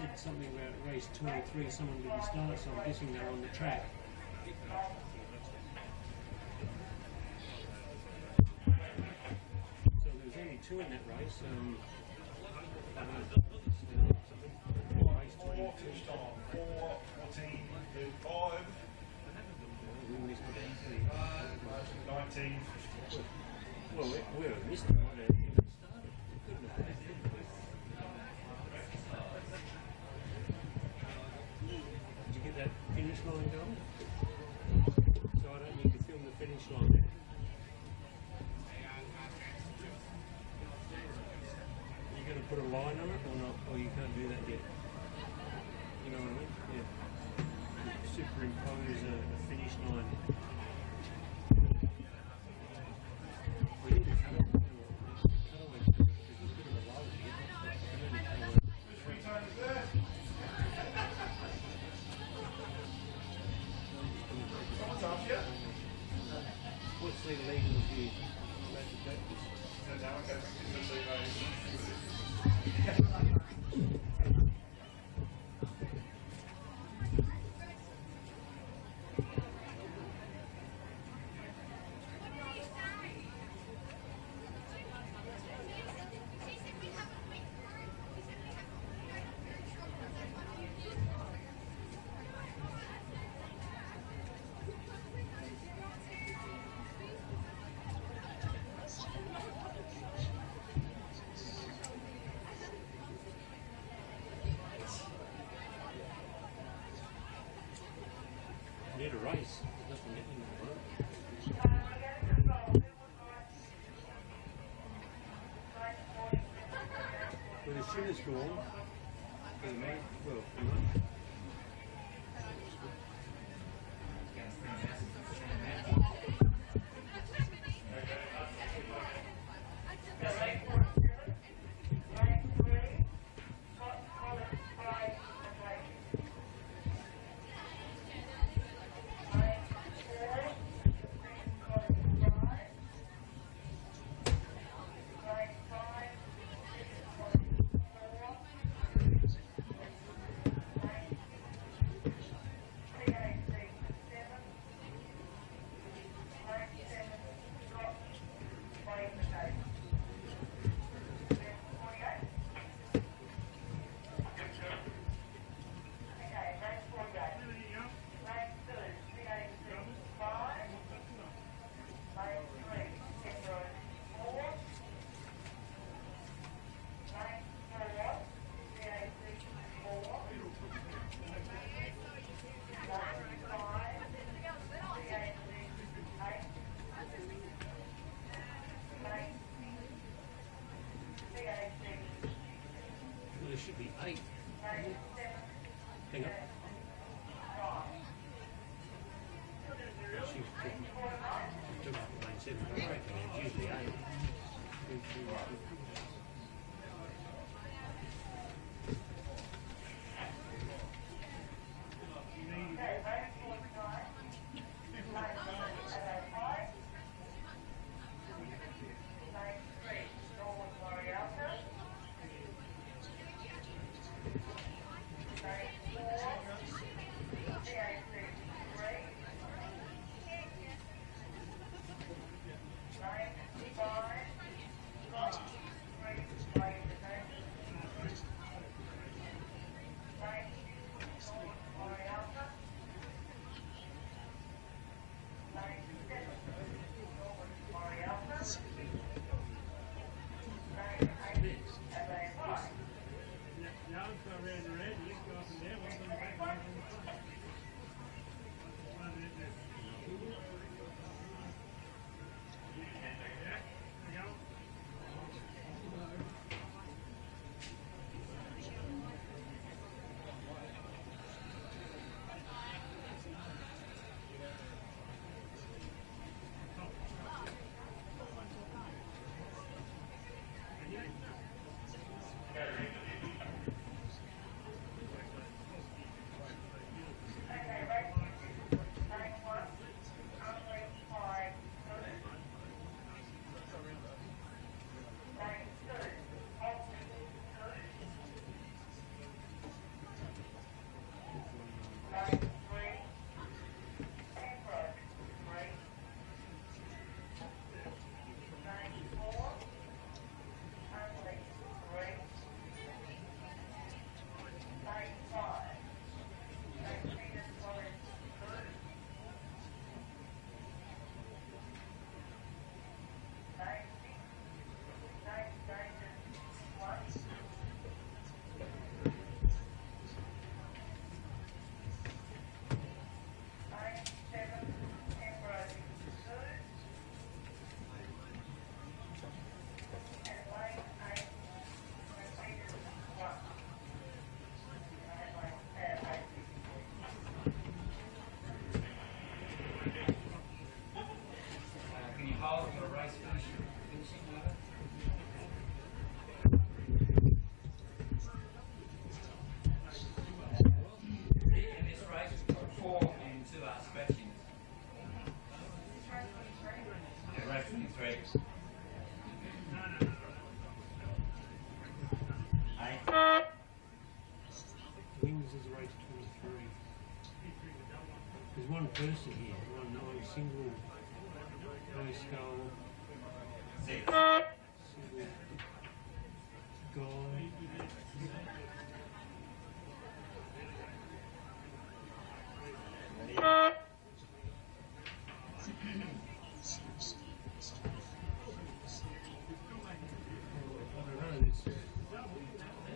said something about race 2 or 3, someone didn't start, so I'm guessing they're on the track. So there's only 2 in that race. Race 22. 4:14.5. We missed it. 19. Well, we missed it. I don't think it started. Couldn't have. Did you get that finish line going? So I don't need to film the finish line. Are you going to put a line on it or not? Or you can't do that yet? You know what I mean? Yeah. Superimpose a finish line. We need to cut away because there's a bit of a lull here. Someone's after you. What's the legal view? Need a race. There's nothing getting in the road. Well, the sugar's gone. Well, there should be 8. Hang on. She took up lane 7. I reckon it's usually 8. one person here, one single, no scull, single guy.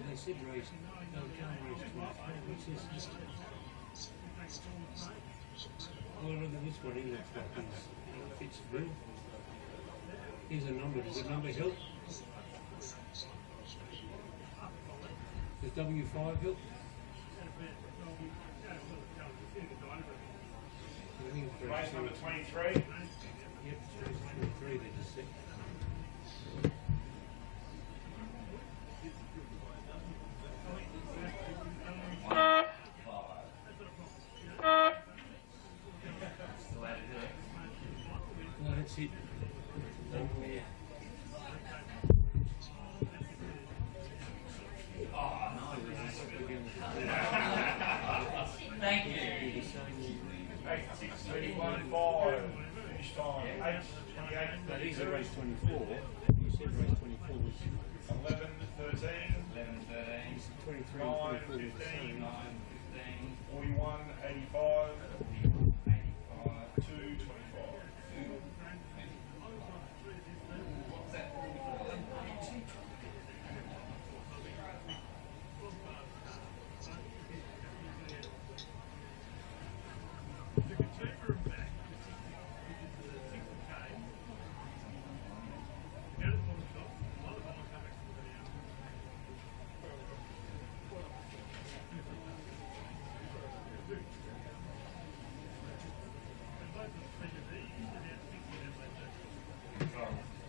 They said race, no, can't race 25. What's this? Oh, look at this one, he looks like he fits the bill. Here's a number, does the number help? Does W5 help? Race number 23. Yep, 23 they just said. No, that's it. Done there. Thank you. 8:31.5. Finish time 8:28. But these are race 24. You said race 24 was 11:13. 11:13. 23 9, and 24 was the 15, same. 9:15. 41:85. 85. 2:25. What's that?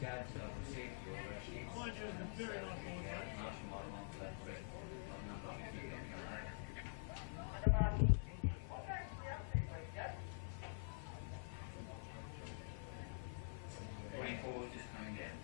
Dad's received your sheets. Very nice just coming down.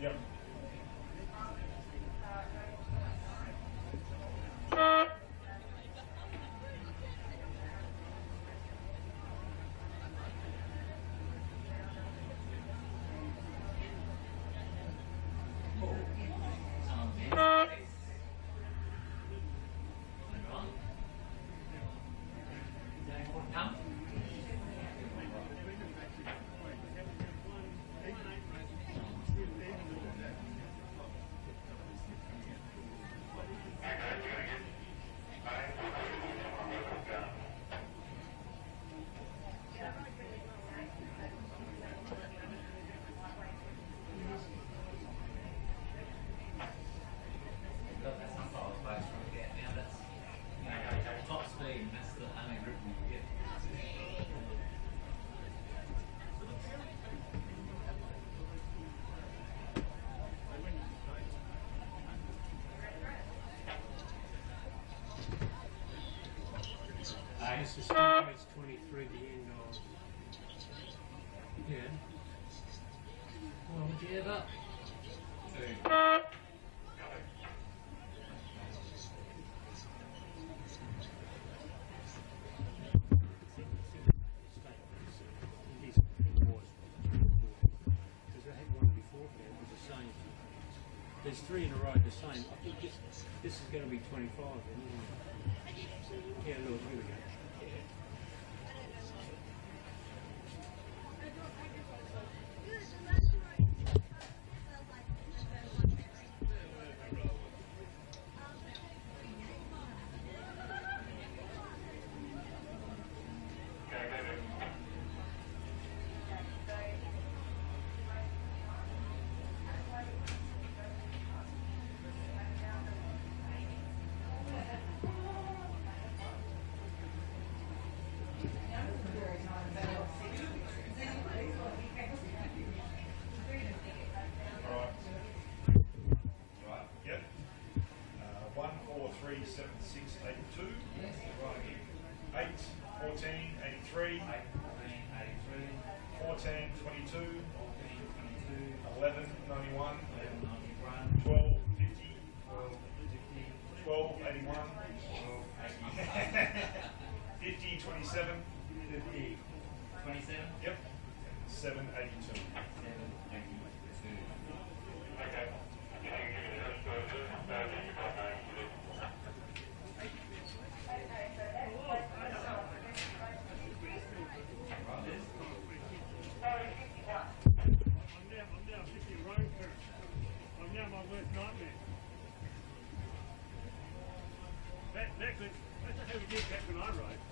Yep. Top speed, that's the only grip you can get. This is still race 23, the end of. Yeah. Well, would you have up? 2. He's three in a row the same. I think this is going to be 25, isn't it? Yeah, look, here we go. Yep. 1, 4, 3, 7, 6, 8, 2. 8, 14, 83. 14, 22. 11, 91. 12, 50. 12, 81. 50, 27. 27? Yep. 7, 82. Okay. I'm now 50 road curve. I'm now my worst nightmare. That's how we did back when I rode.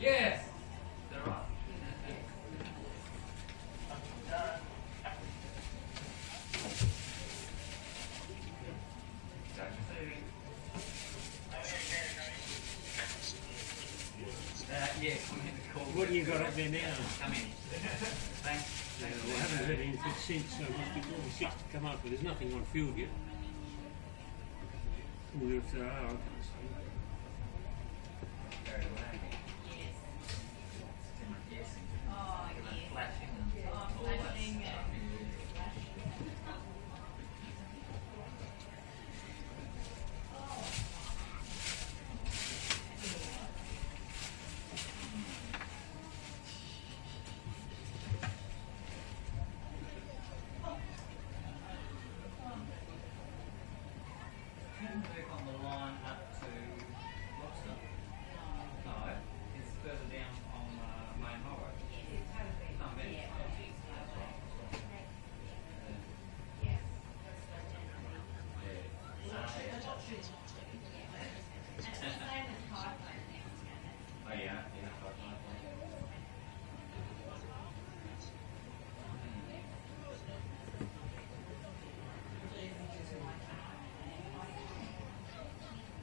Yes! They're right. right there now. Come in. Thanks. Yeah, well, I haven't heard anything since, so it must be 46 to come up, but there's nothing on field yet. Well, if there are, I can't see. Carried away. Yes. I'm guessing. Oh, yes. Flashing. Oh, All that flashing stuff. Can work on the line up to Gloucester? No, it's further down on Main Highway. Come back. Yeah. That's right. Yes. Oh yeah, yeah.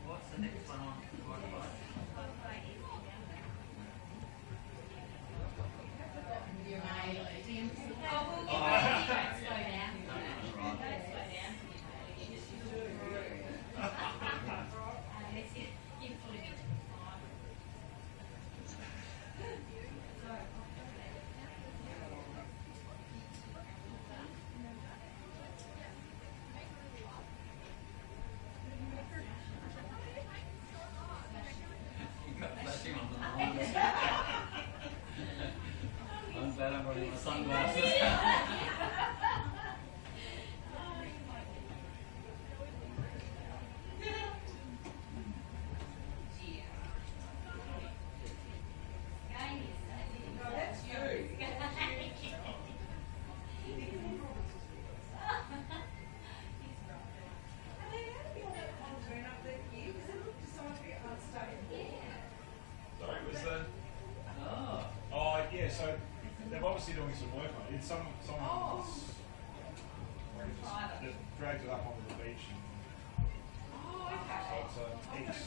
What's the next one on? You got flashing on the line. I'm glad I'm wearing my sunglasses. Sorry, was the... Oh. Oh, yeah, so they're obviously doing some work on it. Someone's just dragged it up onto the beach and so it's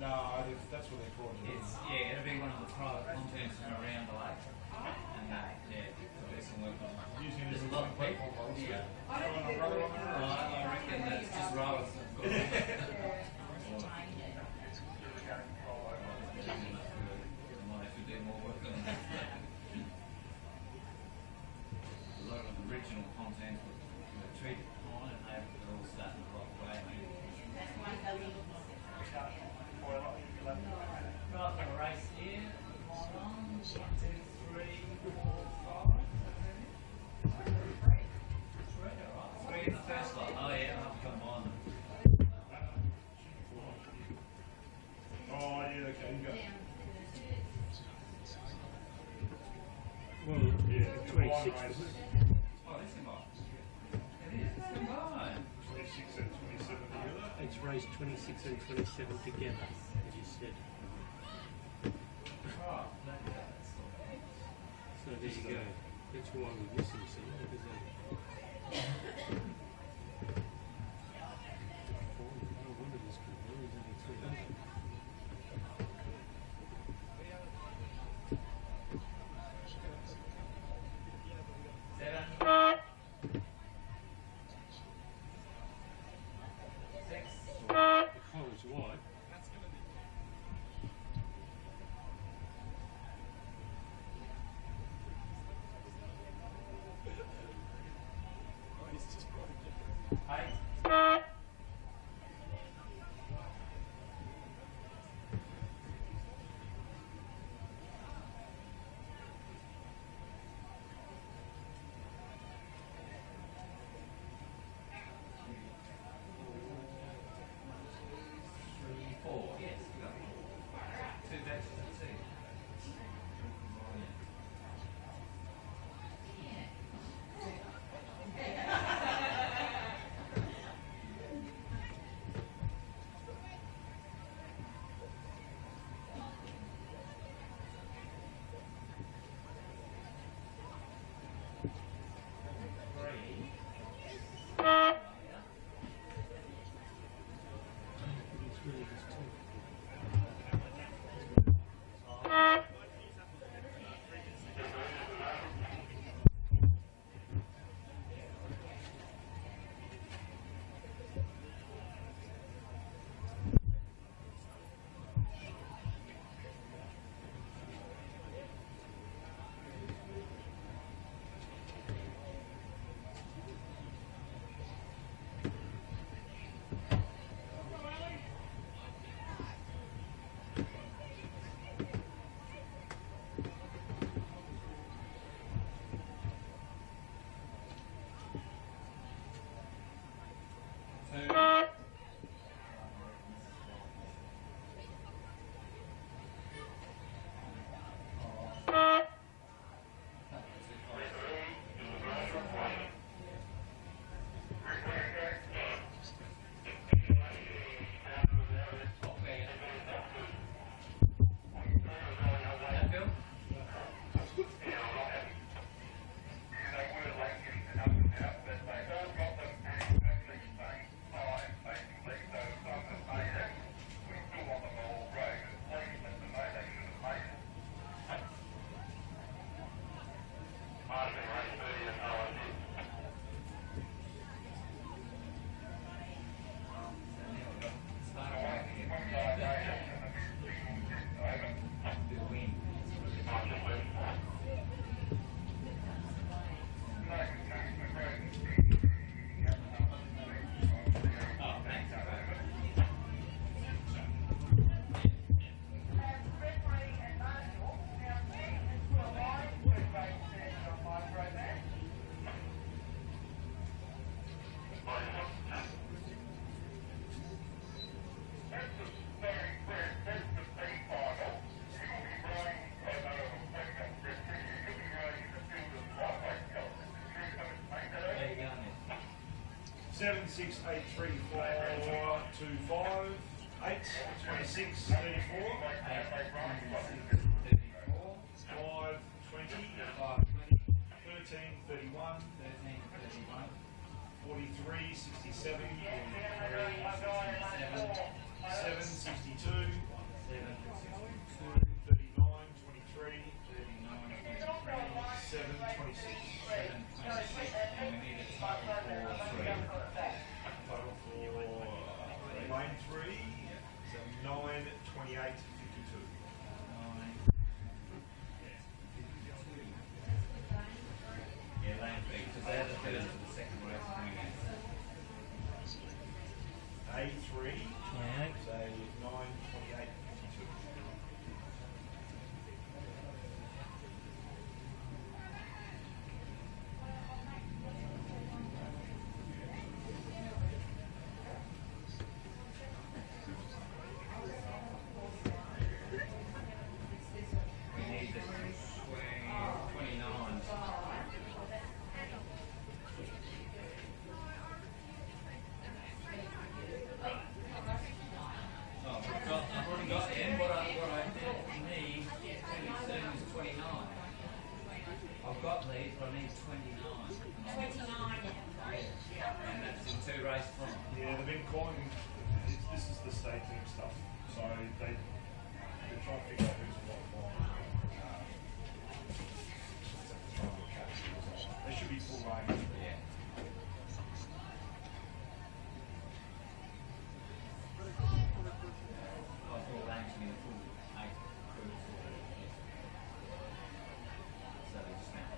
no, that's what they call it. It's, yeah, it'll be one of the private contents from around the lake. And yeah, there'll be some work on that. Using it There's as a lot of a people. platform, Yeah. throwing a rudder on it. I reckon that's just rowers that have got it. Might have to do more work on that. A lot of the original content were treated fine and they're all starting to rot away. Right, the race here. 1, 2, 3, 4, 5. 3, alright. 3 in the first lot. Oh yeah, I'll have to combine them. Oh, yeah, okay, you go. Well, yeah, 26, Race. wasn't it? Oh, this combined. It is, it's combined. 26 and 27 together. It's race 26 and 27 together, as you said. Right, that's So there you go. That's why we're missing some, because no wonder this could be only 300. The collar's wide. He's just 7, 6, 8, 3, 4, 2, 5, 8, 26, 34, 5, 20, 13, 31, 43, 67, 7, 62, 39, 23, 7, 26. And we need a total for 3. Total for lane 3, so 9, 28, 52. 9, 52. Yeah, lane 3, because they're the first and the second race coming in. A3, say 9, 28, 52. We need the swing 29. Oh, I've already got them. What I need pretty soon is 29. I've got these, but I need 29. 29. And that's in 2 race from. Yeah, they've been calling, this is the state team stuff, so they're trying to figure out who's what for. They should be full range. Yeah. I thought range me the full 8 groups. So they just now.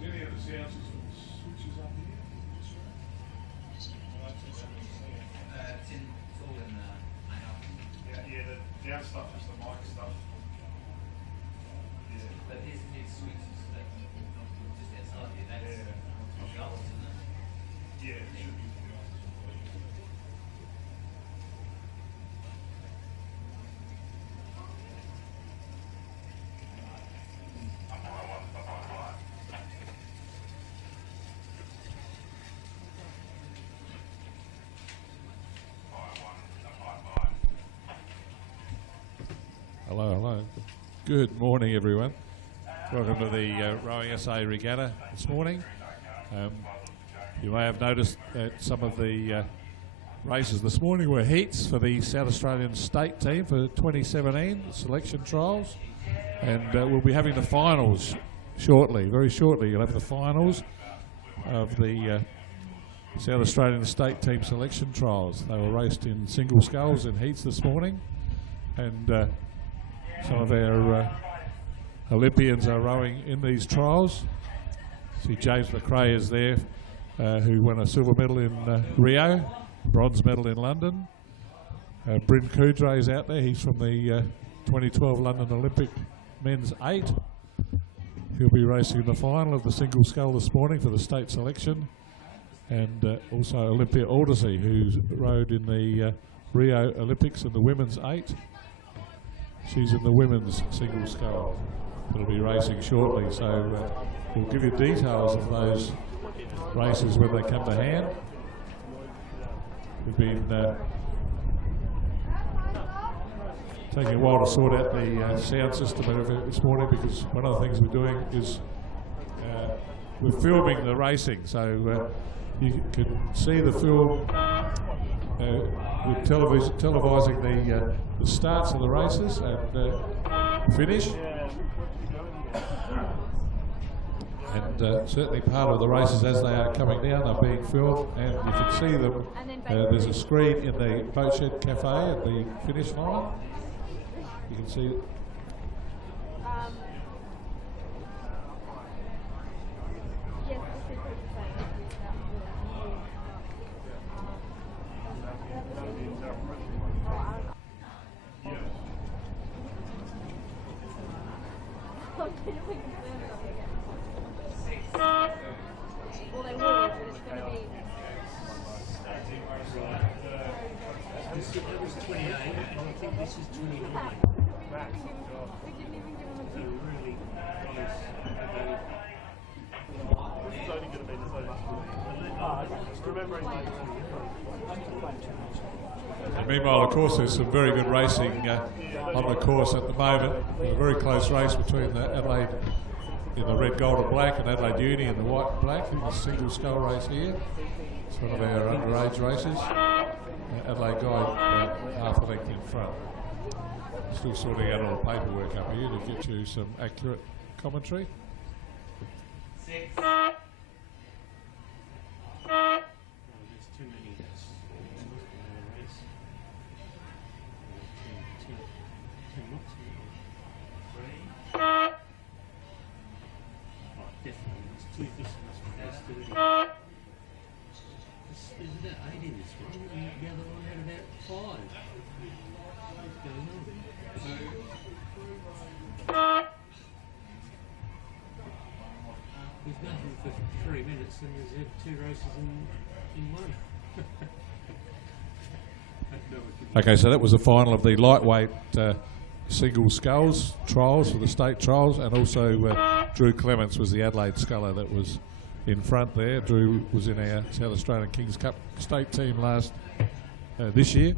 Any of the sounds switches up here? It's all in the main. Yeah, the down stuff is the mic stuff. Yeah. But his switches that just outside here, that's sculls, isn't it? Yeah, it should be. Hello, hello. Good morning, everyone. Welcome to the Rowing SA Regatta this morning. You may have noticed that some of the races this morning were heats for the South Australian state team for 2017 selection trials, and we'll be having the finals shortly, very shortly. You'll have the finals of the South Australian state team selection trials. They were raced in single sculls in heats this morning, and some of our Olympians are rowing in these trials. See James McRae is there, who won a silver medal in Rio, bronze medal in London. Bryn Coudray is out there. He's from the 2012 London Olympic men's 8. He'll be racing in the final of the single scull this morning for the state selection. And also Olympia Aldersey, who's rowed in the Rio Olympics in the women's 8. She's in the women's single scull. It'll be racing shortly, so we'll give you details of those races when they come to hand. We've been taking a while to sort out the sound system and everything this morning, because one of the things we're doing is we're filming the racing, so you can see the film. We're televising the starts of the races and finish. And certainly part of the races as they are coming down are being filmed, and you can see them. There's a screen in the Boat Shed Cafe at the finish line. You can see it. That was 28, and I think this is 29. Max. So really close. This is only going to be so much. Remembering And meanwhile, of course, there's some very good racing on the course at the moment. There's a very close race between the Adelaide in the red, gold and black and Adelaide Uni in the white and black. In the single scull race here. It's one of our underage races. Adelaide guy half a length in front. Still sorting out all the paperwork up here to get you some accurate commentary. 6. there's too many. Definitely, it's too distance. There's about 8 in this one, and the other one had about 5. What's going on? There's nothing for 3 minutes, and there's 2 races in one. Okay, so that was the final of the lightweight single sculls trials for the state trials, and also Drew Clements was the Adelaide sculler that was in front there. Drew was in our South Australian Kings Cup state team this year.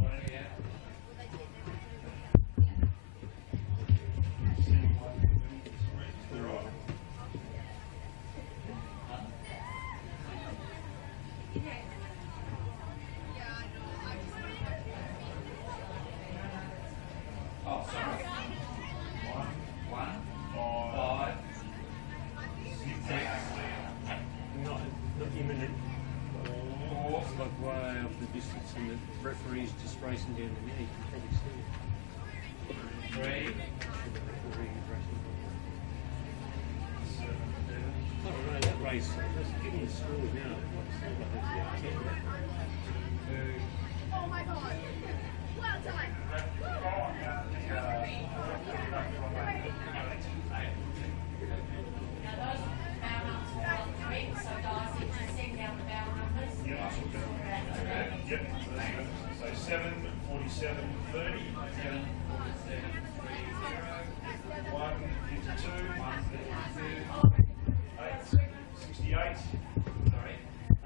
Referee's just racing down the net, you can probably see it. 3. I don't know, that race, let's give me the score now. Oh my god! Well done! Yep. So 7, 47, 30. 7, 47, 30. 1, 52. 8, 68. Sorry.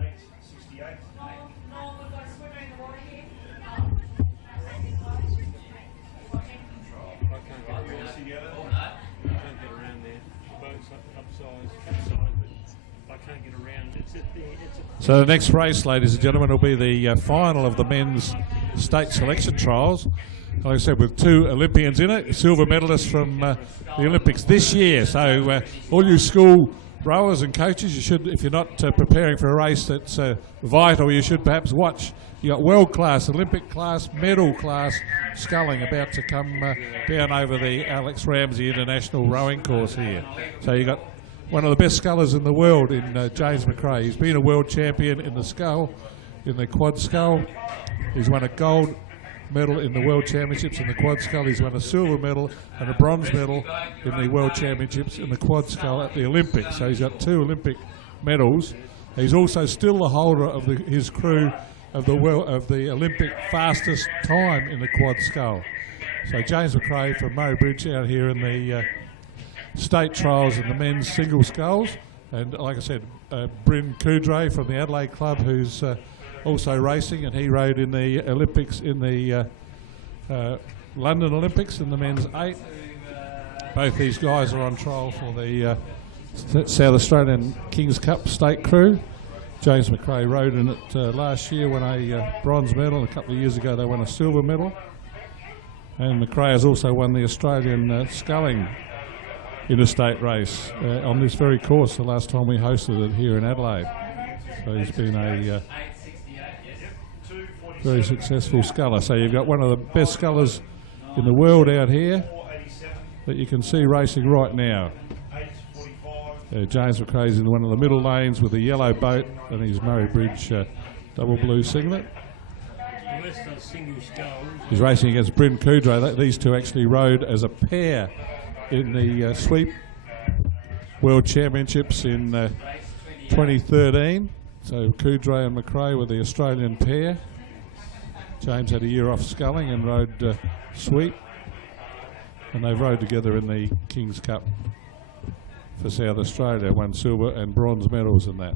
8, 68. No, we've got a swimmer in the water here. I can't get around Together. I can't get around there. The boat's upside, but I can't get around. So the next race, ladies and gentlemen, will be the final of the men's state selection trials. Like I said, with 2 Olympians in it, silver medalists from the Olympics this year. So all you school rowers and coaches, you should, if you're not preparing for a race that's vital, you should perhaps watch. You got world-class, Olympic-class, medal-class sculling about to come down over the Alex Ramsey International Rowing Course here. So you got one of the best scullers in the world in James McRae. He's been a world champion in the scull, in the quad scull. He's won a gold medal in the World Championships in the quad scull. He's won a silver medal and a bronze medal in the World Championships in the quad scull at the Olympics. So he's got 2 Olympic medals. He's also still the holder of his crew of the Olympic fastest time in the quad scull. So James McRae from Murray Bridge out here in the state trials in the men's single sculls, and like I said, Bryn Coudray from the Adelaide Club, who's also racing, and he rode in the Olympics in the London Olympics in the men's 8. Both these guys are on trial for the South Australian Kings Cup State Crew. James McRae rode in it last year, won a bronze medal, and a couple of years ago they won a silver medal. And McRae has also won the Australian sculling interstate race on this very course the last time we hosted it here in Adelaide. So he's been a very successful sculler. So you've got one of the best scullers in the world out here that you can see racing right now. James McRae's in one of the middle lanes with a yellow boat and his Murray Bridge double blue singlet. He's racing against Bryn Coudray. These two actually rode as a pair in the Sweep World Championships in 2013. So Coudray and McRae were the Australian pair. James had a year off sculling and rode Sweep. And they've rode together in the Kings Cup for South Australia, won silver and bronze medals in that.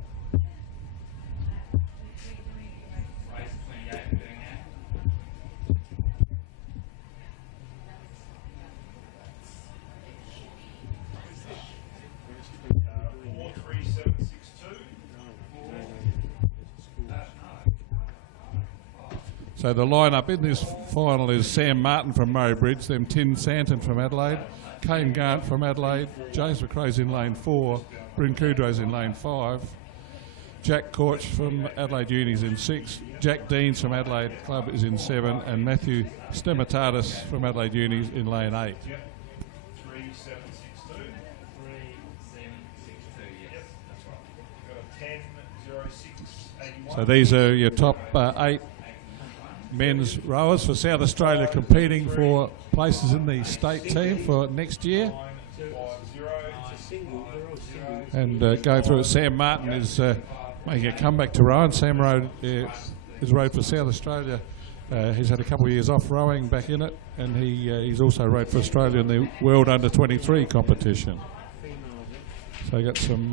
So the lineup in this final is Sam Martin from Murray Bridge, then Tim Santon from Adelaide, Kane Gant from Adelaide, James McRae's in lane 4, Bryn Coudray's in lane 5, Jack Korch from Adelaide Uni's in 6, Jack Deans from Adelaide Club is in 7, and Matthew Stematatis from Adelaide Uni in lane 8. Yep. 3762. 3762, yes, that's right. Got a 10.06.81. So these are your top 8 men's rowers for South Australia competing for places in the state team for next year. And going through it, Sam Martin is making a comeback to rowing. Sam rode his rode for South Australia. He's had a couple of years off rowing, back in it, and he's also rode for Australia in the World Under-23 competition. So you got some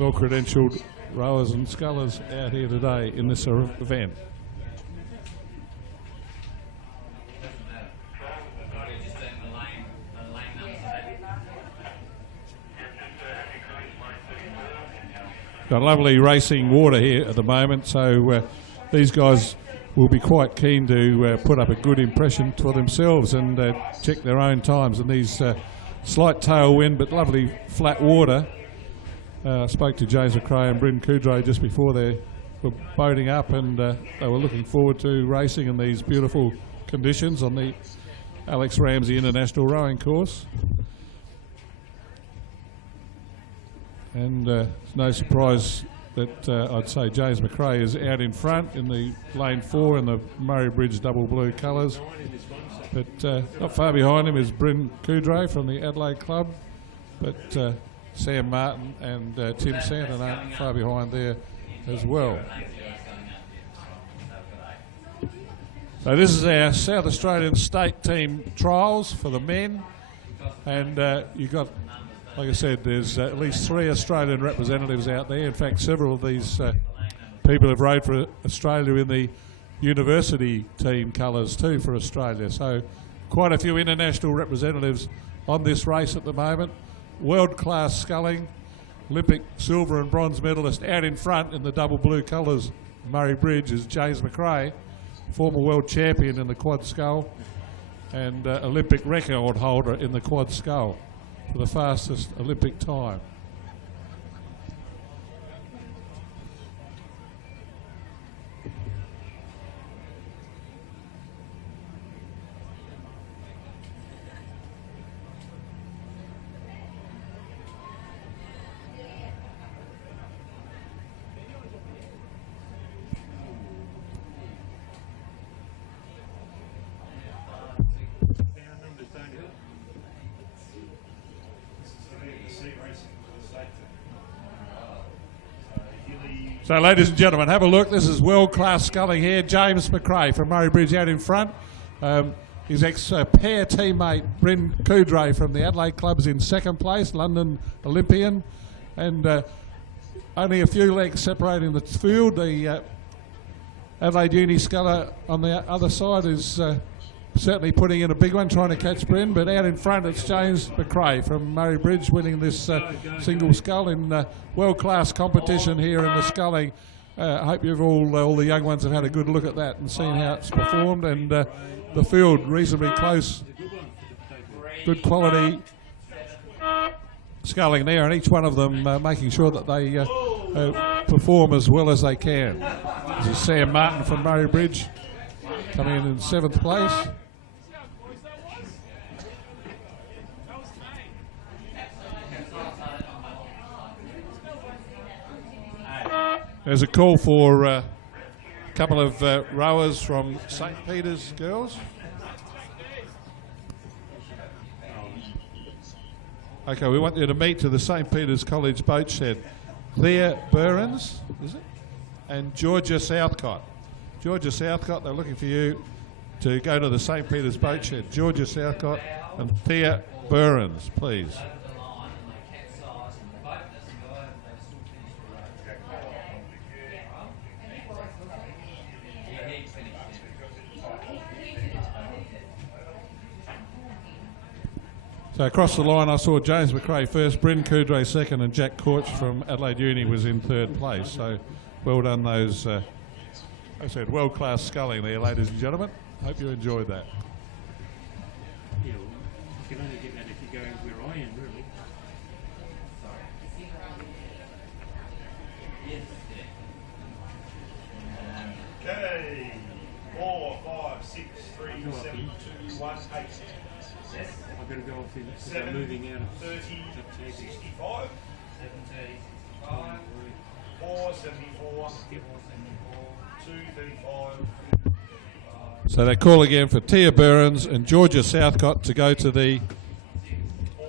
well-credentialed rowers and scullers out here today in this event. Got lovely racing water here at the moment, so these guys will be quite keen to put up a good impression for themselves and check their own times in these slight tailwind but lovely flat water. I spoke to James McRae and Bryn Coudray just before they were boating up, and they were looking forward to racing in these beautiful conditions on the Alex Ramsey International Rowing Course. And it's no surprise that I'd say James McRae is out in front in the lane 4 in the Murray Bridge double blue colours. But not far behind him is Bryn Coudray from the Adelaide Club. But Sam Martin and Tim Santon aren't far behind there as well. So this is our South Australian state team trials for the men. And you've got, like I said, there's at least 3 Australian representatives out there. In fact, several of these people have rowed for Australia in the university team colours too for Australia. So quite a few international representatives on this race at the moment. World-class sculling, Olympic silver and bronze medalist out in front in the double blue colours, Murray Bridge, is James McRae, former world champion in the quad scull and Olympic record holder in the quad scull for the fastest Olympic time. So, ladies and gentlemen, have a look. This is world-class sculling here. James McRae from Murray Bridge out in front. His ex-pair teammate, Bryn Coudray from the Adelaide Club, is in second place, London Olympian. And only a few legs separating the field. The Adelaide Uni sculler on the other side is certainly putting in a big one, trying to catch Bryn, but out in front it's James McRae from Murray Bridge winning this single scull in world-class competition here in the sculling. I hope you've all the young ones have had a good look at that and seen how it's performed, and the field reasonably close, good quality sculling there, and each one of them making sure that they perform as well as they can. This is Sam Martin from Murray Bridge coming in 7th place. There's a call for a couple of rowers from St. Peter's girls. Okay, we want you to meet to the St. Peter's College boat shed. Claire Burns, is it? And Georgia Southcott. Georgia Southcott, they're looking for you to go to the St. Peter's boat shed. Georgia Southcott and Thea Burns, please. So across the line I saw James McRae first, Bryn Coudray second, and Jack Corch from Adelaide Uni was in 3rd place. So well done those, I said world-class sculling there, ladies and gentlemen. Hope you enjoyed that. Yeah, well, you can only get that if you go where I am, really. Okay, 4, 5, 6, 3, 7, 2, 1, 8. I've got to go off in, because 7, I'm moving out of 30, 65, 7:35. 4, 74, 2, 35. So they call again for Tia Burns and Georgia Southcott to go to the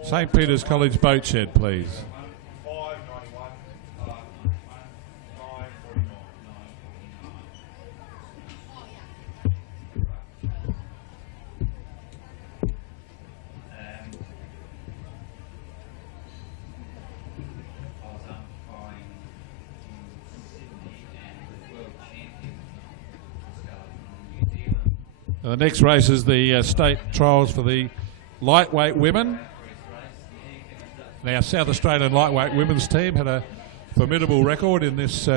St. Peter's College boat shed, please. 591, 949. I was umpiring in Sydney and the world champion in New Zealand. The next race is the state trials for the lightweight women. Now, South Australian lightweight women's team had a formidable record in this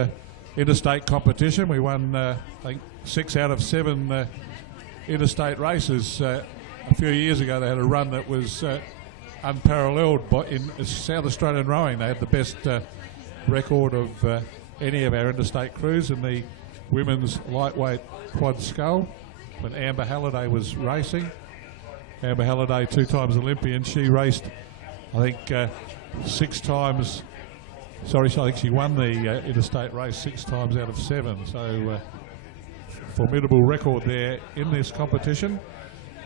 interstate competition. We won, I think, 6 out of 7 interstate races. A few years ago, they had a run that was unparalleled in South Australian rowing. They had the best record of any of our interstate crews in the women's lightweight quad scull when Amber Halliday was racing. Amber Halliday, 2 times Olympian. She raced, I think, 6 times. Sorry, I think she won the interstate race 6 times out of 7. So, formidable record there in this competition.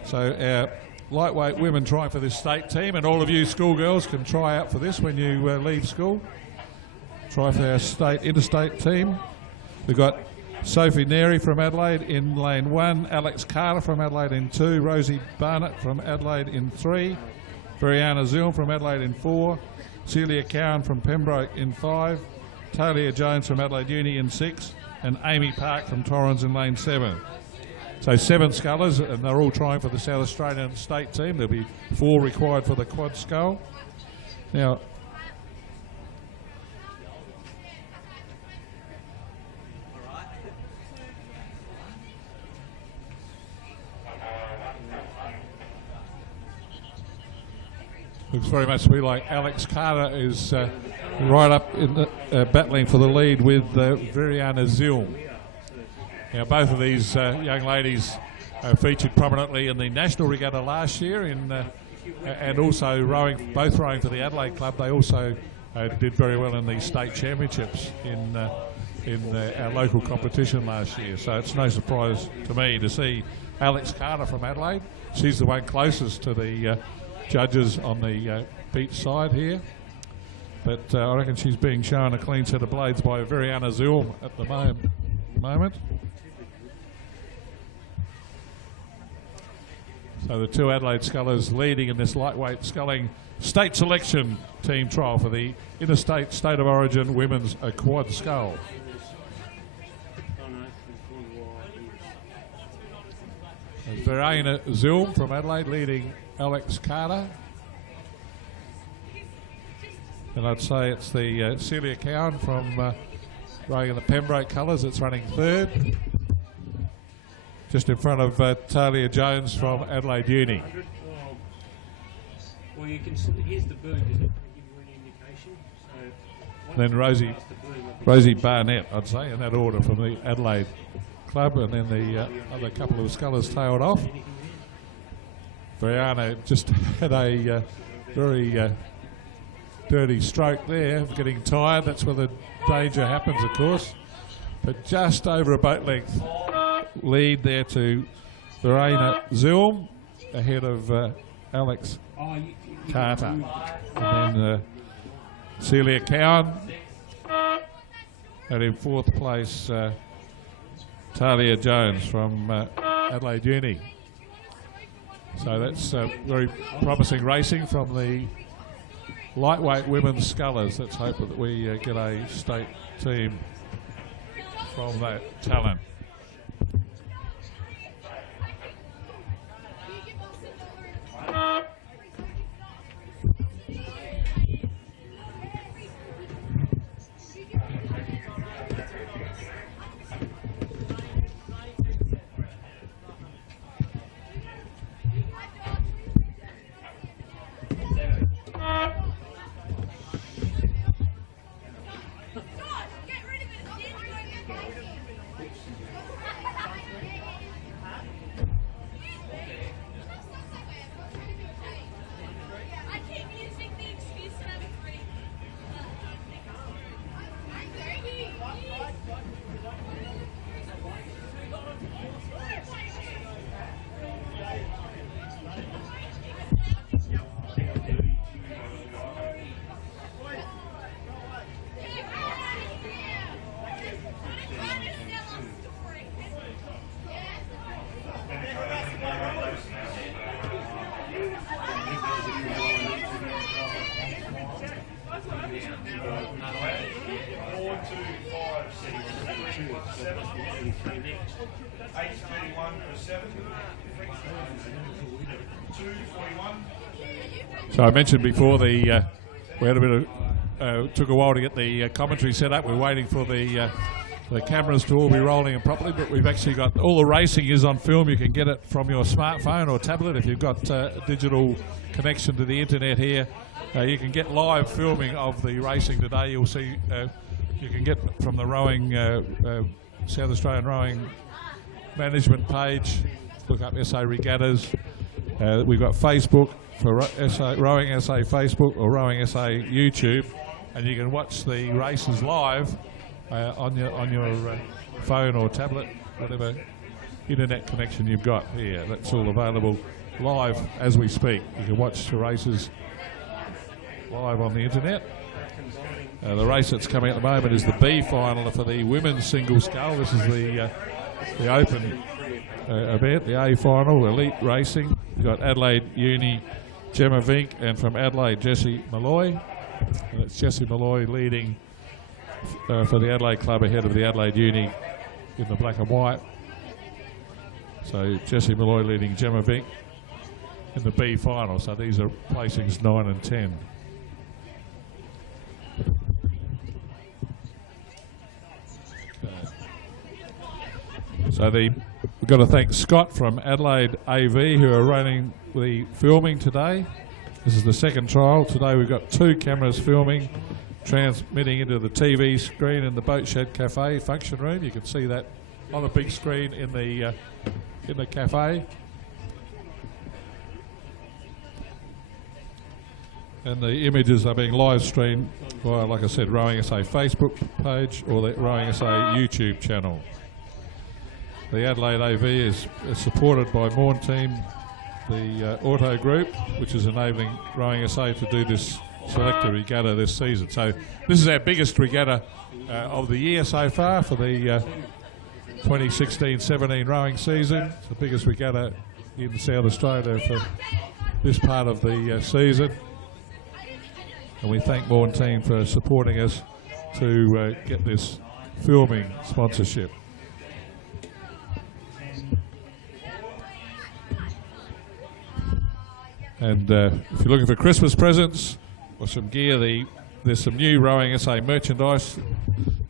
So, our lightweight women trying for this state team, and all of you schoolgirls can try out for this when you leave school. Try for our state interstate team. We've got Sophie Neri from Adelaide in lane 1, Alex Carter from Adelaide in 2, Rosie Barnett from Adelaide in 3, Veriana Zilm from Adelaide in 4, Celia Cowan from Pembroke in 5, Talia Jones from Adelaide Uni in 6, and Amy Park from Torrens in lane 7. So 7 scullers, and they're all trying for the South Australian state team. There'll be 4 required for the quad scull. Now, looks very much to be like Alex Carter is right up in the, battling for the lead with Veriana Zilm. Now, both of these young ladies featured prominently in the national regatta last year, and also both rowing for the Adelaide Club. They also did very well in the state championships in our local competition last year. So it's no surprise to me to see Alex Carter from Adelaide. She's the one closest to the judges on the beach side here, but I reckon she's being shown a clean set of blades by Veriana Zilm at the moment. So the 2 Adelaide scullers leading in this lightweight sculling state selection team trial for the interstate state of origin women's quad scull. Oh no, it's one wide. There's Verena Zulm from Adelaide leading Alex Carter. And I'd say it's the Celia Cowan from rowing in the Pembroke colours that's running third. Just in front of Talia Jones from Adelaide Uni. Well, you can see, here's the bird, does it give you any indication? So Then Rosie Barnett, I'd say, in that order from the Adelaide club, and then the other couple of scullers tailed off. Brianna just had a very dirty stroke there of getting tired. That's where the danger happens, of course. But just over a boat length lead there to Verena Zulm ahead of Alex Carter. And then Celia Cowan. And in fourth place, Talia Jones from Adelaide Uni. So that's very promising racing from the lightweight women's scullers. Let's hope that we get a state team from that talent. So I mentioned before we had a bit of took a while to get the commentary set up. We're waiting for the cameras to all be rolling properly, but we've actually got all the racing is on film. You can get it from your smartphone or tablet if you've got a digital connection to the internet here. You can get live filming of the racing today. You'll see you can get from the rowing South Australian Rowing Management page. Look up SA Regattas. We've got Facebook for Rowing SA Facebook or Rowing SA YouTube, and you can watch the races live on your phone or tablet, whatever internet connection you've got here. That's all available live as we speak. You can watch the races live on the internet. The race that's coming at the moment is the B final for the women's single scull. This is the open event, the A final, elite racing. We've got Adelaide Uni, Gemma Vink, and from Adelaide, Jessie Malloy. And it's Jessie Malloy leading for the Adelaide club ahead of the Adelaide Uni in the black and white. So Jessie Malloy leading Gemma Vink in the B final. So these are placings 9 and 10. So we've got to thank Scott from Adelaide AV who are running the filming today. This is the second trial. Today we've got 2 cameras filming, transmitting into the TV screen in the Boat Shed Cafe function room. You can see that on the big screen in the cafe. And the images are being live streamed via, like I said, Rowing SA Facebook page or the Rowing SA YouTube channel. The Adelaide AV is supported by Morn Team, the Auto Group, which is enabling Rowing SA to do this selector regatta this season. So this is our biggest regatta of the year so far for the 2016-17 rowing season. It's the biggest regatta in South Australia for this part of the season. And we thank Morn Team for supporting us to get this filming sponsorship. And if you're looking for Christmas presents or some gear, there's some new Rowing SA merchandise,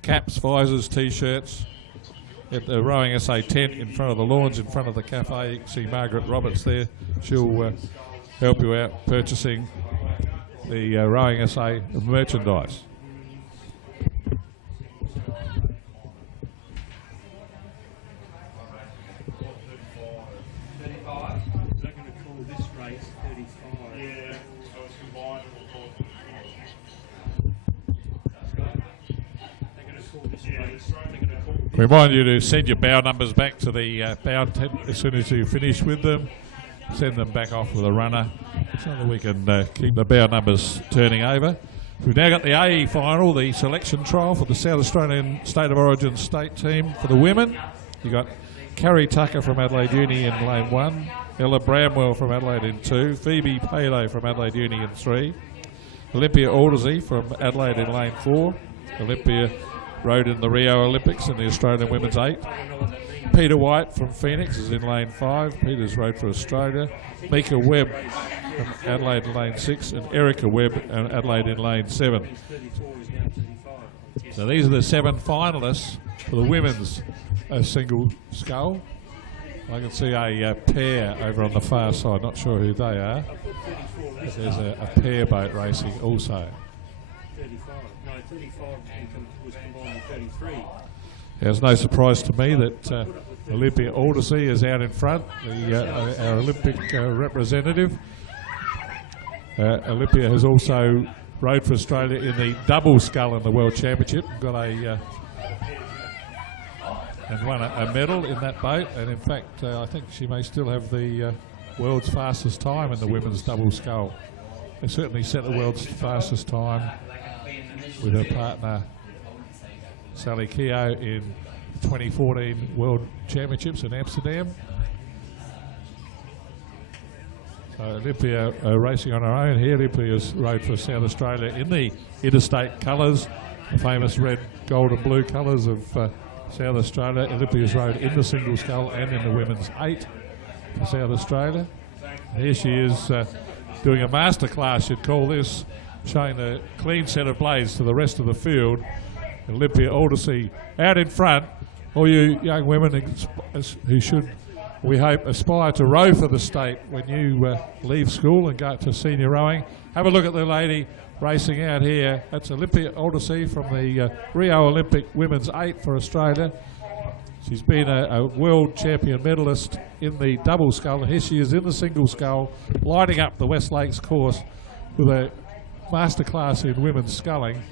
caps, visors, T-shirts at the Rowing SA tent in front of the lawns, in front of the cafe. You can see Margaret Roberts there. She'll help you out purchasing the Rowing SA merchandise. We remind you to send your bow numbers back to the bow tent as soon as you finish with them. Send them back off with a runner so that we can keep the bow numbers turning over. We've now got the A final, the selection trial for the South Australian State of Origin state team for the women. You've got Carrie Tucker from Adelaide Uni in lane 1, Ella Bramwell from Adelaide in 2, Phoebe Pado from Adelaide Uni in 3, Olympia Aldersey from Adelaide in lane 4, Olympia rode in the Rio Olympics in the Australian Women's 8. Peter White from Phoenix is in lane 5. Peter's rode for Australia. Mika Webb from Adelaide in lane 6, and Erica Webb and Adelaide in lane 7. So these are the 7 finalists for the women's single scull. I can see a pair over on the far side. Not sure who they are. But there's a pair boat racing also. 35 was combined with 33. It's no surprise to me that Olympia Aldersey is out in front, our Olympic representative. Olympia has also rode for Australia in the double scull in the World Championship, got and won a medal in that boat, and in fact I think she may still have the world's fastest time in the women's double scull. They certainly set the world's fastest time with her partner Sally Keogh in 2014 World Championships in Amsterdam. So Olympia racing on her own here. Olympia's rode for South Australia in the interstate colours, the famous red, gold and blue colours of South Australia. Olympia's rode in the single scull and in the women's 8 for South Australia. And here she is doing a masterclass, you'd call this, showing a clean set of blades to the rest of the field. Olympia Aldersey out in front. All you young women who should, we hope, aspire to row for the state when you leave school and go to senior rowing. Have a look at the lady racing out here. That's Olympia Aldersey from the Rio Olympic Women's 8 for Australia. She's been a world champion medalist in the double scull, and here she is in the single scull, lighting up the West Lakes course with a masterclass in women's sculling.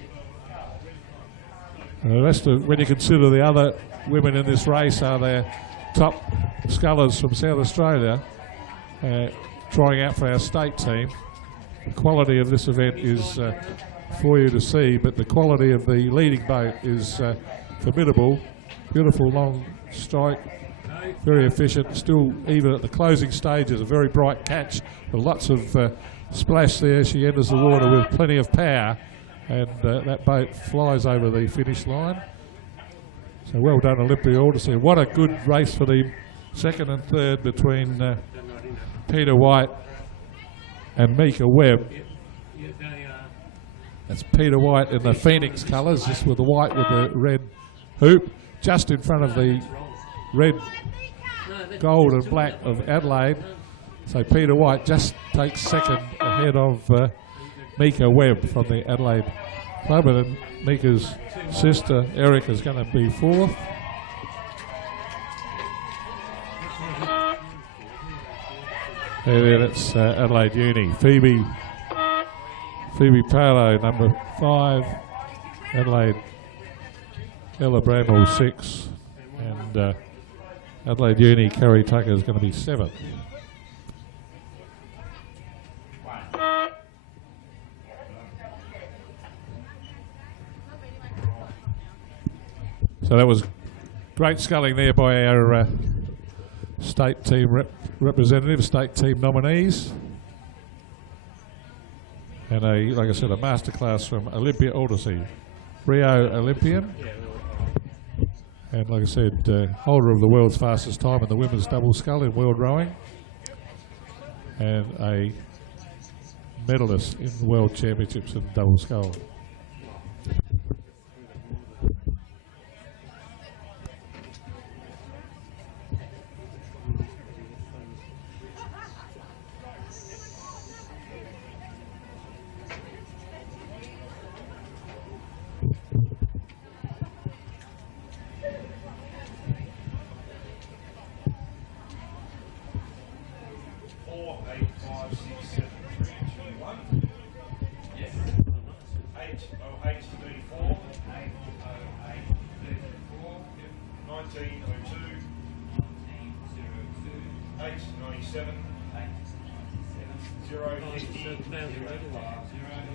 The rest of, when you consider the other women in this race are their top scullers from South Australia, trying out for our state team. The quality of this event is for you to see, but the quality of the leading boat is formidable. Beautiful long strike, very efficient, still even at the closing stages, a very bright catch with lots of splash there. She enters the water with plenty of power, and that boat flies over the finish line. So well done, Olympia Aldersey. What a good race for the second and third between Peter White and Mika Webb. That's Peter White in the Phoenix colours, just with the white with the red hoop, just in front of the red, gold and black of Adelaide. So Peter White just takes second ahead of Mika Webb from the Adelaide club, and then Mika's sister Erica is going to be fourth. There, that's Adelaide Uni. Phoebe Palo, number 5. Adelaide Ella Bramwell 6, and Adelaide Uni Carrie Tucker is going to be 7th. So that was great sculling there by our state team representatives, state team nominees. And like I said, a masterclass from Olympia Aldersey, Rio Olympian. And like I said, holder of the world's fastest time in the women's double scull in world rowing. And a medalists in the World Championships in double scull.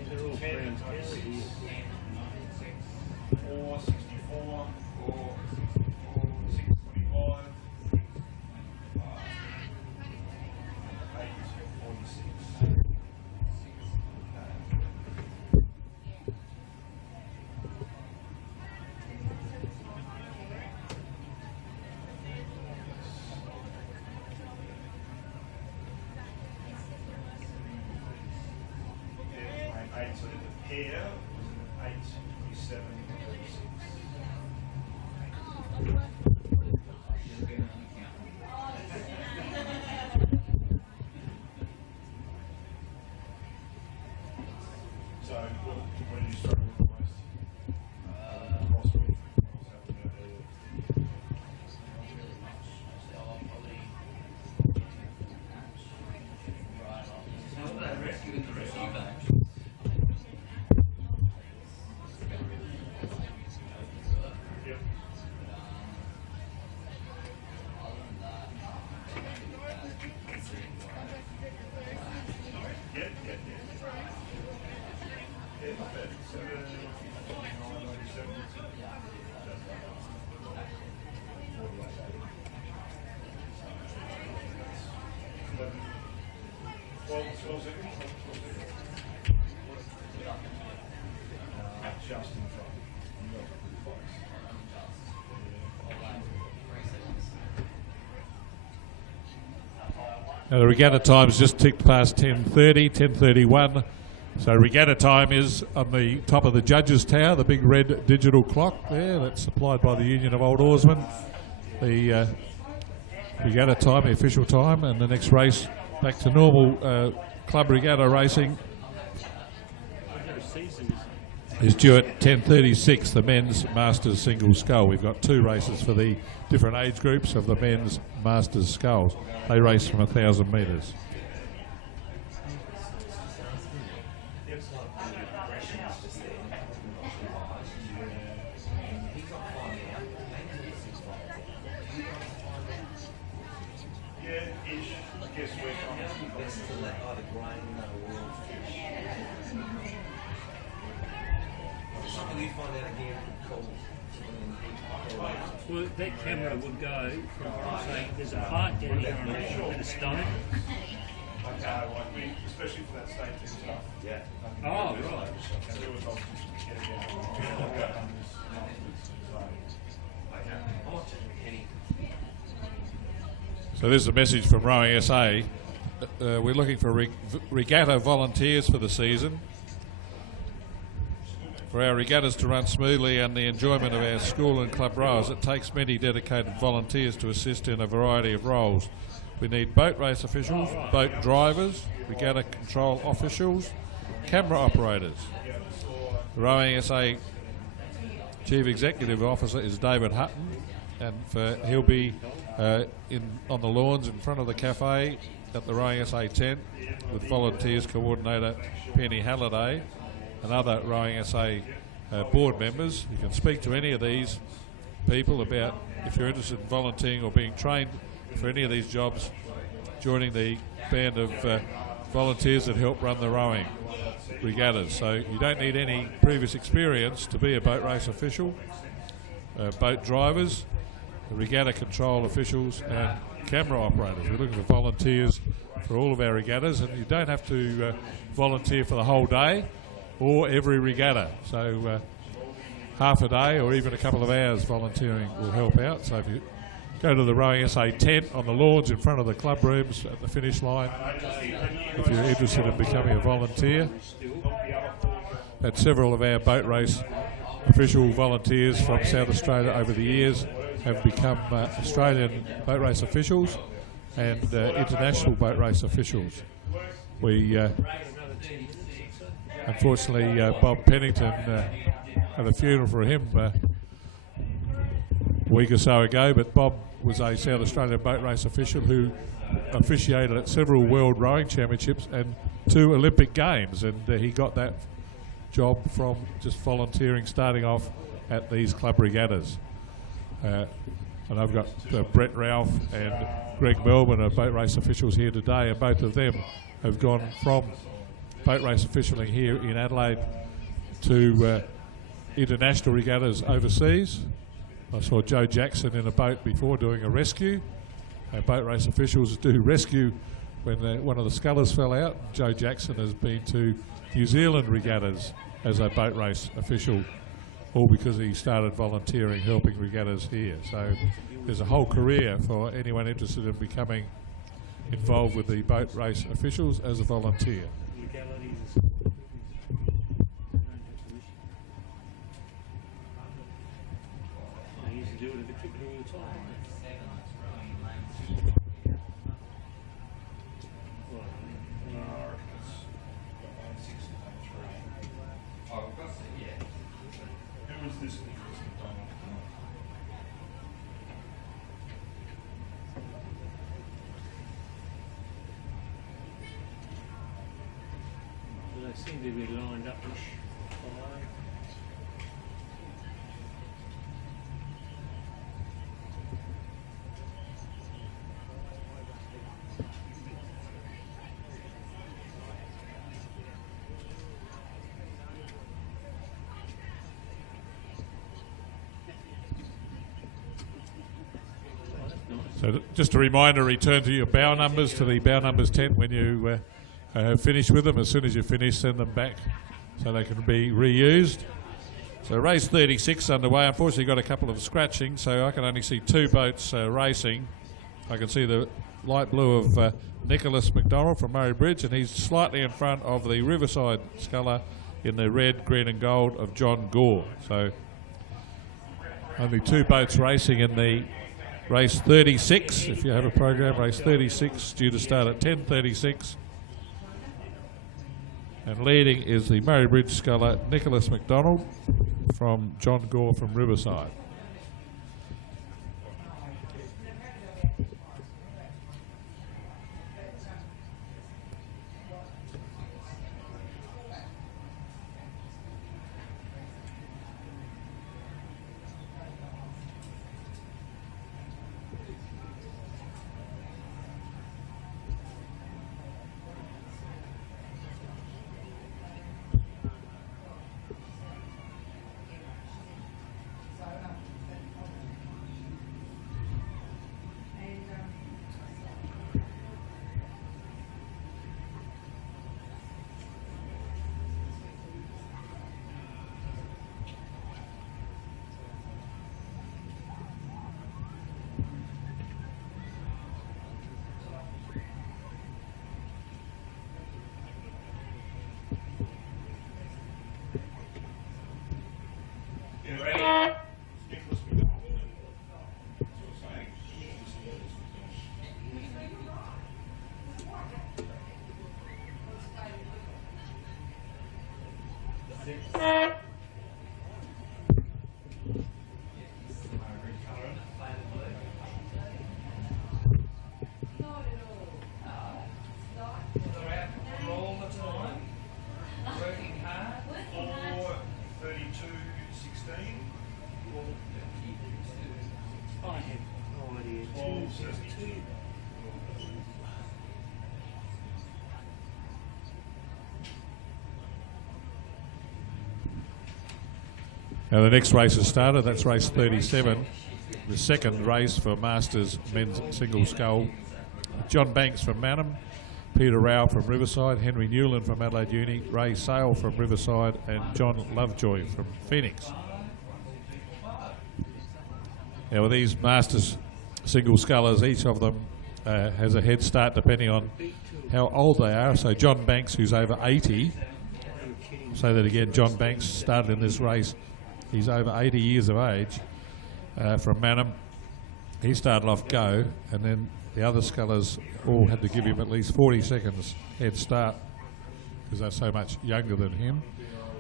So the pair was 8.27. So what did you struggle with the most? Just in front. Now the regatta time's just ticked past 10:30, 10:31. So regatta time is on the top of the judges' tower, the big red digital clock there that's supplied by the Union of Old Oarsmen. The regatta time, the official time, and the next race back to normal club regatta racing is due at 10:36, the men's Masters single scull. We've got two races for the different age groups of the men's Masters sculls. They race from 1,000 metres. Well, that camera would go from saying there's a heart down here and a stone. Especially for that safety stuff. Yeah. Oh, right. So this is a message from Rowing SA. We're looking for regatta volunteers for the season. For our regattas to run smoothly and the enjoyment of our school and club rowers, it takes many dedicated volunteers to assist in a variety of roles. We need boat race officials, boat drivers, regatta control officials, camera operators. The Rowing SA Chief Executive Officer is David Hutton, and he'll be on the lawns in front of the cafe at the Rowing SA tent with volunteers coordinator Penny Halliday and other Rowing SA board members. You can speak to any of these people about if you're interested in volunteering or being trained for any of these jobs, joining the band of volunteers that help run the rowing regattas. So you don't need any previous experience to be a boat race official, boat drivers, regatta control officials and camera operators. We're looking for volunteers for all of our regattas, and you don't have to volunteer for the whole day or every regatta. So half a day or even a couple of hours volunteering will help out. So if you go to the Rowing SA tent on the lawns in front of the club rooms at the finish line if you're interested in becoming a volunteer. Had several of our boat race official volunteers from South Australia over the years have become Australian boat race officials and international boat race officials. We unfortunately Bob Pennington had a funeral for him a week or so ago, but Bob was a South Australian boat race official who officiated at several World Rowing Championships and 2 Olympic Games, and he got that job from just volunteering, starting off at these club regattas. And I've got Brett Ralph and Greg Melbourne are boat race officials here today, and both of them have gone from boat race officialing here in Adelaide to international regattas overseas. I saw Joe Jackson in a boat before doing a rescue. Boat race officials do rescue when one of the scullers fell out. Joe Jackson has been to New Zealand regattas as a boat race official, all because he started volunteering, helping regattas here. So there's a whole career for anyone interested in becoming involved with the boat race officials as a volunteer. I used to do it at the cricket all the time. Who is this Nicholas McDonald? They seem to be lined up-ish. So just a reminder, return to your bow numbers, to the bow numbers tent when you finish with them. As soon as you finish, send them back so they can be reused. So race 36 underway. Unfortunately got a couple of scratching, so I can only see 2 boats racing. I can see the light blue of Nicholas McDonald from Murray Bridge, and he's slightly in front of the Riverside sculler in the red, green and gold of John Gore. So only 2 boats racing in the race 36, if you have a program. Race 36 due to start at 10:36. And leading is the Murray Bridge sculler Nicholas McDonald from John Gore from Riverside. Now the next race has started. That's race 37, the second race for Masters men's single scull. John Banks from Mannum, Peter Rao from Riverside, Henry Newland from Adelaide Uni, Ray Sale from Riverside and John Lovejoy from Phoenix. Now with these Masters single scullers. Each of them has a head start depending on how old they are. So John Banks, who's over 80, say that again, John Banks started in this race. He's over 80 years of age from Manham. He started off go, and then the other scullers all had to give him at least 40 seconds head start because they're so much younger than him.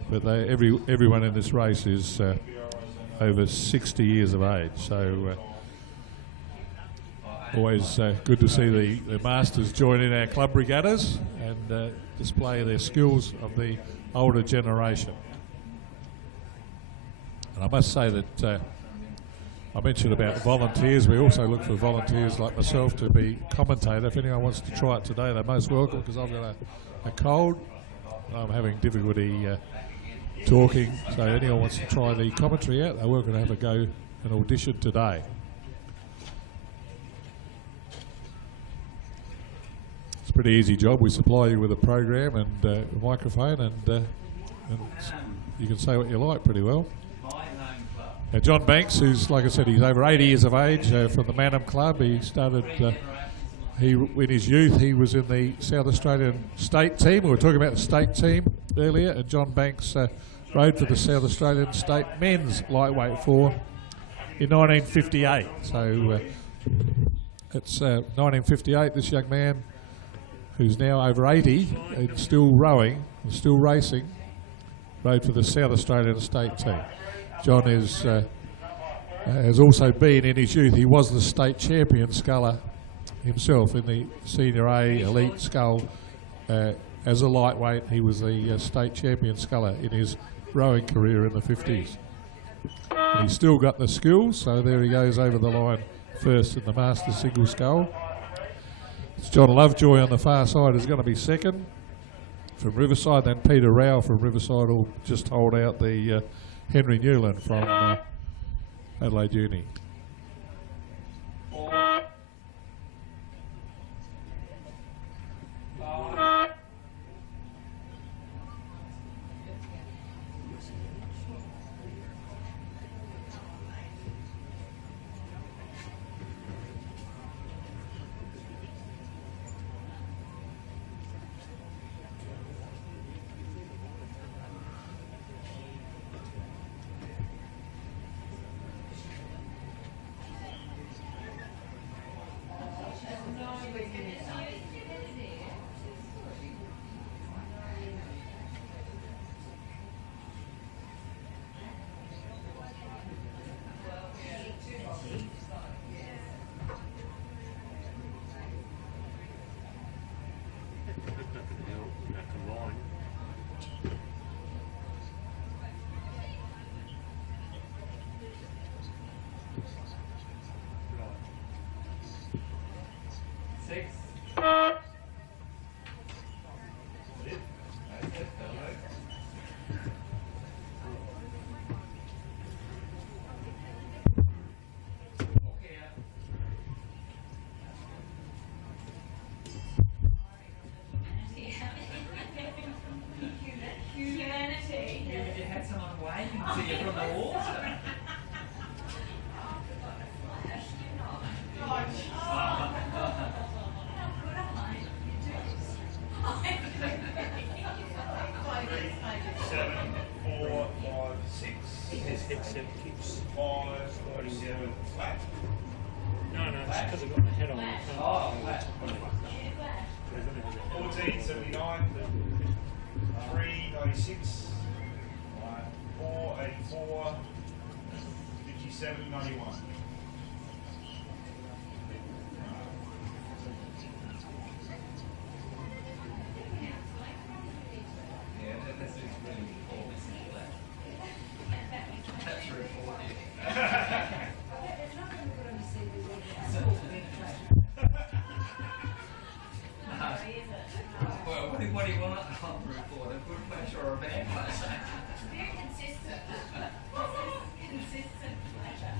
But everyone in this race is over 60 years of age. So always good to see the masters join in our club regattas and display their skills of the older generation. And I must say that I mentioned about volunteers. We also look for volunteers like myself to be commentator. If anyone wants to try it today, they're most welcome because I've got a cold. I'm having difficulty talking, so anyone wants to try the commentary out, they're welcome to have a go and audition today. It's a pretty easy job. We supply you with a program and a microphone, and you can say what you like pretty well. Now John Banks, who's, like I said, he's over 80 years of age, from the Manham Club. He started, in his youth, he was in the South Australian state team. We were talking about the state team earlier, and John Banks rode for the South Australian state men's lightweight four in 1958. So it's 1958, this young man, who's now over 80 and still rowing and still racing, rode for the South Australian state team. John has also been, in his youth, he was the state champion sculler himself in the Senior A Elite Scull. As a lightweight, he was the state champion sculler in his rowing career in the 50s. And he's still got the skills, so there he goes over the line first in the Master Single Scull. It's John Lovejoy on the far side is going to be second from Riverside, then Peter Rao from Riverside will just hold out the Henry Newland from Adelaide Uni. What do you want on the report? A good flash or a bad flash? Very consistent. Consistent pleasure.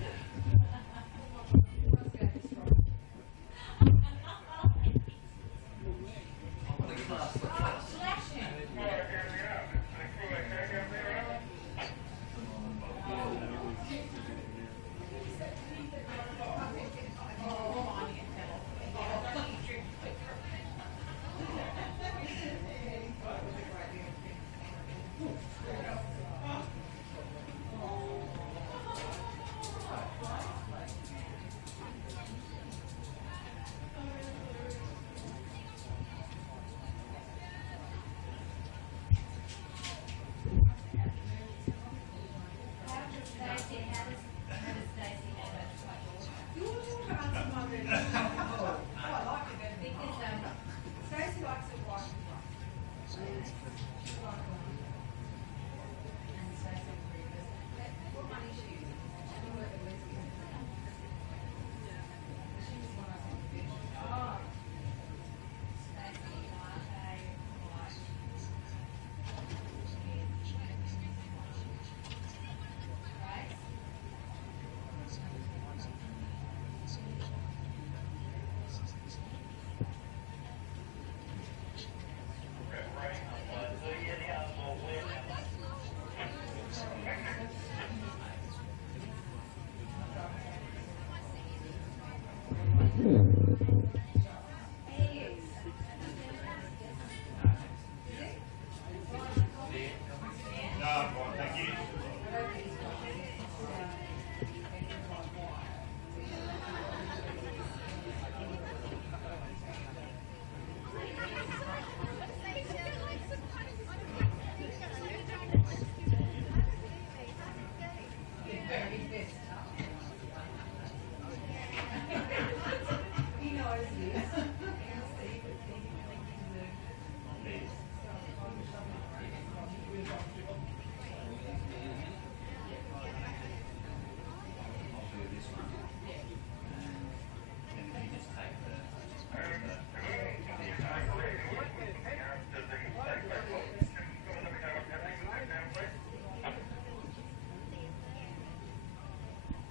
No, I'm fine, thank you.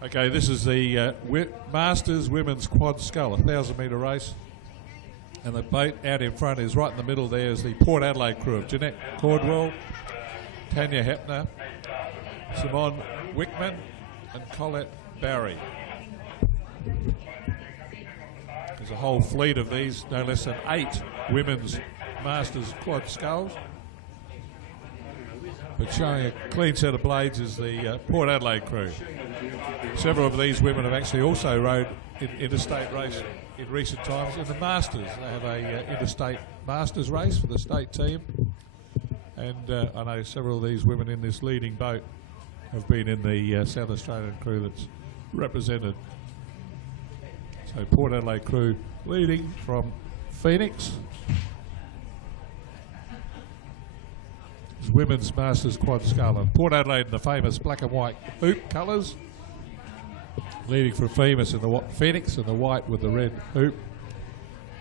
Okay, this is the Masters Women's Quad Scull, 1,000-metre race. And the boat out in front is right in the middle there is the Port Adelaide crew of Jeanette Cordwell, Tanya Hepner, Simone Wickman and Colette Barry. There's a whole fleet of these, no less than 8 women's Masters Quad Sculls. But showing a clean set of blades is the Port Adelaide crew. Several of these women have actually also rowed in interstate race in recent times in the Masters. They have a interstate Masters race for the state team. And I know several of these women in this leading boat have been in the South Australian crew that's represented. So Port Adelaide crew leading from Phoenix. It's women's Masters Quad Scull. And Port Adelaide in the famous black and white hoop colours. Leading from Phoenix in the white with the red hoop.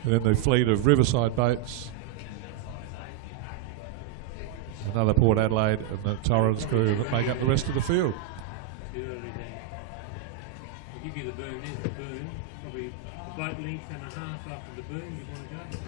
And then the fleet of Riverside boats. Another Port Adelaide and the Torrens crew that make up the rest of the field. I'll give you the boom, there's the boom. Probably a boat length and a half after the boom you want to go.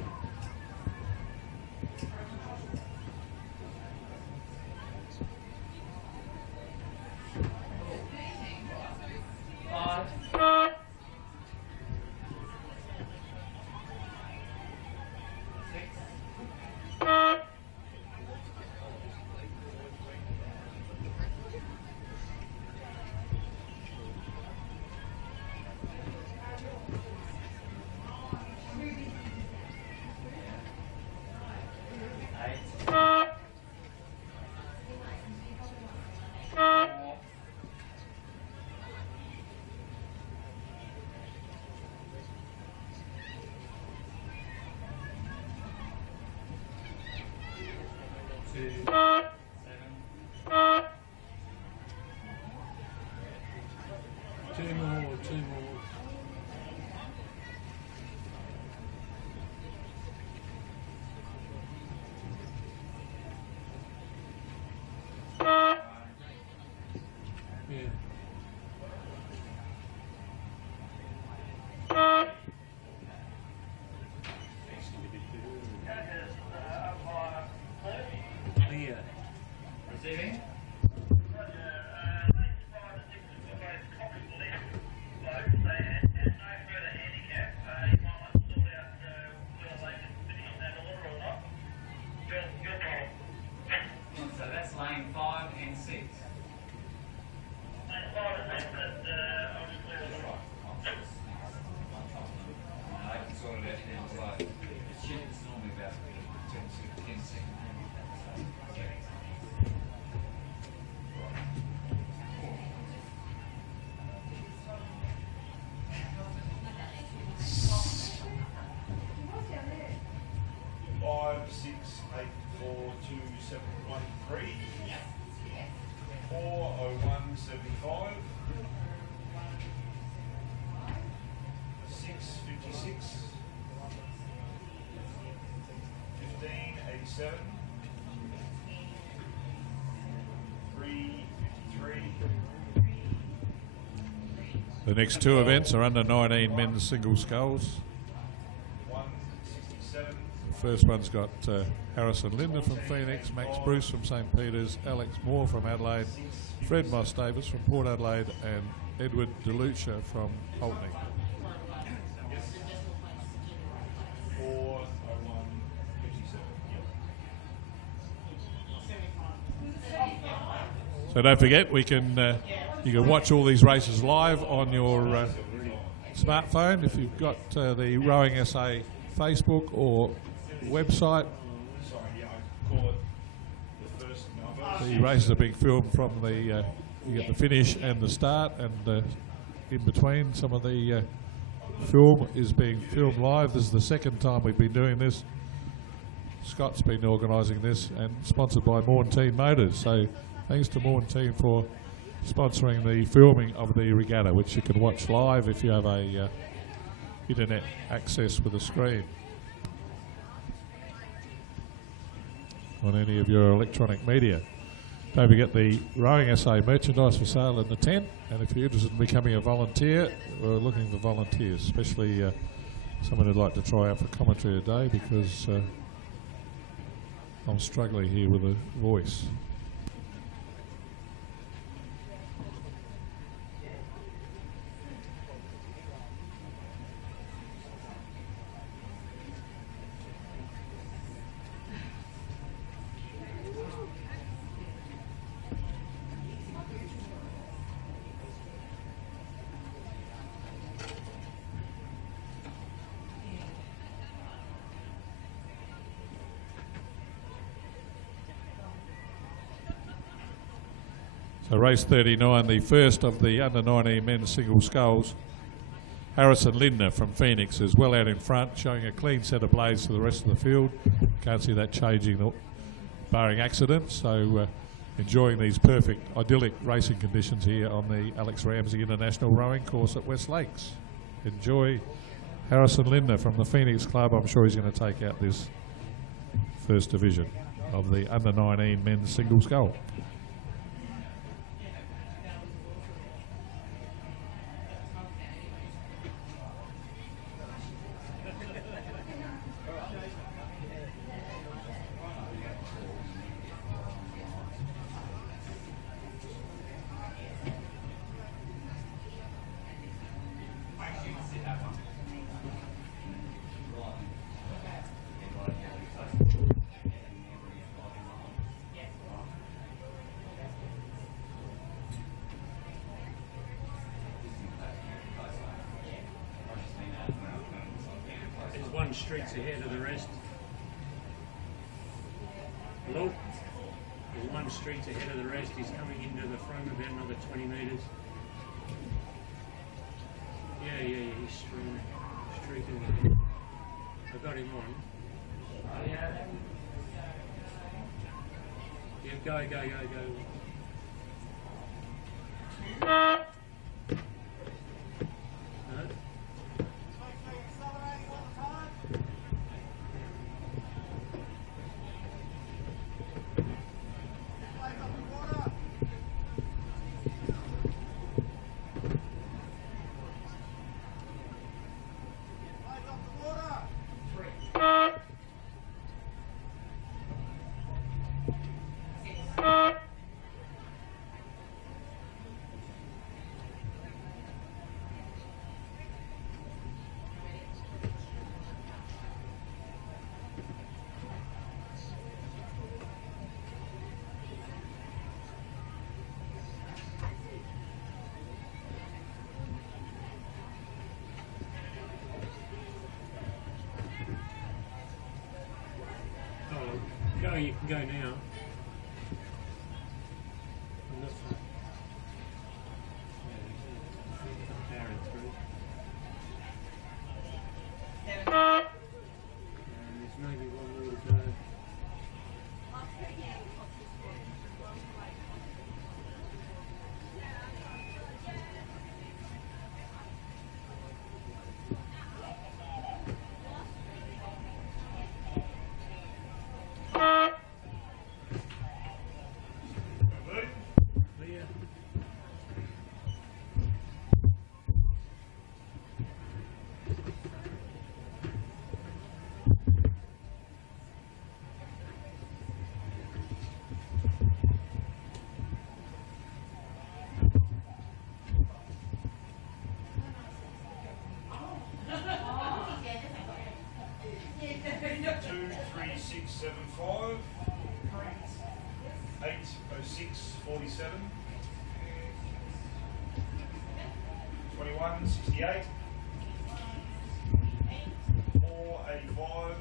Two more. Yeah. Clear. Receiving. So that's lane 5 and 6. I can sort it out down below. It's normally about 10 seconds. Five, 6, 8, 4, 2, 7, 1, 3. 4, 01, 75. 6, 56. 15, 87. 3, 53. The next two events are under 19 men's single sculls. 1, 67. First one's got Harrison Linder from Phoenix, Max Bruce from St Peters, Alex Moore from Adelaide, Fred Moss Davis from Port Adelaide and Edward DeLucia from Pulteney. So don't forget, you can watch all these races live on your smartphone if you've got the Rowing SA Facebook or website. Sorry, yeah, I call it the first number. The races are being filmed from you get the finish and the start, and in between some of the film is being filmed live. This is the second time we've been doing this. Scott's been organising this and sponsored by Mornteen Motors. So thanks to Mornteen for sponsoring the filming of the regatta, which you can watch live if you have a internet access with a screen on any of your electronic media. Don't forget the Rowing SA merchandise for sale in the tent, and if you're interested in becoming a volunteer, we're looking for volunteers, especially someone who'd like to try out for commentary today, because I'm struggling here with a voice. So race 39, the first of the under-19 men's single sculls. Harrison Lindner from Phoenix is well out in front, showing a clean set of blades to the rest of the field. Can't see that changing, barring accidents. So enjoying these perfect, idyllic racing conditions here on the Alex Ramsey International Rowing Course at West Lakes. Enjoy Harrison Lindner from the Phoenix Club. I'm sure he's going to take out this first division of the under-19 men's single scull. One street's ahead of the rest. Hello? There's one street ahead of the rest. He's coming into the front about another 20 metres. Yeah, he's streaking ahead. I got him on. Yeah, go. Go, you can go now. There's maybe one more to go. 68. 485.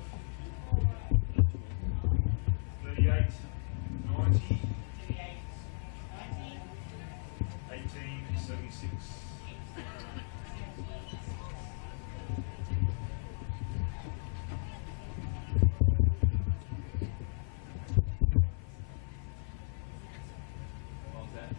38. 90. 1876. What was that?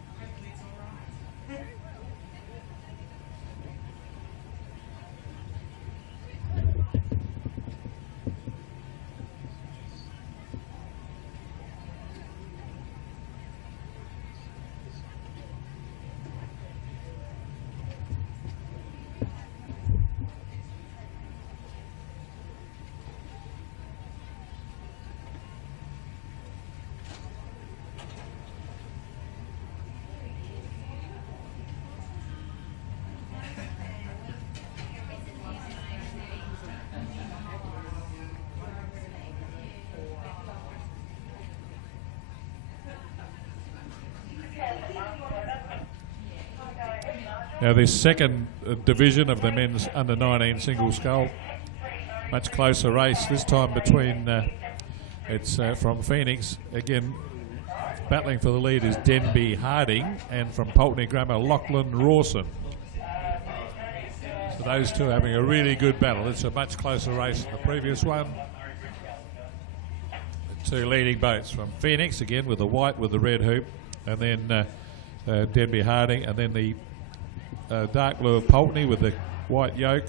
Now this second division of the men's under-19 single scull, much closer race this time between, it's from Phoenix, again battling for the lead is Denby Harding, and from Pulteney Grammar Lachlan Rawson. So those two are having a really good battle. It's a much closer race than the previous one. The two leading boats from Phoenix, again with the white with the red hoop, and then Denby Harding, and then the dark blue of Pulteney with the white yoke,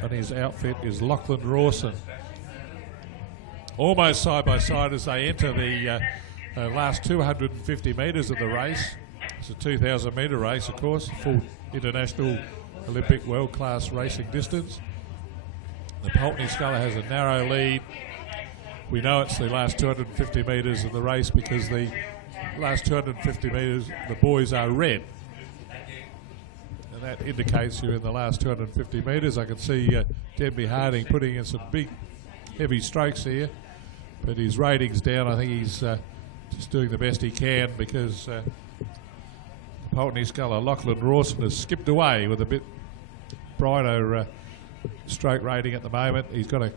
and his outfit is Lachlan Rawson. Almost side by side as they enter the last 250 metres of the race. It's a 2,000 metre race, of course, full international Olympic world-class racing distance. The Pulteney sculler has a narrow lead. We know it's the last 250 metres of the race because the last 250 metres, the buoys are red. And that indicates you're in the last 250 metres. I can see Denby Harding putting in some big, heavy strokes here. But his rating's down. I think he's just doing the best he can because Pulteney sculler Lachlan Rawson has skipped away with a bit brighter stroke rating at the moment. He's got a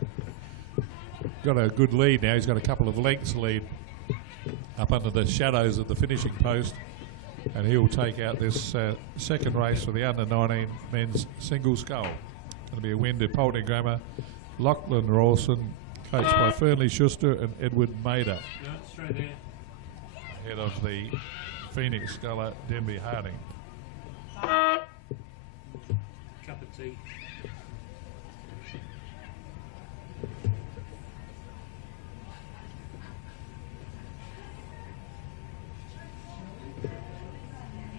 good lead now. He's got a couple of lengths lead up under the shadows of the finishing post, and he'll take out this second race for the under-19 men's single scull. Going to be a win to Pulteney Grammar, Lachlan Rawson, coached by Fernley Schuster and Edward Mader. No, straight there. Ahead of the Phoenix sculler Denby Harding. Cup of tea.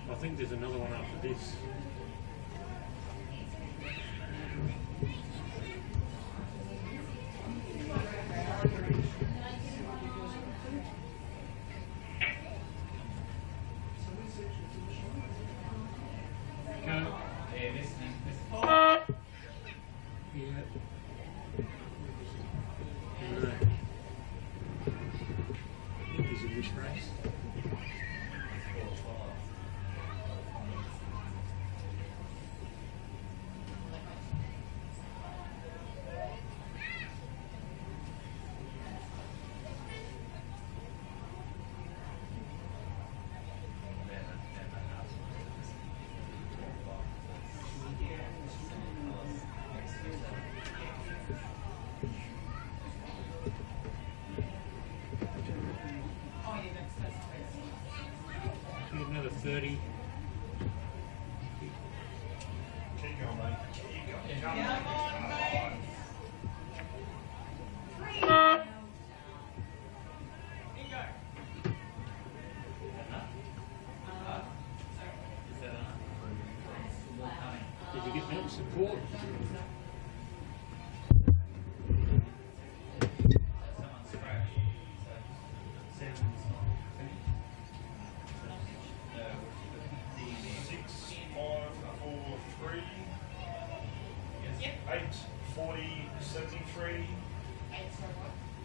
I think there's another one after this. Another 30. Keep going, mate. Keep going. Come on. Did you get that support?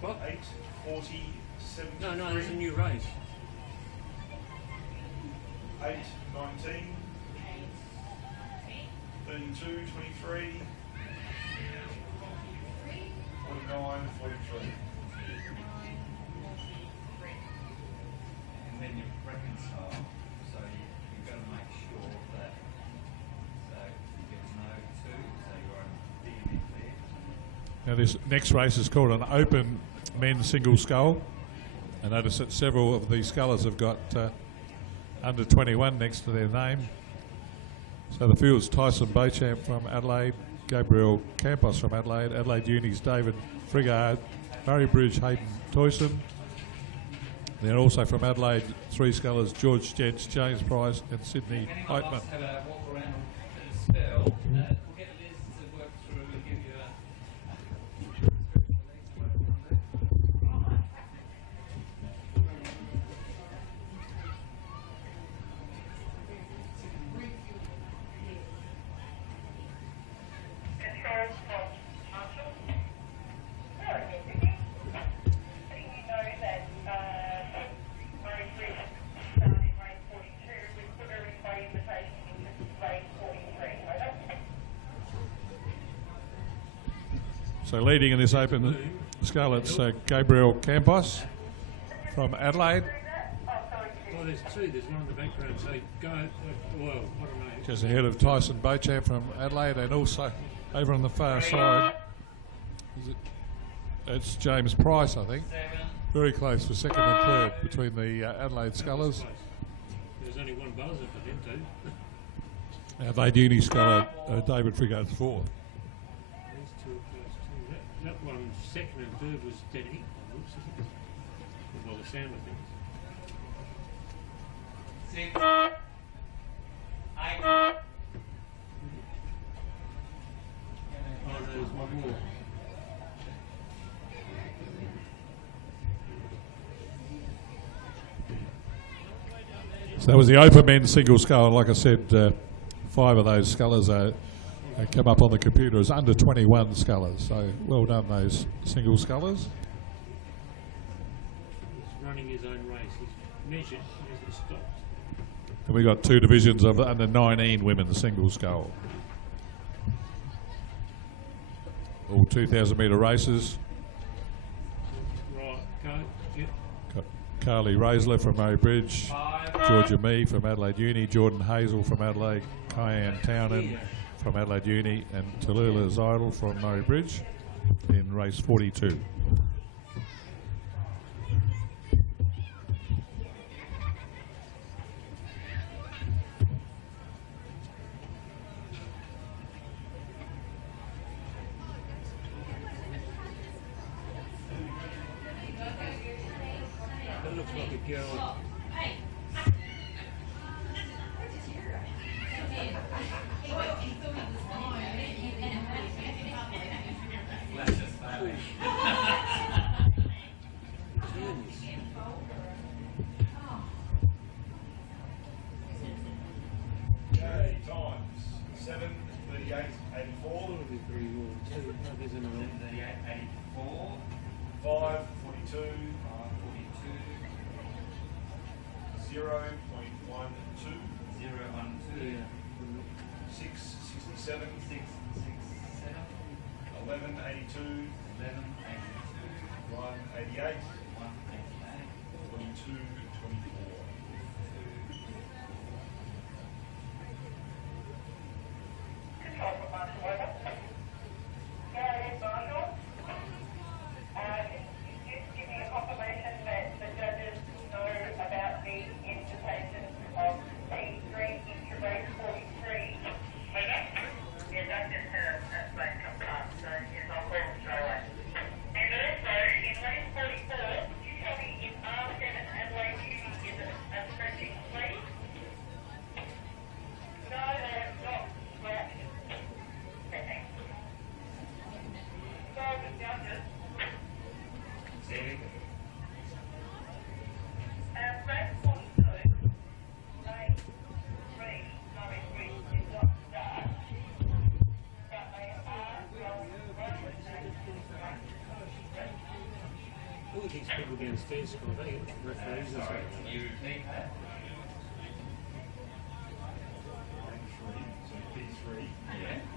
What? 8:40, 73. No, there's a new race. 8:19, 39, 42, 23, 49, 43. And then you reconcile, so you've got to make sure that, so you get no 2, so you're on DMF there. Now this next race is called an open men's single scull. I notice that several of these scullers have got under 21 next to their name. So the field's Tyson Beauchamp from Adelaide, Gabriel Campos from Adelaide, Adelaide Uni's David Frigard, Murray Bridge Hayden Toyson. Then also from Adelaide, 3 scullers, George Jents, James Price and Sydney Anyone Heitman. else have a walk around the spell? We'll get Liz to work through and give you a So leading in this open scull, it's Gabriel Campos from Adelaide. Oh, there's 2. There's one in the background. So go, well, I don't know. Just ahead of Tyson Beauchamp from Adelaide, and also over on the far side, it's James Price, I think. Very close for second and third between the Adelaide scullers. There's only one buzzer for them too. Adelaide Uni sculler David Frigard's fourth. These 2 are close too. That one, second and third, was dead heat. By the sound of things. 6, 8. Oh, no, there's one more. So that was the open men's single scull. Like I said, 5 of those scullers come up on the computer as under 21 scullers. So well done, those single scullers. He's running his own race. He's measured, he hasn't stopped. And we got 2 divisions of under 19 women's single scull. All 2,000 metre races. Right, go. Yep. Got Carly Raisler from Murray Bridge, Georgia Mee from Adelaide Uni, Jordan Hazel from Adelaide, Kyan Townend from Adelaide Uni, and Tallulah Zeidel from Murray Bridge in race 42. That looks like a girl. Okay, times 7, 38, 84, That'll be pretty warm too. Oh, there's another. 84, 5, 42, 42, 0.12, 012, Yeah. 6, 67, 6, 6, 7, 11, 82, 11, 82, 1, 88, 1, 88, 22, 24. All these people downstairs, they get referees and sorry, stuff. can you repeat that? 83, so P3, Yeah.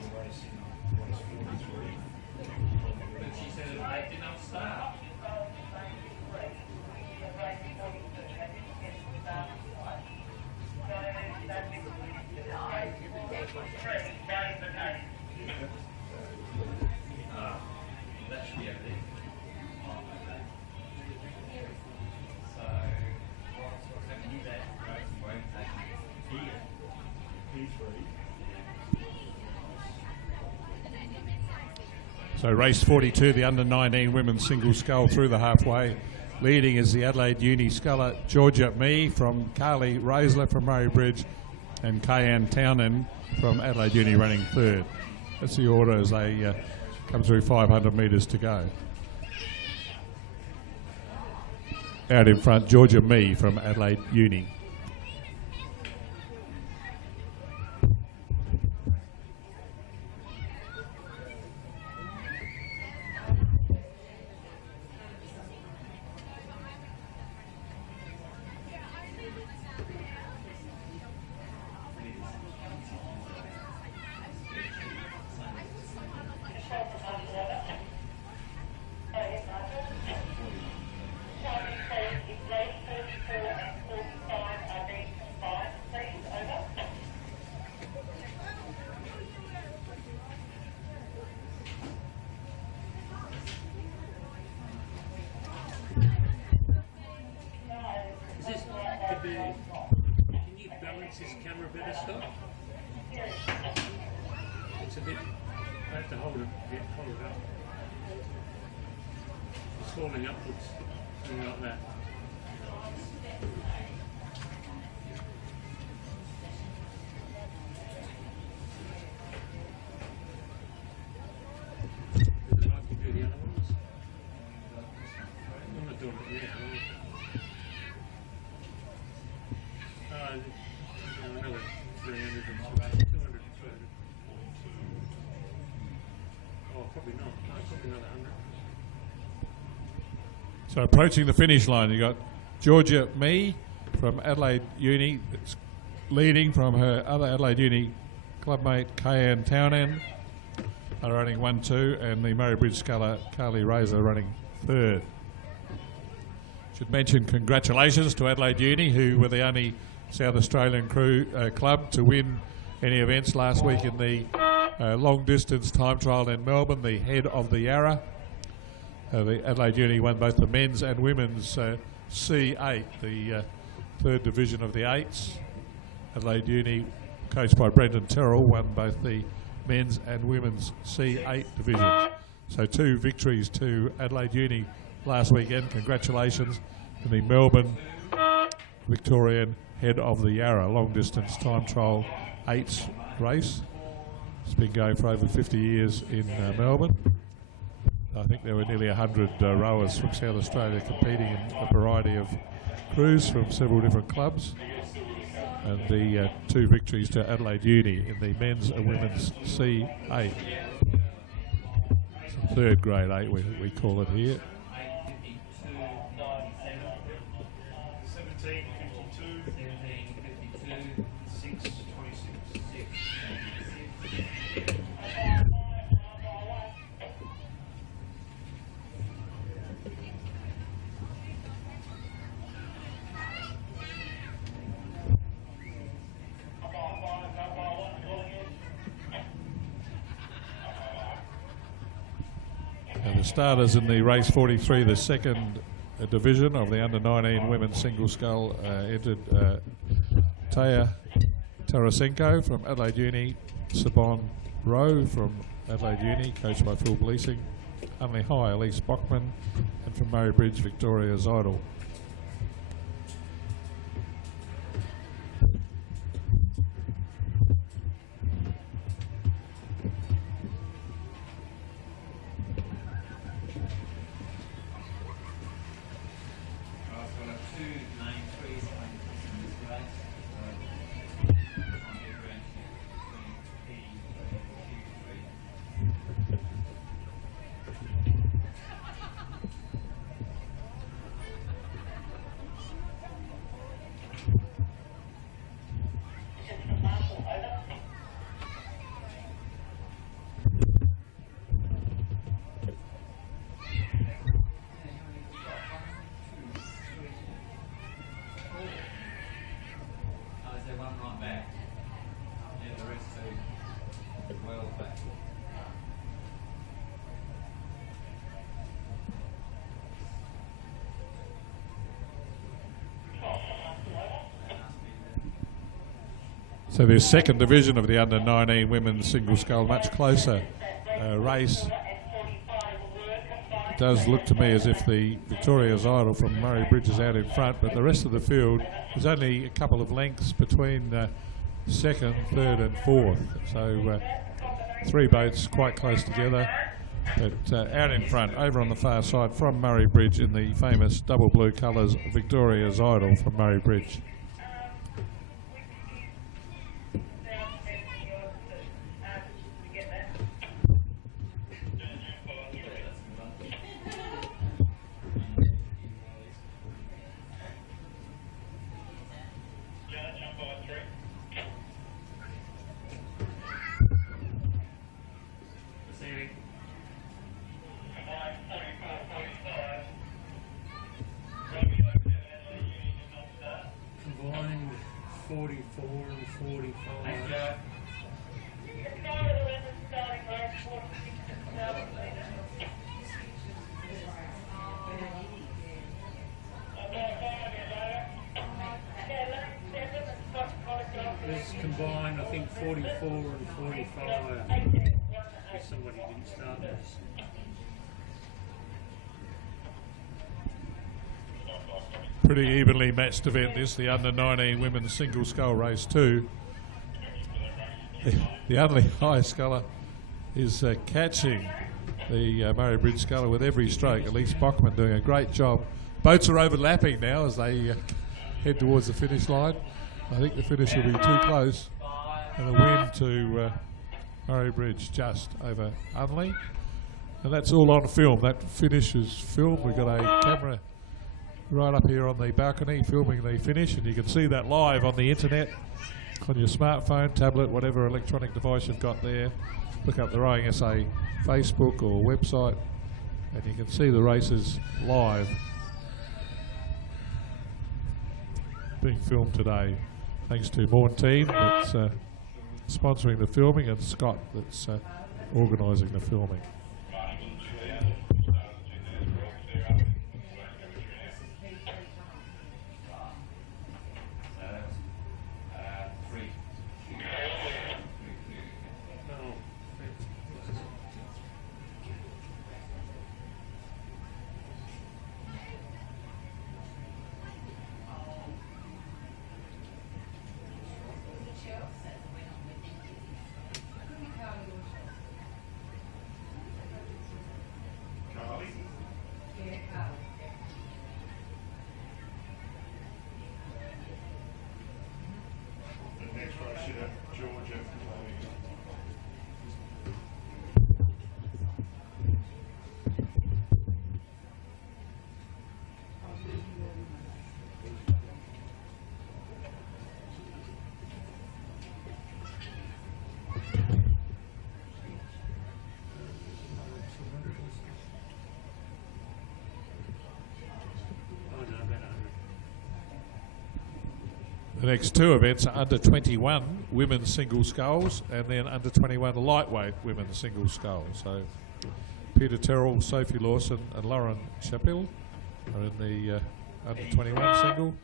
So race 42, the under-19 women's single scull through the halfway. Leading is the Adelaide Uni sculler Georgia Mee from Carly Raisler from Murray Bridge, and Kayan Townend from Adelaide Uni running third. That's the order as they come through 500 metres to go. Out in front, Georgia Mee from Adelaide Uni. Can you balance this camera better, Scott? It's a bit. I have to hold it up. It's falling upwards, something like that. Would you like to do the other ones? I'm not doing it yet. Another 300 and 200. Oh, probably not. No, probably another 100. So approaching the finish line, you got Georgia Mee from Adelaide Uni, that's leading from her other Adelaide Uni clubmate Kayan Townend, are running 1-2, and the Murray Bridge sculler Carly Raisler running third. Should mention congratulations to Adelaide Uni, who were the only South Australian club to win any events last week in the long distance time trial in Melbourne, the head of the Yarra. The Adelaide Uni won both the men's and women's C8, the third division of the eights. Adelaide Uni, coached by Brendan Terrell, won both the men's and women's C8 divisions. So 2 victories to Adelaide Uni last weekend. Congratulations to the Melbourne Victorian head of the Yarra long distance time trial 8s race. It's been going for over 50 years in Melbourne. I think there were nearly 100 rowers from South Australia competing in a variety of crews from several different clubs. And the 2 victories to Adelaide Uni in the men's and women's C8. It's the third grade 8 we call it here. 'Cons. The starters in the race 43, the second division of the under-19 women's single scull, entered Taya Tarasenko from Adelaide Uni, Sabon Rowe from Adelaide Uni, coached by Phil Bleasing, Unley High, Elise Bockman, and from Murray Bridge, Victoria Zeidel. So the second division of the under-19 women's single scull, much closer race. It does look to me as if the Victoria's Idol from Murray Bridge is out in front, but the rest of the field, there's only a couple of lengths between second, third and fourth. So three boats quite close together, but out in front, over on the far side from Murray Bridge in the famous double blue colours, Victoria's Idol from Murray Bridge. Combined 44 and 45. It's combined, I think, 44 and 45. If somebody didn't start this. Pretty evenly matched event this, the under-19 women's single scull race 2. The only high sculler is catching the Murray Bridge sculler with every stroke. Elise Bockman doing a great job. Boats are overlapping now as they head towards the finish line. I think the finish will be too close. And a win to Murray Bridge just over Unley. And that's all on film. That finish is filmed. We've got a camera right up here on the balcony filming the finish, and you can see that live on the internet, on your smartphone, tablet, whatever electronic device you've got there. Look up the Rowing SA Facebook or website, and you can see the races live being filmed today. Thanks to Morn Team that's sponsoring the filming, and Scott that's organising the filming. The next two events are under 21 women's single sculls and then under 21 lightweight women's single sculls. So Peter Terrell, Sophie Lawson and Lauren Chappell are in the under 21 single,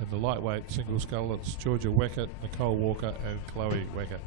and the lightweight single scull, it's Georgia Weckett, Nicole Walker and Chloe Weckett.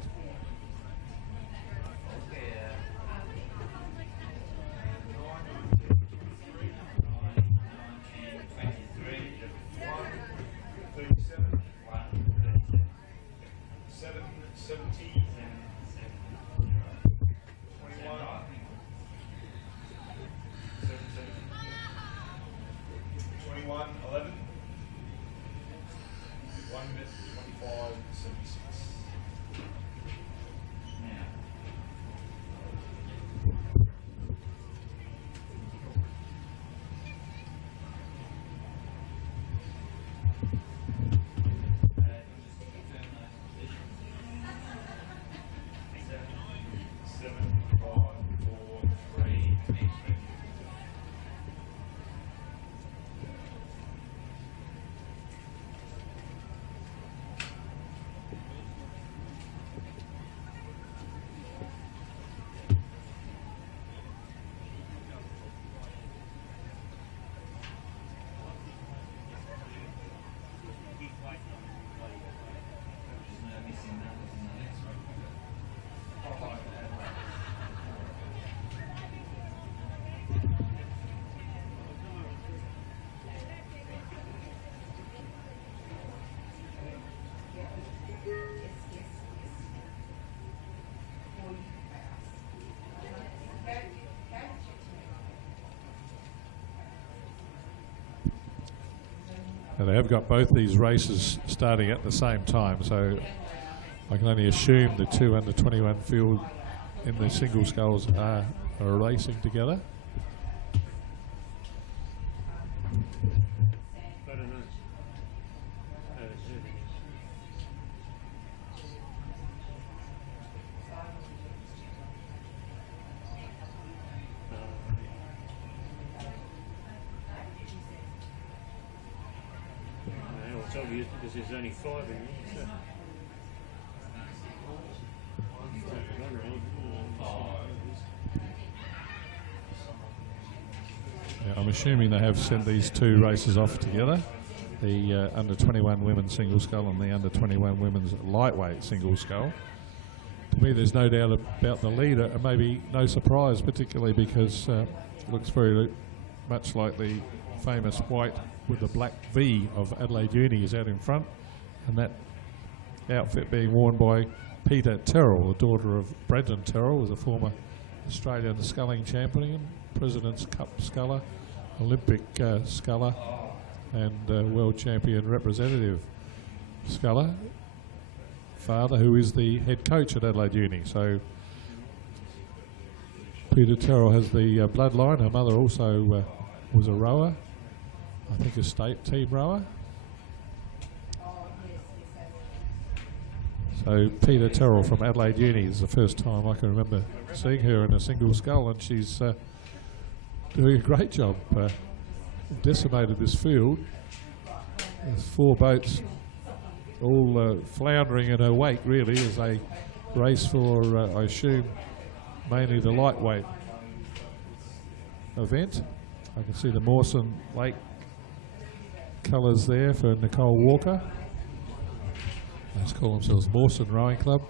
They have got both these races starting at the same time, so I can only assume the two under 21 field in the single sculls are racing together. I don't know. No, it's obvious because there's only 5 in there. So. Yeah, I'm assuming they have sent these two races off together, the under 21 women's single scull and the under 21 women's lightweight single scull. To me, there's no doubt about the leader, and maybe no surprise, particularly because it looks very much like the famous white with the black V of Adelaide Uni is out in front, and that outfit being worn by Peter Terrell, the daughter of Brendan Terrell, was a former Australian sculling champion, President's Cup sculler, Olympic sculler, and world champion representative sculler. Father, who is the head coach at Adelaide Uni. So Peter Terrell has the bloodline. Her mother also was a rower, I think a state team rower. So Peter Terrell from Adelaide Uni is the first time I can remember seeing her in a single scull, and she's doing a great job. Decimated this field. There's 4 boats all floundering in her wake, really, as they race for, I assume, mainly the lightweight event. I can see the Mawson Lake colours there for Nicole Walker. Let's call themselves Mawson Rowing Club.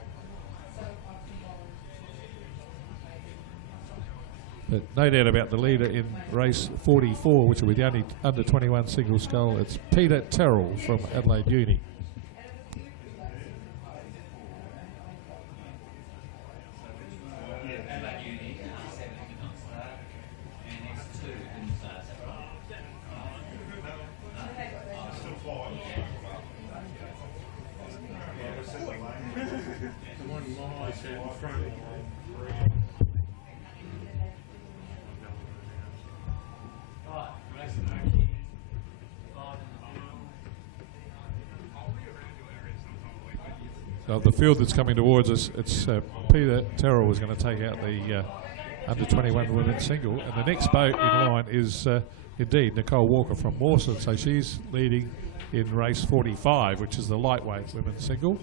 But no doubt about the leader in race 44, which will be the only under 21 single scull. It's Peter Terrell from Adelaide Uni. So the field that's coming towards us, it's Peter Terrell is going to take out the under 21 women's single, and the next boat in line is indeed Nicole Walker from Mawson. So she's leading in race 45, which is the lightweight women's single.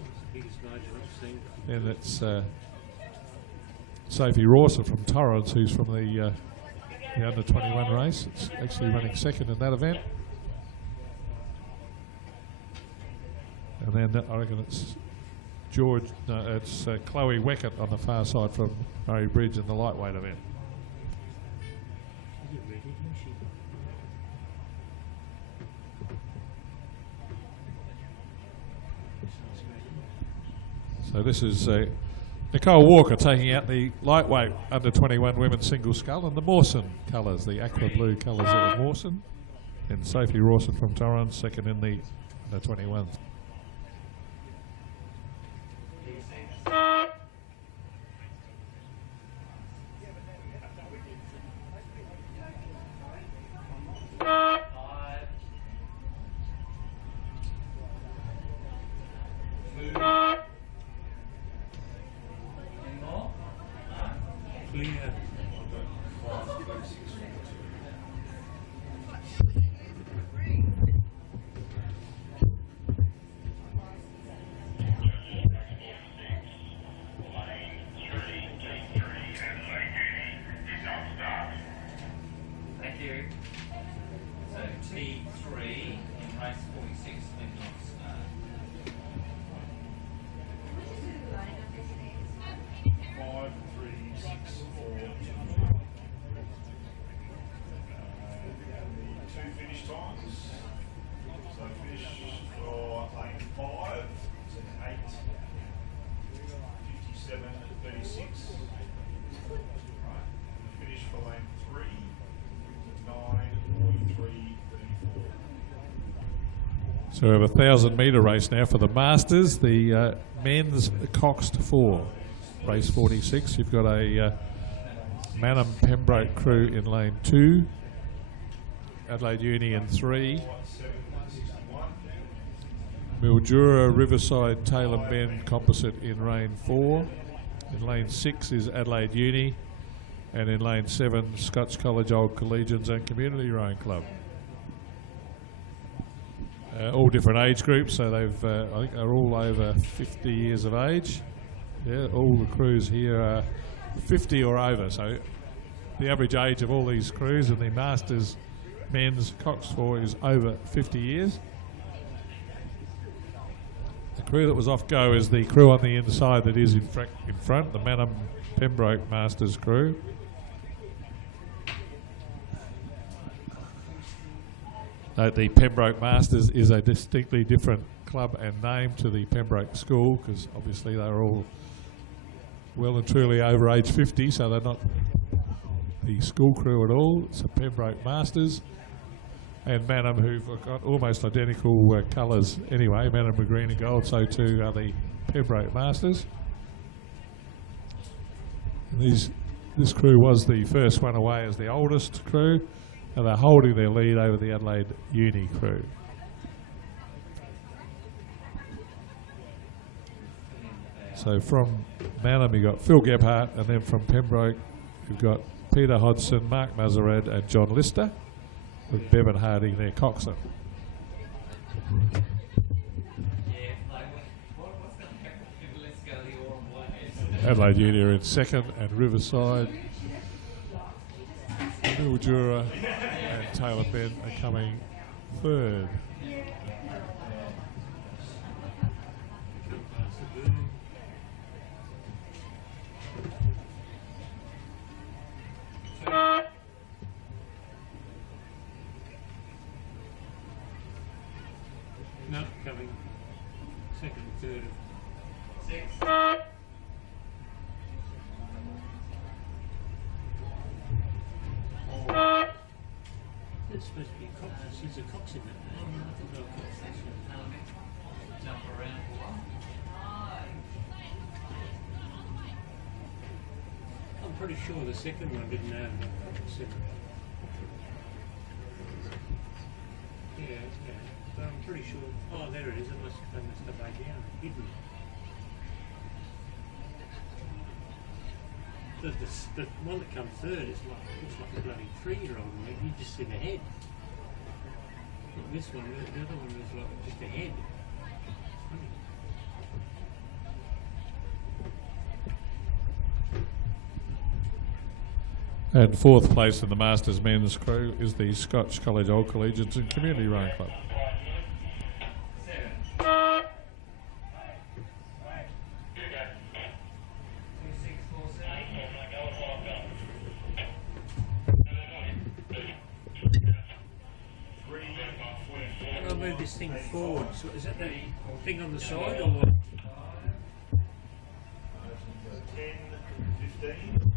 Then it's Sophie Rawson from Torrens, who's from the under 21 race. It's actually running second in that event. And then I reckon it's it's Chloe Weckett on the far side from Murray Bridge in the lightweight event. So this is Nicole Walker taking out the lightweight under 21 women's single scull in the Mawson colours, the aqua blue colours of Mawson. And Sophie Rawson from Torrens, second in the under 21. So we have a 1,000-metre race now for the Masters. The men's coxed 4, race 46. You've got a Manham Pembroke crew in lane 2, Adelaide Uni in 3, Mildura Riverside Taylor Bend Composite in lane 4. In lane 6 is Adelaide Uni, and in lane 7 Scotch College Old Collegians and Community Rowing Club. All different age groups, so they've I think they're all over 50 years of age. Yeah, all the crews here are 50 or over, so the average age of all these crews in the Masters men's coxed 4 is over 50 years. The crew that was off go is the crew on the inside that is in front, the Manham Pembroke Masters crew. The Pembroke Masters is a distinctly different club and name to the Pembroke School, because obviously they're all well and truly over age 50, so they're not the school crew at all. It's the Pembroke Masters. And Manham, who've got almost identical colours anyway, Manham are green and gold, so too are the Pembroke Masters. And this crew was the first one away as the oldest crew, and they're holding their lead over the Adelaide Uni crew. So from Manham you've got Phil Gebhardt, and then from Pembroke you've got Peter Hodson, Mark Mazared and John Lister, with Bevan Harding their coxswain. Adelaide Uni are in second, and Riverside, Mildura and Taylor Bend are coming third. No, coming second, third. 6. It's supposed to be cox. She's a cox in that. I think they're a cox. Jump around for one. I'm pretty sure the second one didn't have seven. Yeah, but I'm pretty sure. Oh, there it is. They must have laid down, hidden. The one that comes third is looks like a bloody 3-year-old. You just see the head. Not this one. The other one is like just a head. Funny. And fourth place in the Masters men's crew is the Scotch College Old Collegians and Community Rowing Club. 7. 2, 6, 4, 7. I'll move this thing forward. So is that the thing on the side or what? 10, 15,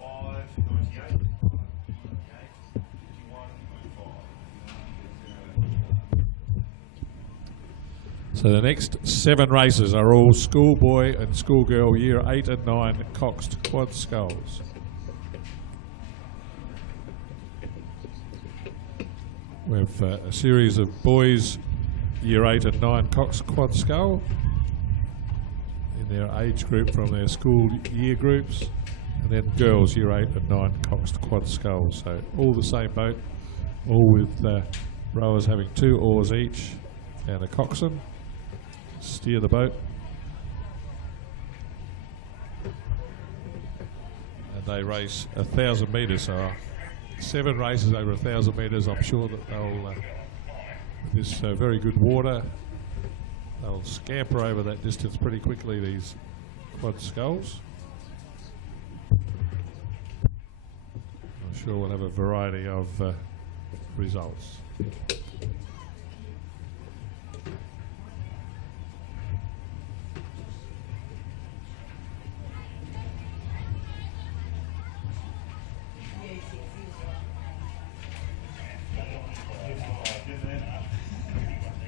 5, 98, 51, 05. So the next 7 races are all schoolboy and schoolgirl year 8 and 9 coxed quad sculls. We have a series of boys year 8 and 9 coxed quad scull in their age group from their school year groups, and then girls year 8 and 9 coxed quad sculls. So all the same boat, all with rowers having 2 oars each and a coxswain. Steer the boat. And they race 1,000 metres, so 7 races over 1,000 metres. I'm sure that they'll, with this very good water, they'll scamper over that distance pretty quickly, these quad sculls. I'm sure we'll have a variety of results.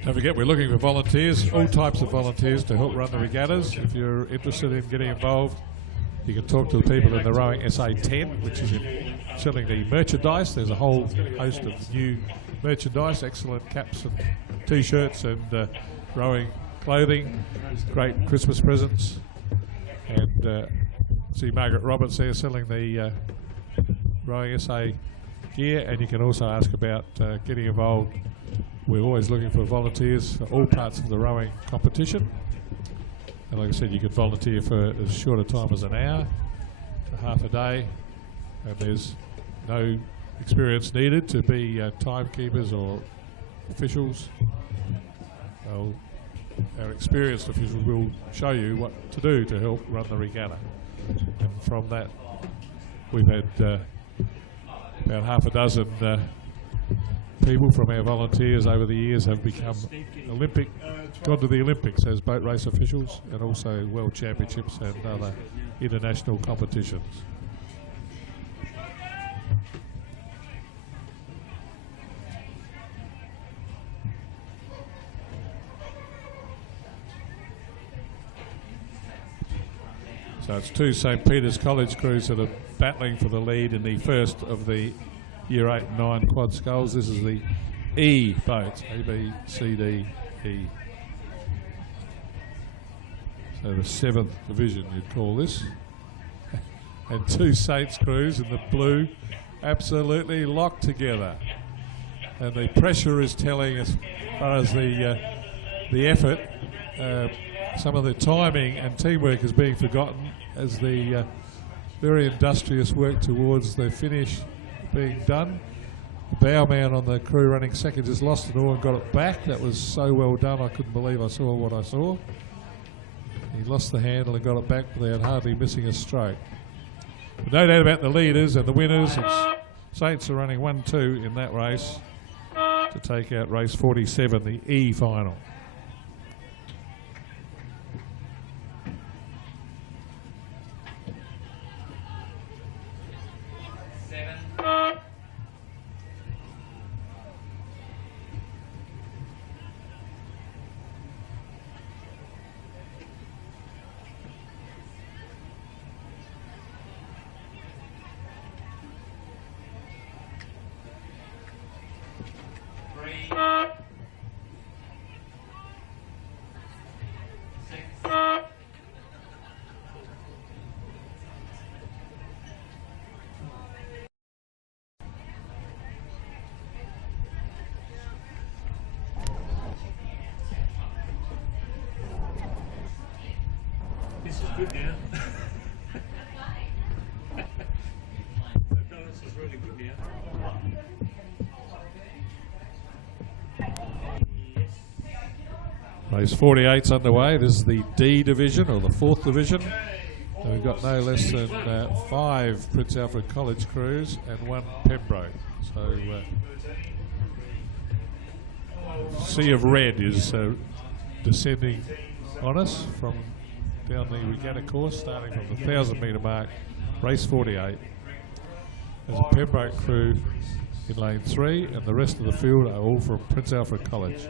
Don't forget, we're looking for volunteers, all types of volunteers to help run the regattas. If you're interested in getting involved, you can talk to the people in the Rowing SA 10, which is in selling the merchandise. There's a whole host of new merchandise, excellent caps and T-shirts and rowing clothing, great Christmas presents. And see Margaret Roberts there selling the Rowing SA gear, and you can also ask about getting involved. We're always looking for volunteers for all parts of the rowing competition. And like I said, you could volunteer for as short a time as an hour, for half a day, and there's no experience needed to be timekeepers or officials. Well, our experienced officials will show you what to do to help run the regatta. And from that, we've had about half a dozen people from our volunteers over the years have become gone to the Olympics as boat race officials, and also World Championships and other international competitions. So it's two St Peter's College crews that are battling for the lead in the first of the Year 8 and 9 quad sculls. This is the E boats, A, B, C, D, E. So the 7th division, you'd call this. And two Saints crews in the blue, absolutely locked together. And the pressure is telling, as far as the effort, some of the timing and teamwork is being forgotten as the very industrious work towards the finish being done. The bowman on the crew running second just lost an oar and got it back. That was so well done, I couldn't believe I saw what I saw. He lost the handle and got it back without hardly missing a stroke. But no doubt about the leaders and the winners. Saints are running 1-2 in that race to take out race 47, the E final. This is good now. No, this is really good now. Race 48's underway. This is the D division, or the 4th division. And we've got no less than 5 Prince Alfred College crews and 1 Pembroke. So sea of red is descending on us from down the regatta course, starting from the 1,000 metre mark, race 48. There's a Pembroke crew in lane 3, and the rest of the field are all from Prince Alfred College.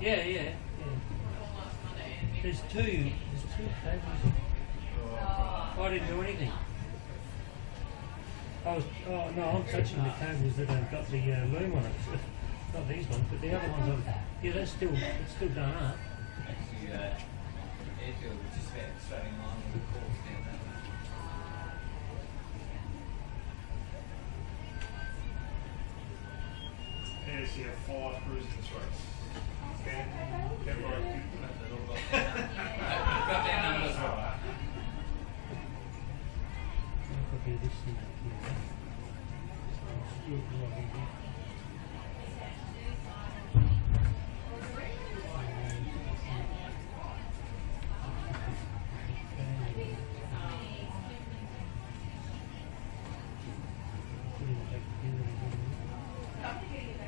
Yeah. There's two cables. I didn't do anything. I'm touching the cables that have got the loom on it. Not these ones, but the other ones. Yeah, it's still done up. Yes, you have 5 crews in this race. Got their numbers right. This thing up here.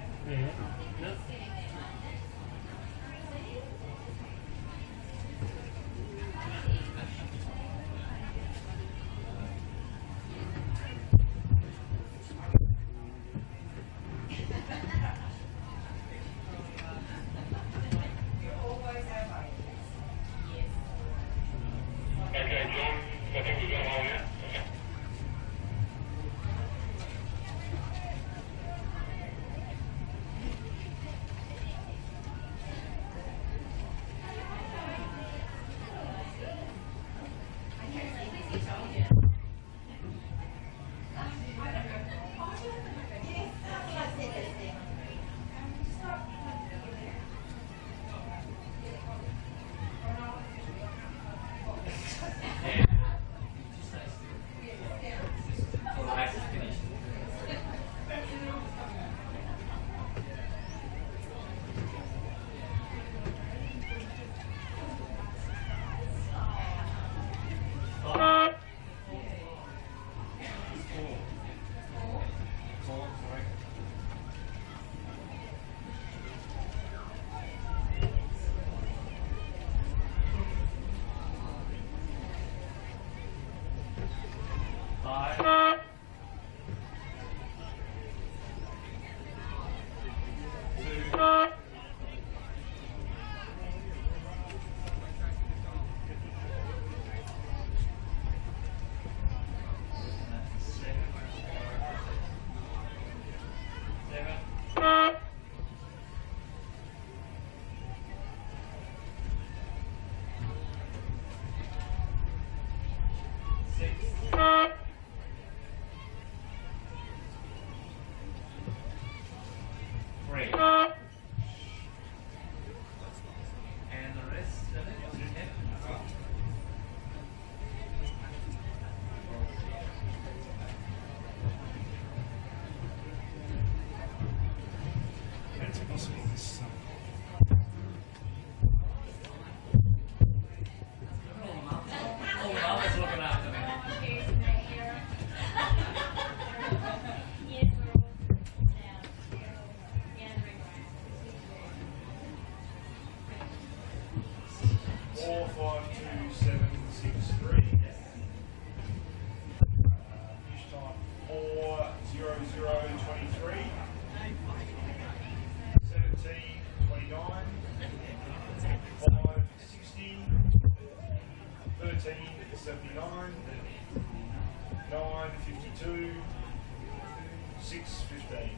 9:52, 6:15.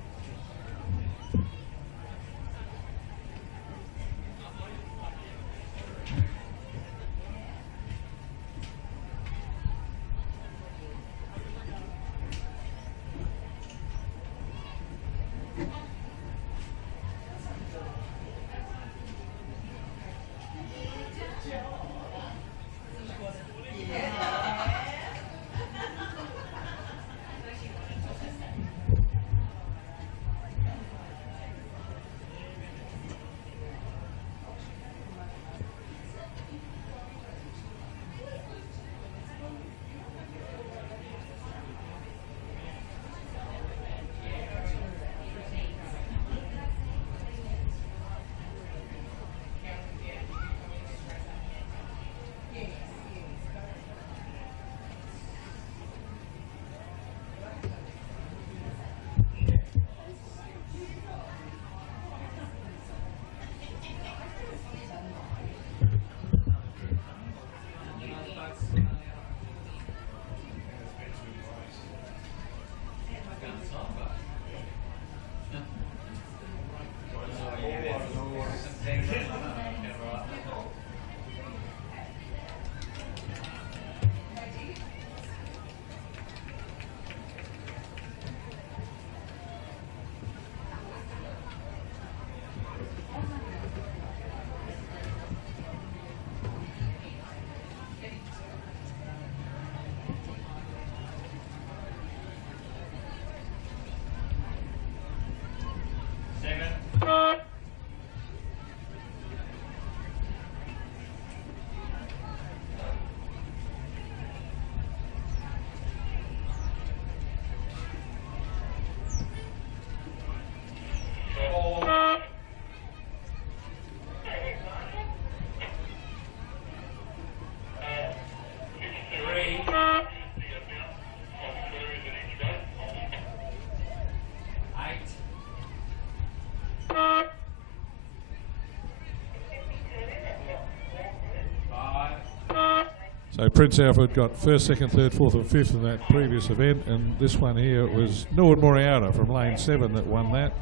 So Prince Alfred got first, second, third, fourth and fifth in that previous event, and this one here was Nord Moriarta from lane 7 that won that.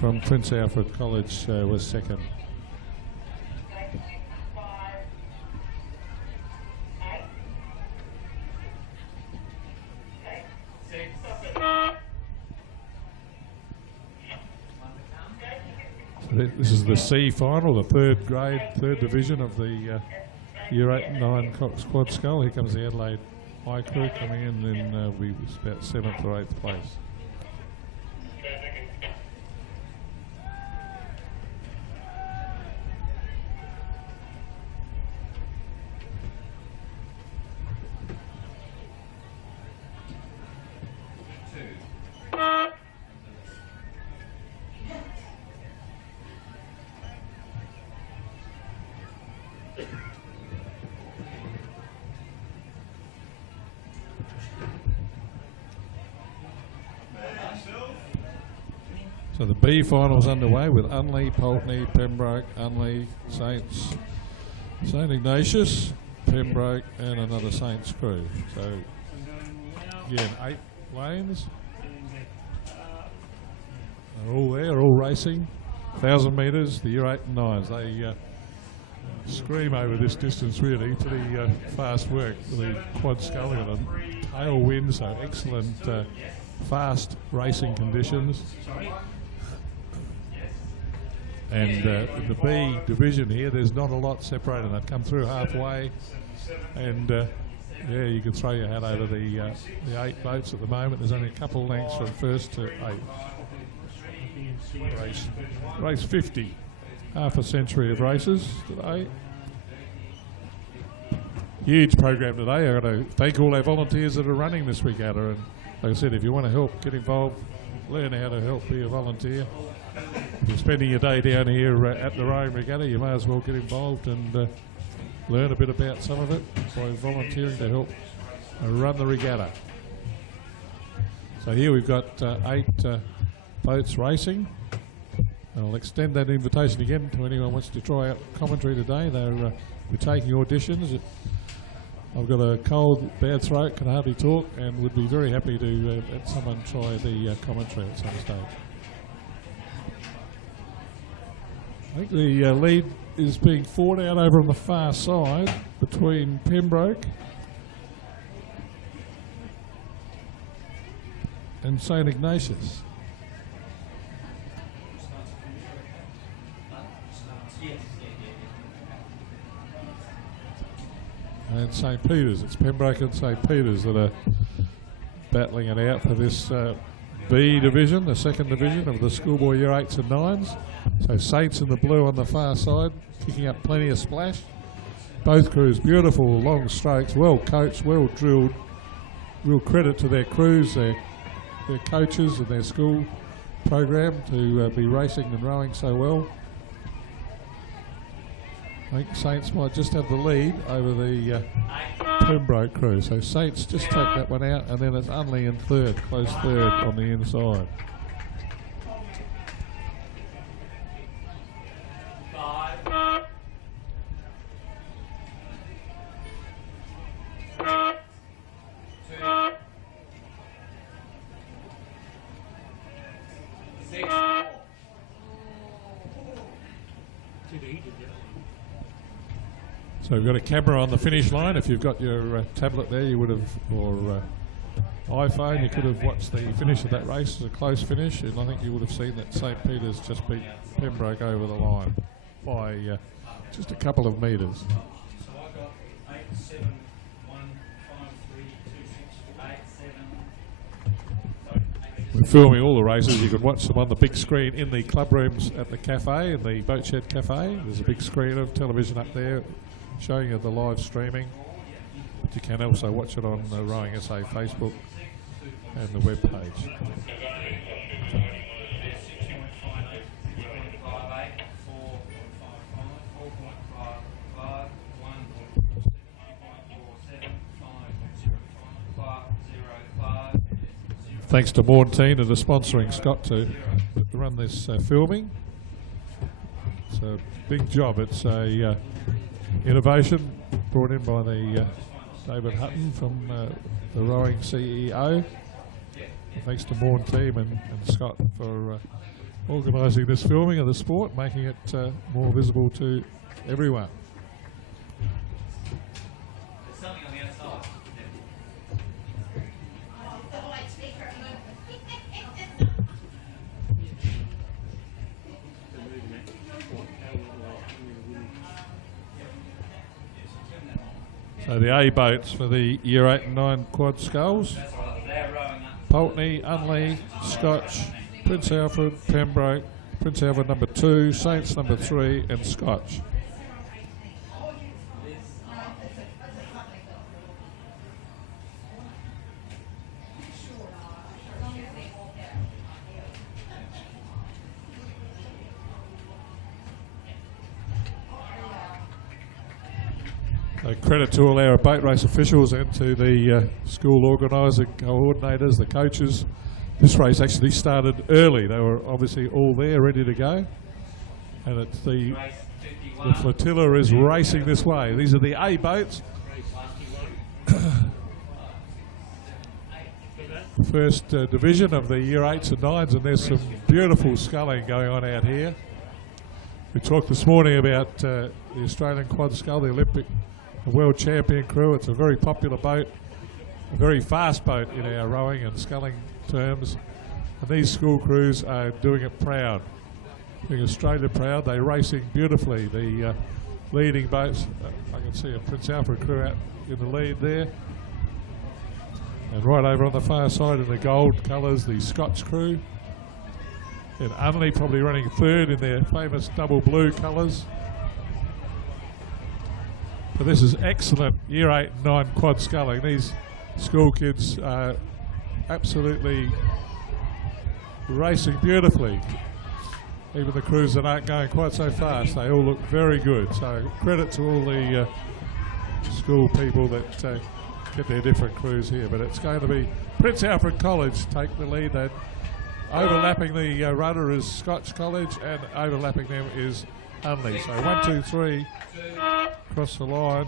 From Prince Alfred College was second. So this is the C final, the third grade, third division of the Year 8 and 9 coxed quad scull. Here comes the Adelaide High crew coming in, and we was about 7th or 8th place. So the B finals underway with Unley, Pulteney, Pembroke, Unley, Saints, St Ignatius, Pembroke, and another Saints crew. So again, 8 lanes. They're all there, all racing. 1,000 metres, the Year 8 and 9s. They scream over this distance really. Pretty fast work. The quad sculling on a tailwind, so excellent fast racing conditions. And in the B division here, there's not a lot separating. They've come through halfway, and yeah, you can throw your hat over the 8 boats at the moment. There's only a couple of lengths from first to 8. Race 50, half a century of races today. Huge program today. I've got to thank all our volunteers that are running this regatta. And like I said, if you want to help, get involved, learn how to help be a volunteer. If you're spending your day down here at the rowing regatta, you may as well get involved and learn a bit about some of it by volunteering to help run the regatta. So here we've got 8 boats racing. I'll extend that invitation again to anyone who wants to try out commentary today. We're taking auditions. I've got a cold, bad throat, can hardly talk, and would be very happy to let someone try the commentary at some stage. I think the lead is being fought out over on the far side between Pembroke and St Ignatius. And St Peter's. It's Pembroke and St Peter's that are battling it out for this B division, the second division of the schoolboy year 8s and 9s. So Saints in the blue on the far side, kicking up plenty of splash. Both crews, beautiful long strokes, well coached, well drilled. Real credit to their crews, their coaches and their school program to be racing and rowing so well. I think Saints might just have the lead over the Pembroke crew. So Saints just take that one out, and then it's Unley in third, close third on the inside. So we've got a camera on the finish line. If you've got your tablet there, you would have, or iPhone, you could have watched the finish of that race. It's a close finish, and I think you would have seen that St Peter's just beat Pembroke over the line by just a couple of metres. So I got 8, 7, 1, 5, 3, 2, 6, 8, 7. We're filming all the races. You can watch them on the big screen in the club rooms at the cafe, in the Boat Shed Cafe. There's a big screen of television up there showing you the live streaming. But you can also watch it on the Rowing SA Facebook and the web page. Thanks to Morntine and the sponsoring Scott to run this filming. It's a big job. It's a innovation brought in by the David Hutton from the rowing CEO. Thanks to Morntine and Scott for organising this filming of the sport, making it more visible to everyone. There's something on the outside. So the A boats for the year 8 and 9 quad sculls: Pulteney, Unley, Scotch, Prince Alfred, Pembroke, Prince Alfred number 2, Saints number 3, and Scotch. Credit to all our boat race officials and to the school organising coordinators, the coaches. This race actually started early. They were obviously all there, ready to go. And it's the flotilla is racing this way. These are the A boats. First division of the year 8s and 9s, and there's some beautiful sculling going on out here. We talked this morning about the Australian quad scull, the Olympic world champion crew. It's a very popular boat, a very fast boat in our rowing and sculling terms. And these school crews are doing it proud, doing Australia proud. They're racing beautifully. The leading boats, I can see a Prince Alfred crew out in the lead there. And right over on the far side in the gold colours, the Scotch crew. And Unley probably running third in their famous double blue colours. But this is excellent year 8 and 9 quad sculling. These school kids are absolutely racing beautifully. Even the crews that aren't going quite so fast, they all look very good. So credit to all the school people that get their different crews here. But it's going to be Prince Alfred College take the lead. They're overlapping the rudder is Scotch College, and overlapping them is Unley. So 1, 2, 3 across the line.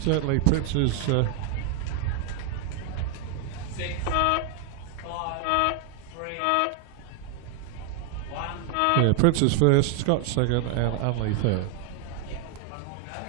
certainly Prince's 6, 5, 3, 1. Prince's first, Scott second, and Unley third. One more go.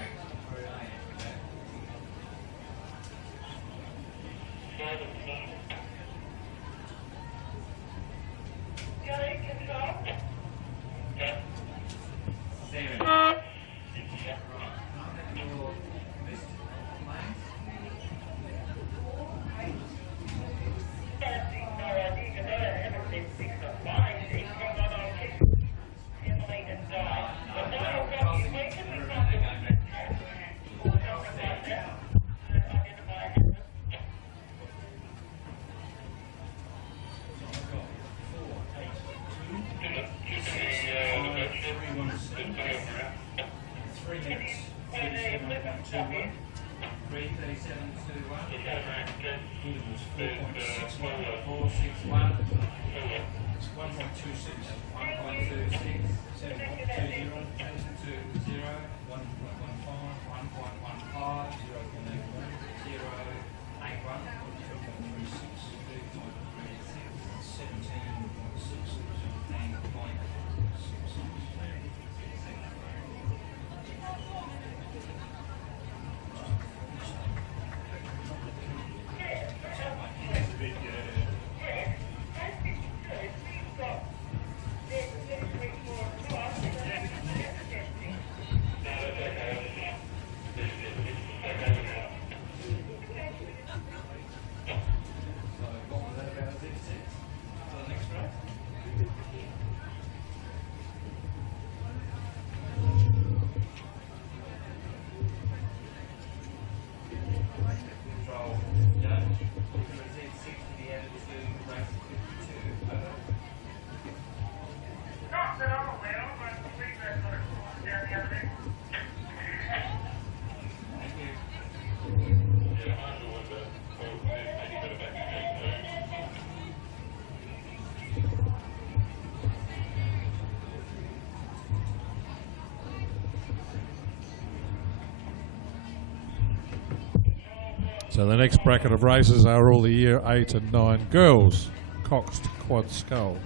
So the next bracket of races are all the year 8 and 9 girls, coxed quad scull.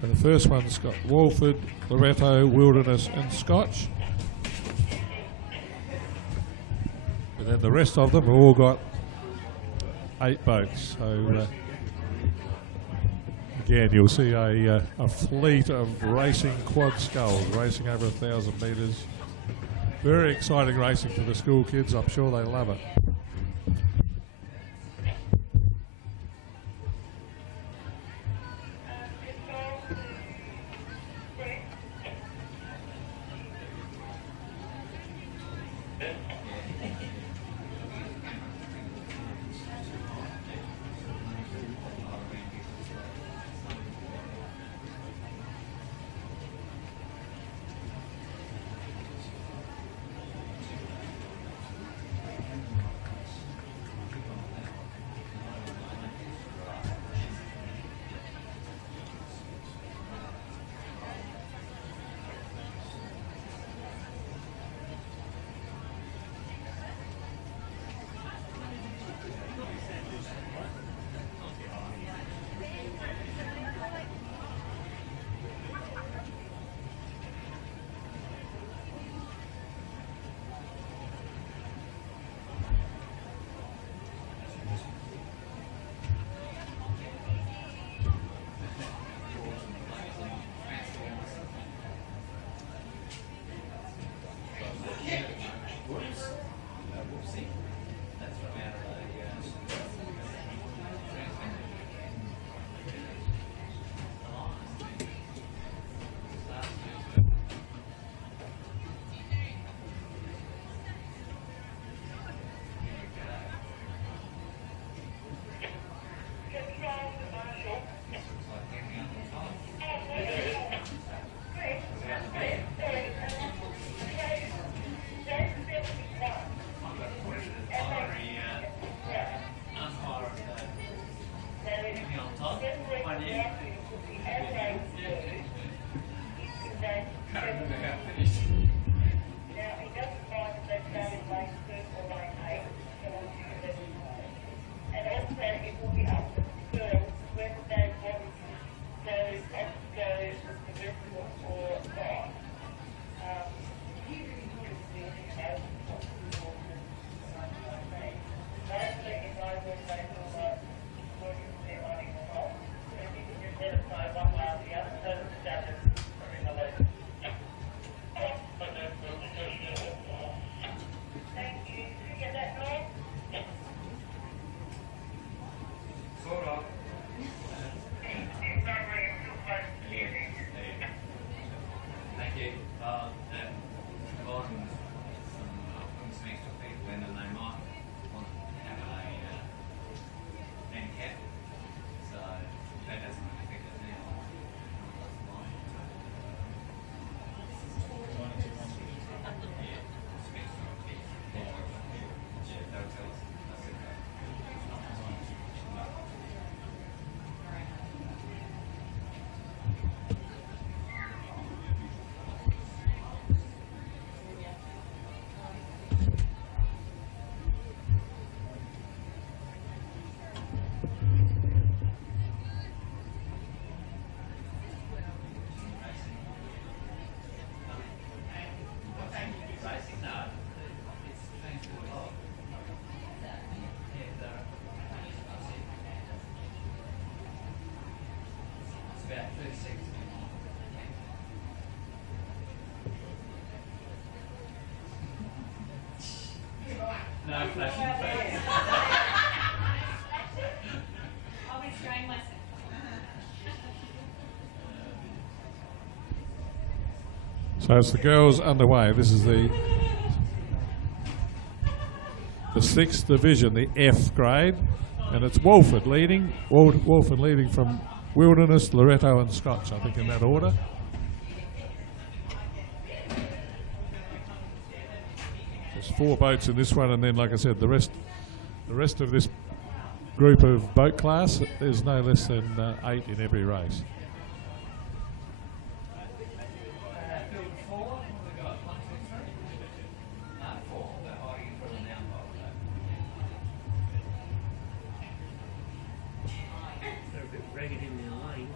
So the first one's got Walford, Loretto, Wilderness and Scotch. And then the rest of them have all got 8 boats. So again, you'll see a fleet of racing quad sculls racing over 1,000 metres. Very exciting racing for the school kids. I'm sure they love it. flashing face. I'll be spraying myself. So it's the girls underway. This is the 6th division, the F grade, and it's Walford leading. Walford leading from Wilderness, Loretto and Scotch, I think in that order. There's 4 boats in this one, and then, like I said, the rest of this group of boat class, there's no less than 8 in every race. Field 4, we got 1, 2, 3. No, 4. They're hiding for the down boat. They're a bit ragged in their lane.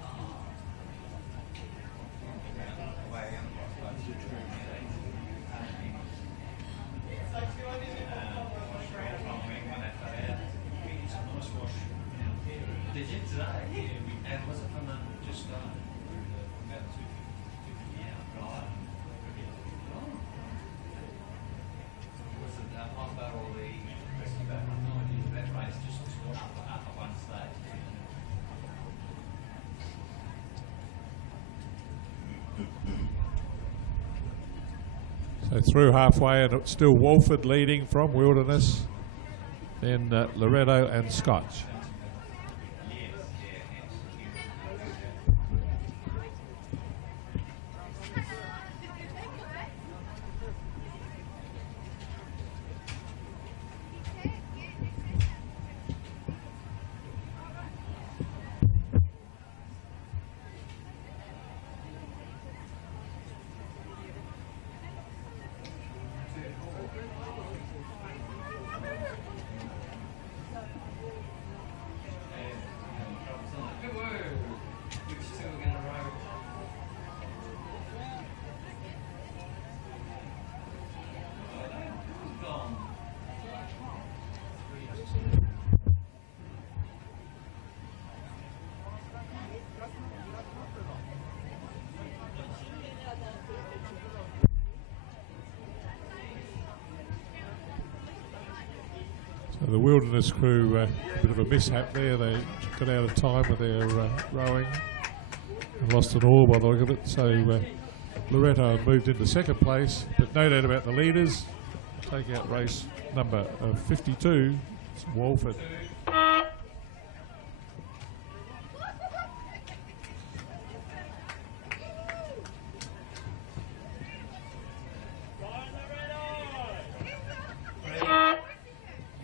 Did you today? And was it from just about 250? Yeah, right. Was it on about all the rest of that? No idea. That race just washed up at one stage. So through halfway, and it's still Walford leading from Wilderness, then Loretto and Scotch. So the Wilderness crew, a bit of a mishap there. They got out of time with their rowing and lost an oar by the look of it. So Loretto moved into 2nd place, but no doubt about the leaders. Take out race number 52, it's Walford.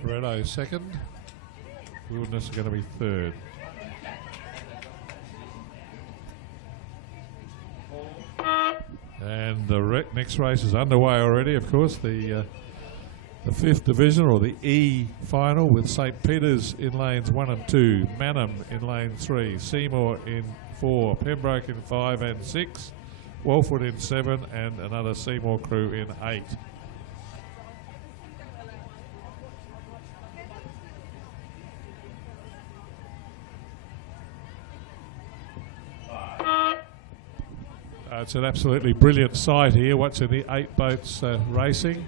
Loretto 2nd, Wilderness are going to be 3rd. And the next race is underway already, of course, the 5th division, or the E final, with St Peter's in lanes 1 and 2, Manham in lane 3, Seymour in 4, Pembroke in 5 and 6, Walford in 7, and another Seymour crew in 8. It's an absolutely brilliant sight here, watching the 8 boats racing.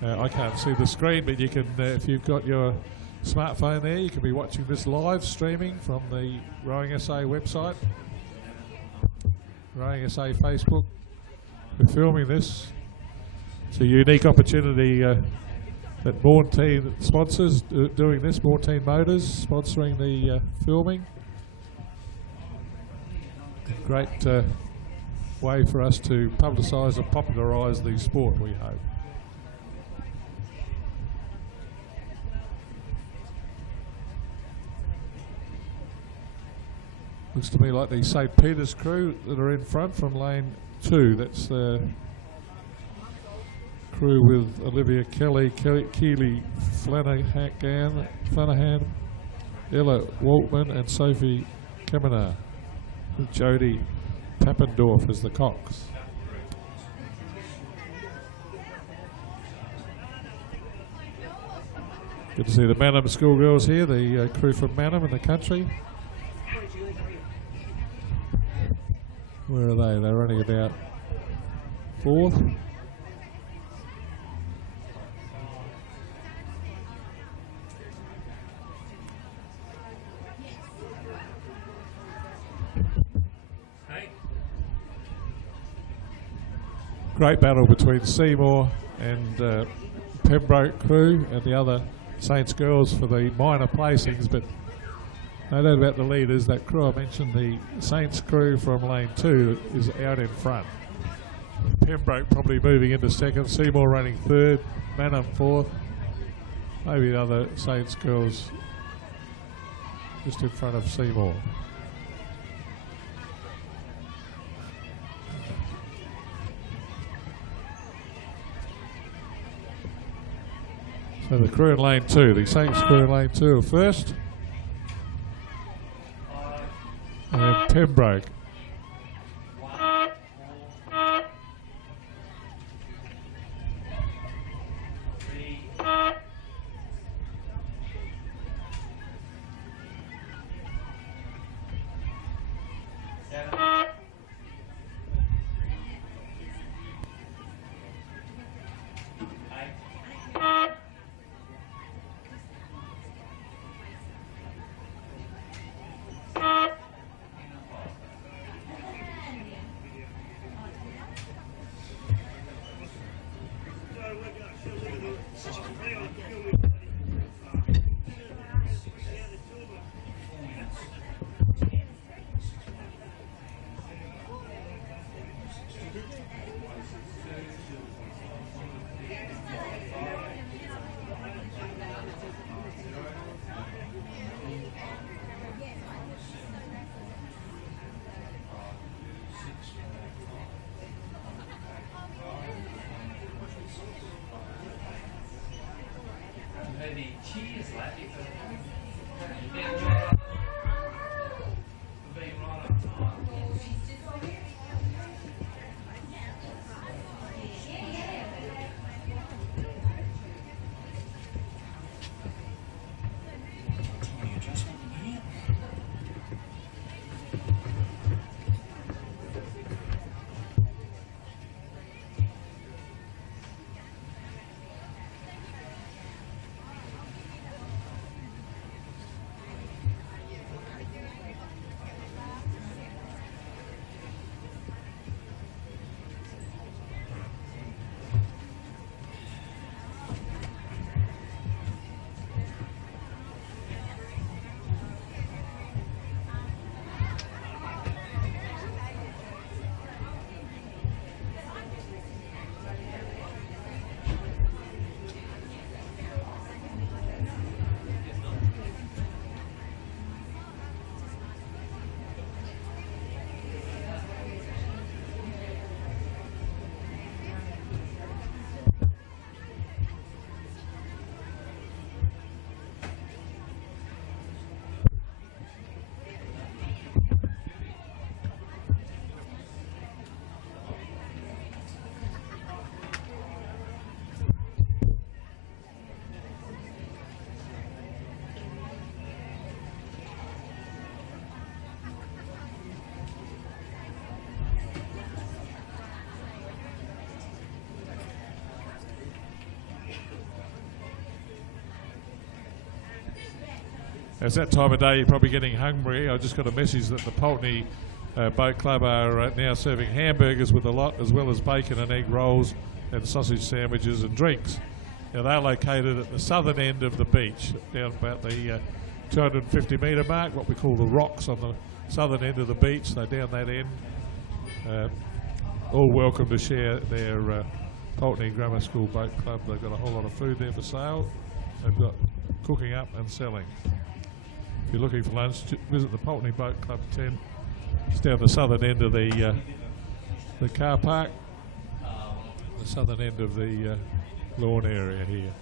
I can't see the screen, but you can, if you've got your smartphone there, you can be watching this live streaming from the Rowing SA website, Rowing SA Facebook. We're filming this. It's a unique opportunity that Mornteen sponsors doing this, Mornteen Motors sponsoring the filming. Great way for us to publicise and popularise the sport, we hope. Looks to me like the St Peter's crew that are in front from lane 2. That's the crew with Olivia Kelly, Keely Flanahan, Ella Waltman and Sophie Kamenar, with Jodie Pappendorf as the cox. Good to see the Manham schoolgirls here, the crew from Manham in the country. Where are they? They're running about 4th. great battle between Seymour and Pembroke crew and the other Saints girls for the minor placings, but no doubt about the leaders. That crew I mentioned, the Saints crew from lane 2 is out in front. Pembroke probably moving into second, Seymour running third, Manham fourth, maybe the other Saints girls just in front of Seymour. So the crew in lane 2, the Saints crew in lane 2 are first. And then Pembroke. It's that time of day you're probably getting hungry. I just got a message that the Pulteney Boat Club are now serving hamburgers with a lot, as well as bacon and egg rolls and sausage sandwiches and drinks. Now they're located at the southern end of the beach, down about the 250 metre mark, what we call the rocks on the southern end of the beach. They're down that end. All welcome to share their Pulteney Grammar School Boat Club. They've got a whole lot of food there for sale. They've got cooking up and selling. If you're looking for lunch, visit the Pulteney Boat Club tent. It's down the southern end of the car park, the southern end of the lawn area here.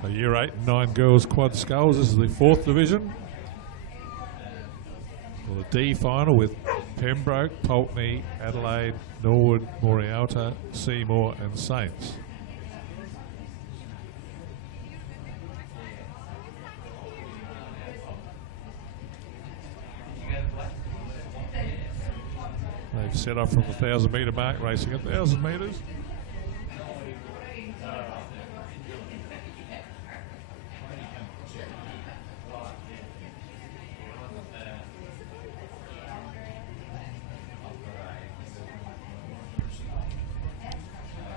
So Year 8 and 9 girls quad sculls. This is the 4th division. Well, the D final with Pembroke, Pulteney, Adelaide, Norwood, Morialta, Seymour and Saints. They've set off from the 1,000 metre mark, racing at 1,000 metres.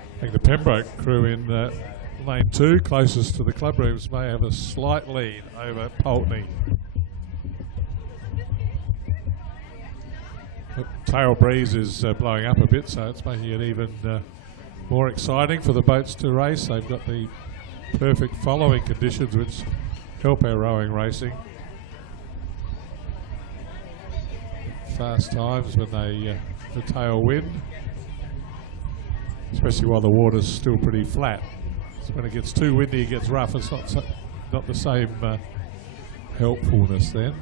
I think the Pembroke crew in lane 2, closest to the club rooms, may have a slight lead over Pulteney. The tail breeze is blowing up a bit, so it's making it even more exciting for the boats to race. They've got the perfect following conditions which help our rowing racing. Fast times when they the tail wind, especially while the water's still pretty flat. So when it gets too windy, it gets rough. It's not the same helpfulness then.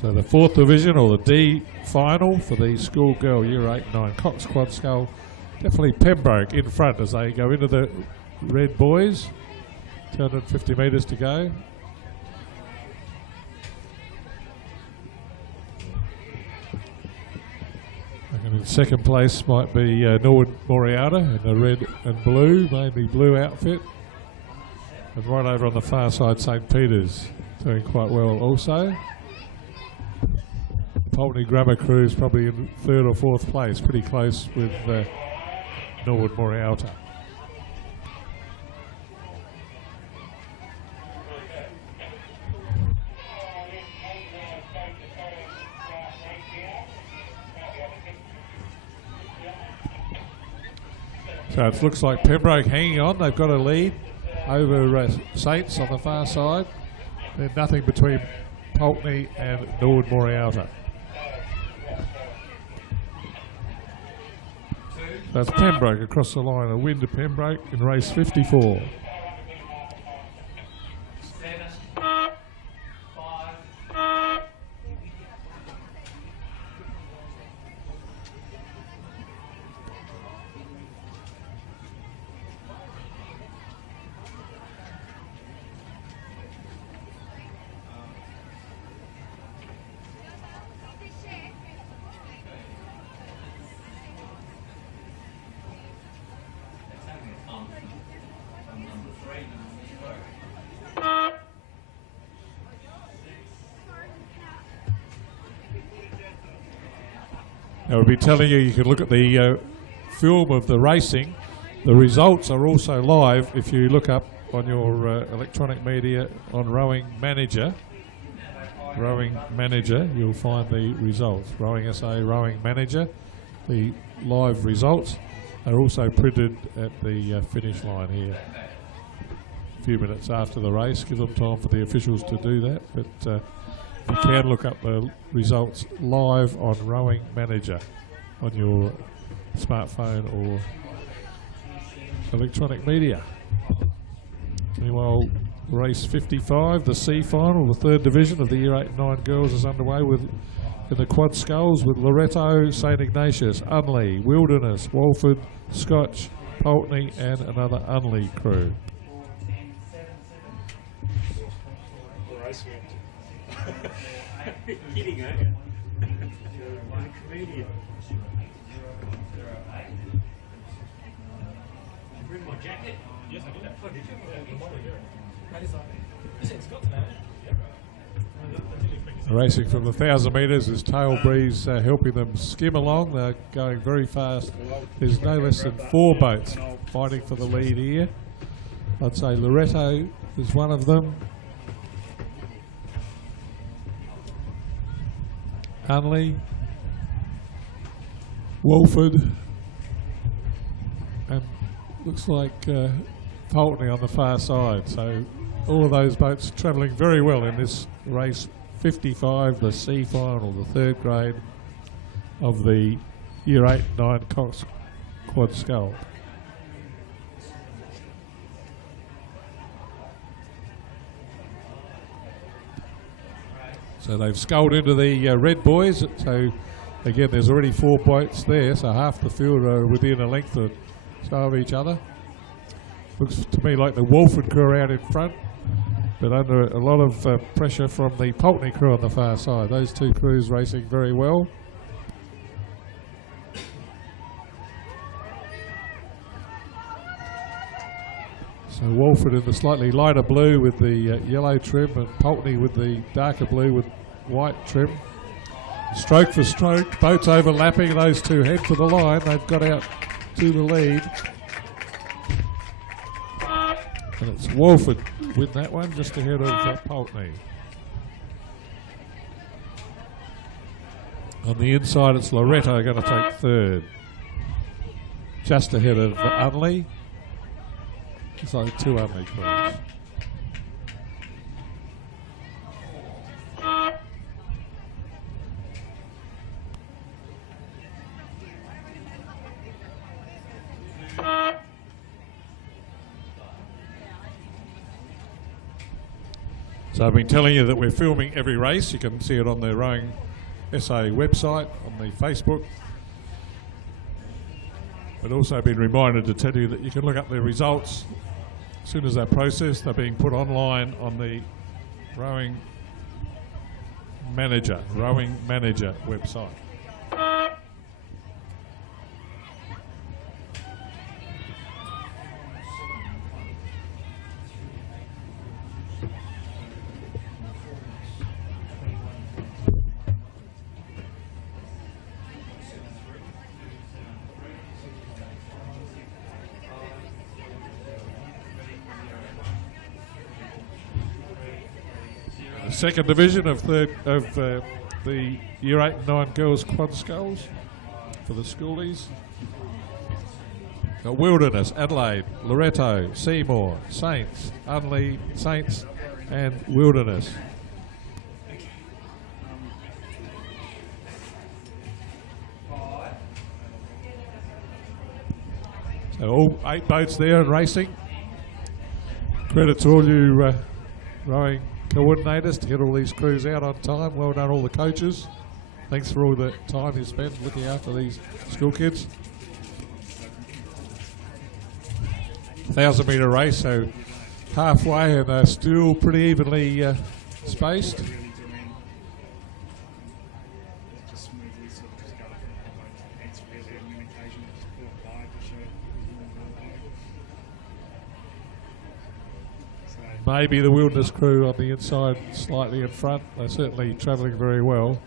So the 4th division, or the D final for the schoolgirl Year 8 9 Cox Quad Scull. Definitely Pembroke in front as they go into the red boys. 250 metres to go. And in second place might be Norwood Morialta in the red and blue, maybe blue outfit. And right over on the far side, St. Peter's doing quite well also. Pulteney Grammar Crew is probably in 3rd or 4th place, pretty close with Norwood Morialta. So it looks like Pembroke hanging on. They've got a lead over Saints on the far side. There's nothing between Pulteney and Norwood Morialta. That's Pembroke across the line, a win to Pembroke in race 54. I will be telling you, you can look at the film of the racing. The results are also live if you look up on your electronic media on Rowing Manager. Rowing Manager, you'll find the results. Rowing SA, Rowing Manager. The live results are also printed at the finish line here. A few minutes after the race, give them time for the officials to do that, but you can look up the results live on Rowing Manager on your smartphone or electronic media. Meanwhile, race 55, the C final, the 3rd division of the Year 8 and 9 girls is underway with in the quad sculls with Loretto, St Ignatius, Unley, Wilderness, Walford, Scotch, Pulteney and another Unley crew. Kidding, aren't you? You're one comedian. Did you bring my jacket? Yes, I did. Oh, did you? Racing from the 1,000 metres is tail breeze helping them skim along. They're going very fast. There's no less than 4 boats fighting for the lead here. I'd say Loretto is one of them. Unley, Walford, and looks like Pulteney on the far side. So all of those boats travelling very well in this race 55, the C final, the third grade of the Year 8 and 9 coxed quad scull. So they've sculled into the red buoys. So again, there's already 4 boats there, so half the field are within a length or so of each other. Looks to me like the Walford crew are out in front, but under a lot of pressure from the Pulteney crew on the far side. Those 2 crews racing very well. So Walford in the slightly lighter blue with the yellow trim, and Pulteney with the darker blue with white trim. Stroke for stroke, boats overlapping, those 2 head for the line. They've got out to the lead. And it's Walford with that one, just ahead of Pulteney. On the inside, it's Loretto going to take third. Just ahead of Unley. It's like 2 Unley crews. So I've been telling you that we're filming every race. You can see it on the Rowing SA website, on the Facebook. But also been reminded to tell you that you can look up the results as soon as they're processed. They're being put online on the Rowing Manager website. Second division of the Year 8 and 9 girls quad sculls for the schoolies. Got Wilderness, Adelaide, Loretto, Seymour, Saints, Unley, Saints and Wilderness. So all 8 boats there and racing. Credit to all you rowing coordinators to get all these crews out on time. Well done all the coaches. Thanks for all the time you spent looking after these school kids. 1,000 metre race, so halfway, and they're still pretty evenly spaced. Maybe the Wilderness crew on the inside slightly in front. They're certainly travelling very well,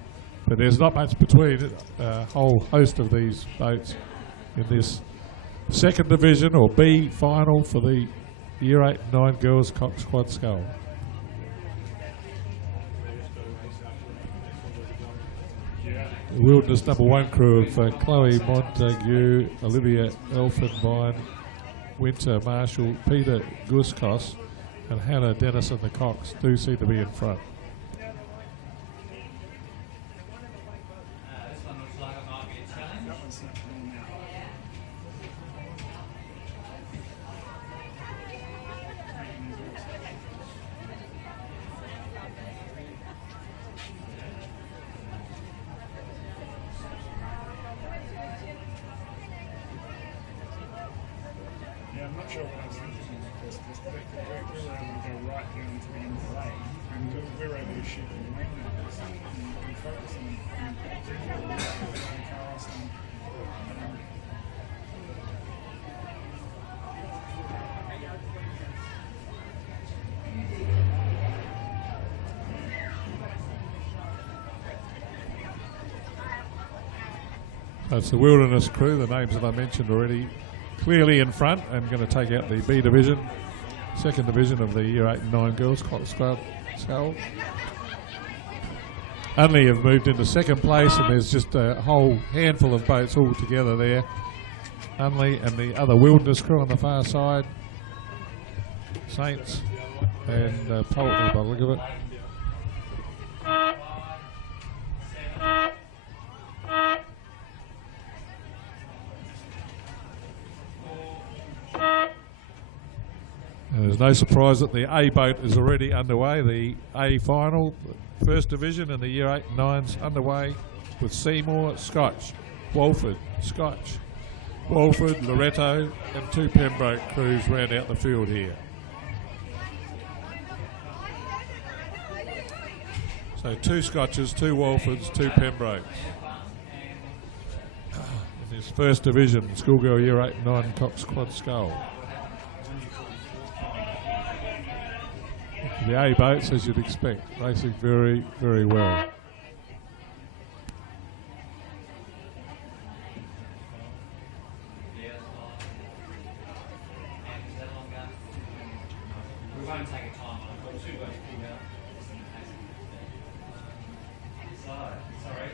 but there's not much between a whole host of these boats in this second division or B final for the Year 8 and 9 girls coxed quad scull. The Wilderness #1 crew of Chloe Montague, Olivia Elfenbein, Winter Marshall, Peter Guskos and Hannah Dennison, the Cox, do seem to be in front. This one looks like it might be a challenge. Yeah, I'm not sure what I was thinking because we were able to go right down to the end of the lane and we were able to shoot the lane and focus on the cars and That's the Wilderness crew, the names that I mentioned already, clearly in front and going to take out the B division, second division of the Year 8 and 9 girls coxed scull. only have moved into second place, and there's just a whole handful of boats all together there. Unley and the other Wilderness crew on the far side, Saints and Poltony by the look of it. And there's no surprise that the A boat is already underway. The A final, first division in the Year 8 and 9's underway with Seymour, Scotch, Walford, Scotch, Walford, Loretto and 2 Pembroke crews round out the field here. So 2 Scotches, 2 Walfords, 2 Pembrokes. In this first division, schoolgirl Year 8 and 9 coxed quad scull. The A boats, as you'd expect, racing very, very well. We won't take a time on it. We've got 2 boats pulled out. Sorry.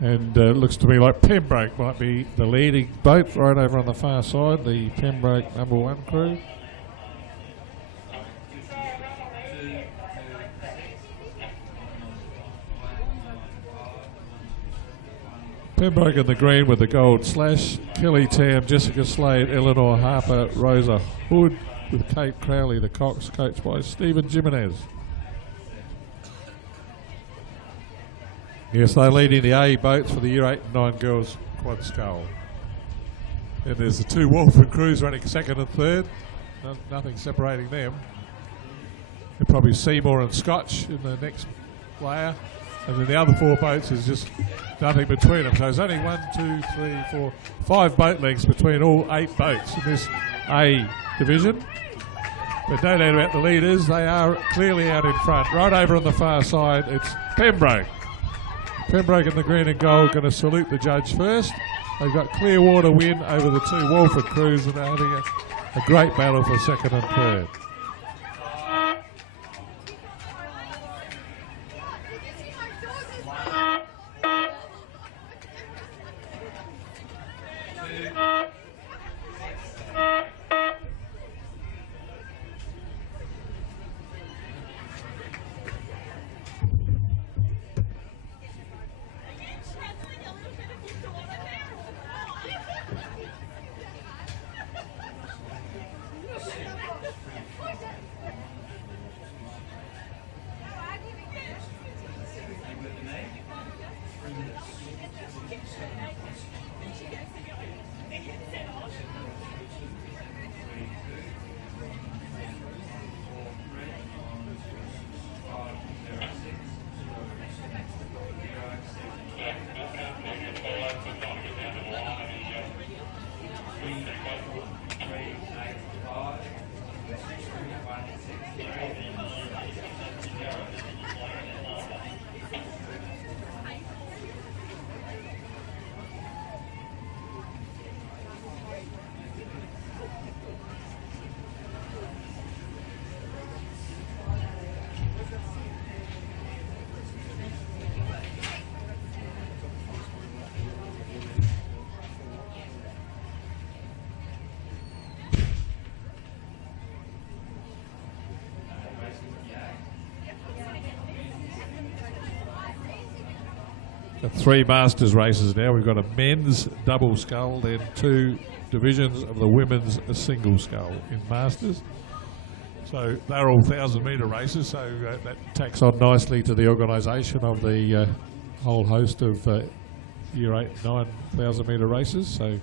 And it looks to me like Pembroke might be the leading boat right over on the far side, the Pembroke #1 crew. Pembroke in the green with the gold slash, Kelly Tam, Jessica Slade, Eleanor Harper, Rosa Hood with Kate Crowley, the Cox, coached by Stephen Jimenez. Yes, they're leading the A boats for the Year 8 and 9 girls quad scull. And there's the 2 Walford crews running second and third. Nothing separating them. And probably Seymour and Scotch in the next layer. And then the other 4 boats is just nothing between them. So there's only 1, 2, 3, 4, 5 boat lengths between all 8 boats in this A division. But no doubt about the leaders, they are clearly out in front. Right over on the far side, it's Pembroke. Pembroke in the green and gold going to salute the judge first. They've got Clearwater win over the 2 Walford crews, and they're having a great battle for second and third. Got 3 Masters races now. We've got a men's double scull, then 2 divisions of the women's single scull in Masters. So they're all 1,000-metre races, so that tacks on nicely to the organisation of the whole host of Year 8 and 9 1,000-metre races. So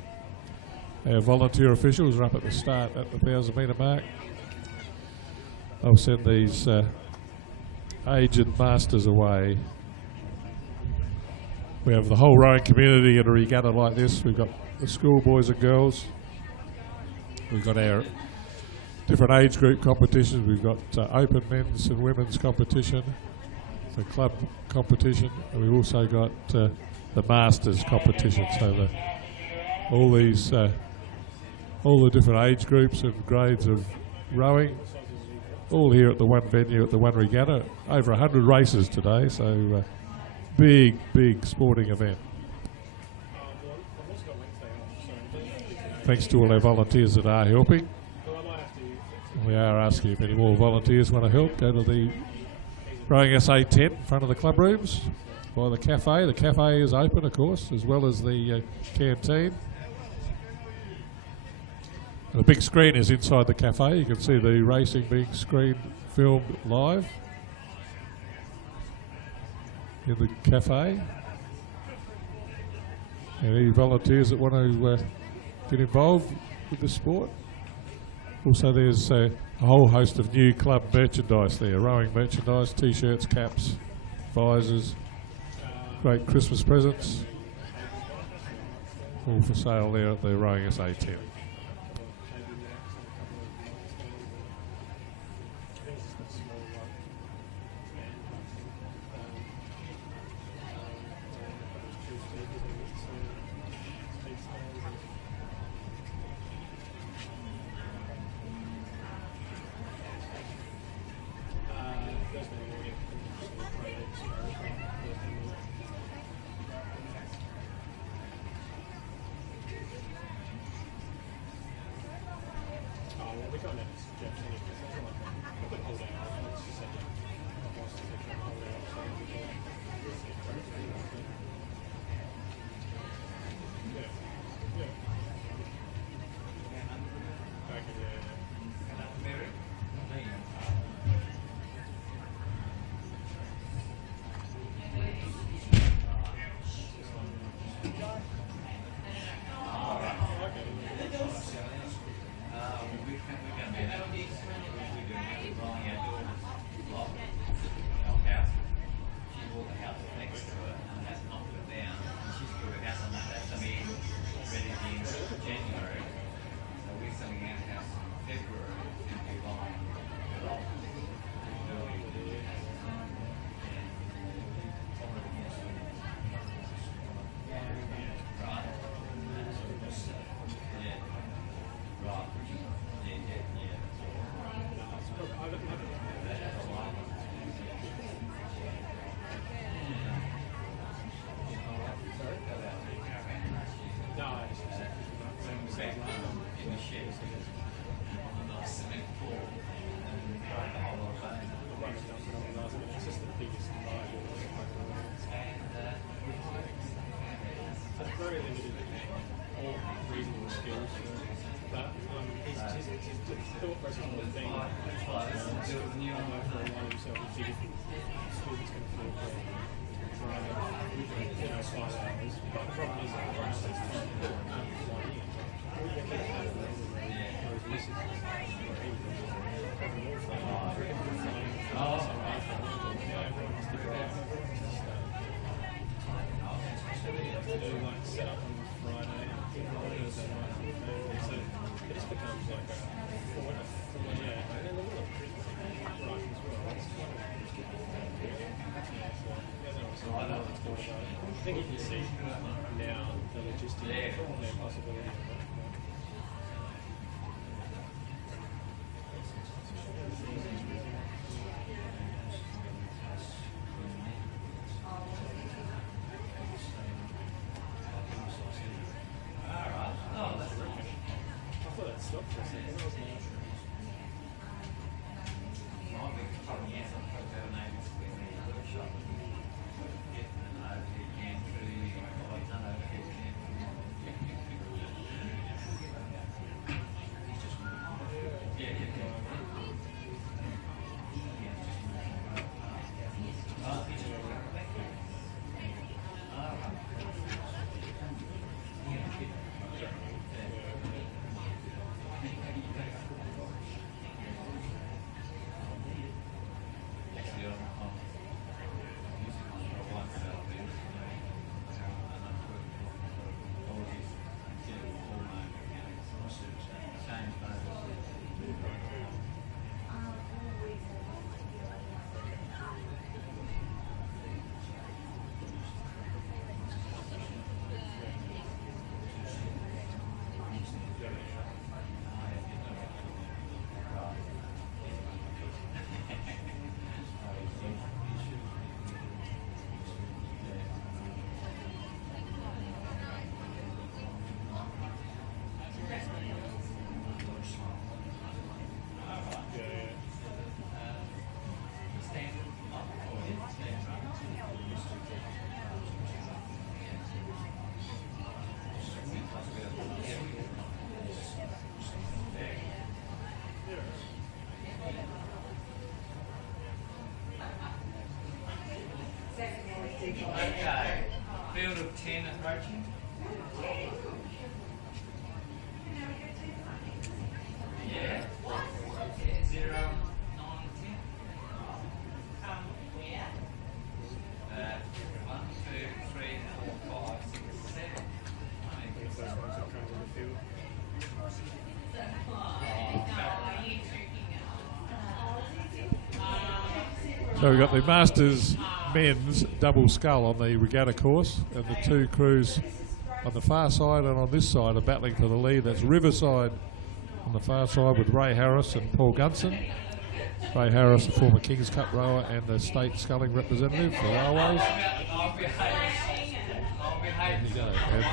our volunteer officials are up at the start at the 1,000-metre mark. I'll send these aged masters away. We have the whole rowing community at a regatta like this. We've got the school boys and girls. We've got our different age group competitions. We've got open men's and women's competition, the club competition, and we've also got the masters competition. So all the different age groups and grades of rowing, all here at the one venue at the one regatta. Over 100 races today, so big sporting event. Thanks to all our volunteers that are helping. We are asking if any more volunteers want to help. Go to the Rowing SA tent in front of the club rooms by the cafe. The cafe is open, of course, as well as the canteen. And the big screen is inside the cafe. You can see the racing being filmed live in the cafe. Any volunteers that want to get involved with the sport? Also, there's a whole host of new club merchandise there, rowing merchandise, t-shirts, caps, visors, great Christmas presents, all for sale there at the Rowing SA tent. I think you can see now the logistics and their possibility of that. I thought that stopped for a second. That was nice. So we've got the Masters men's double scull on the Regatta course, and the two crews on the far side and on this side are battling for the lead. That's Riverside on the far side with Ray Harris and Paul Gunson. Ray Harris, a former Kings Cup rower and the state sculling representative for Railways.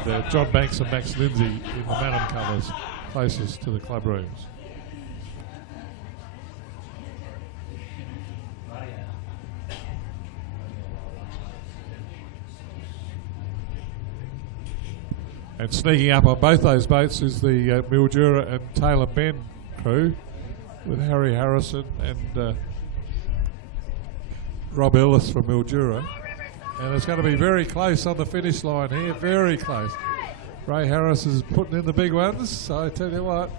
And John Banks and Max Lindsay in the Manham colours, closest to the club rooms. And sneaking up on both those boats is the Mildura and Taylor Ben crew with Harry Harrison and Rob Ellis from Mildura. And it's going to be very close on the finish line here, very close. Ray Harris is putting in the big ones, so I tell you what.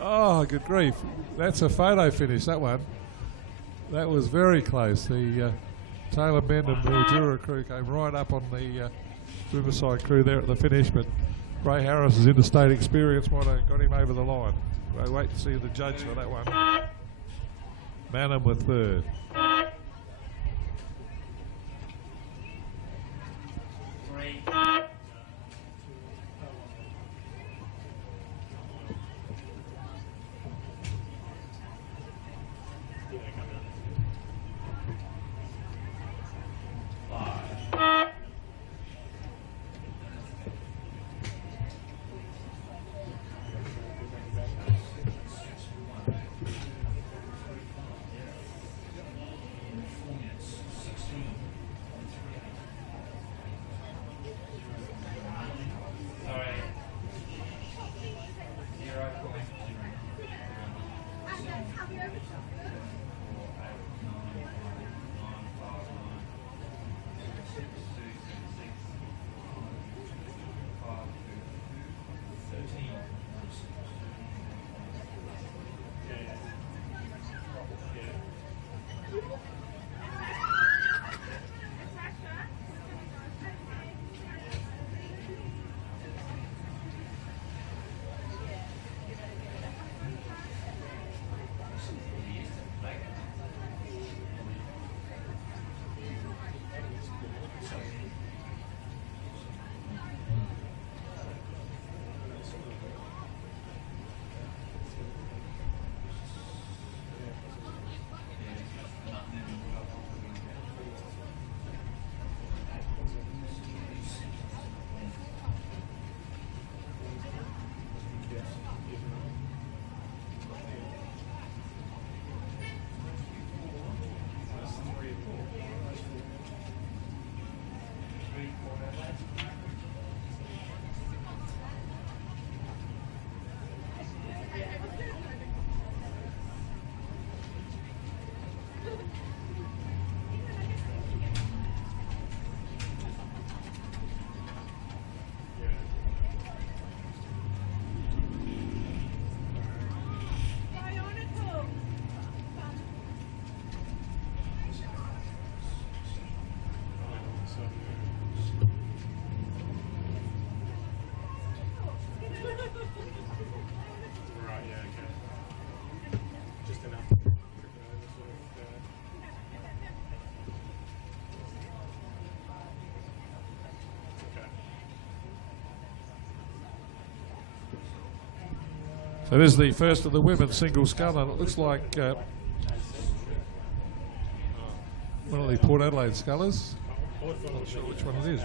Oh, good grief. That's a photo finish, that one. That was very close. The Taylor Ben and Mildura crew came right up on the Riverside crew there at the finish, but Ray Harris's interstate experience might have got him over the line. We'll wait to see the judge for that one. Manham with third. So this is the first of the women's single scull, and it looks like one of the Port Adelaide scullers. I'm not sure which one it is.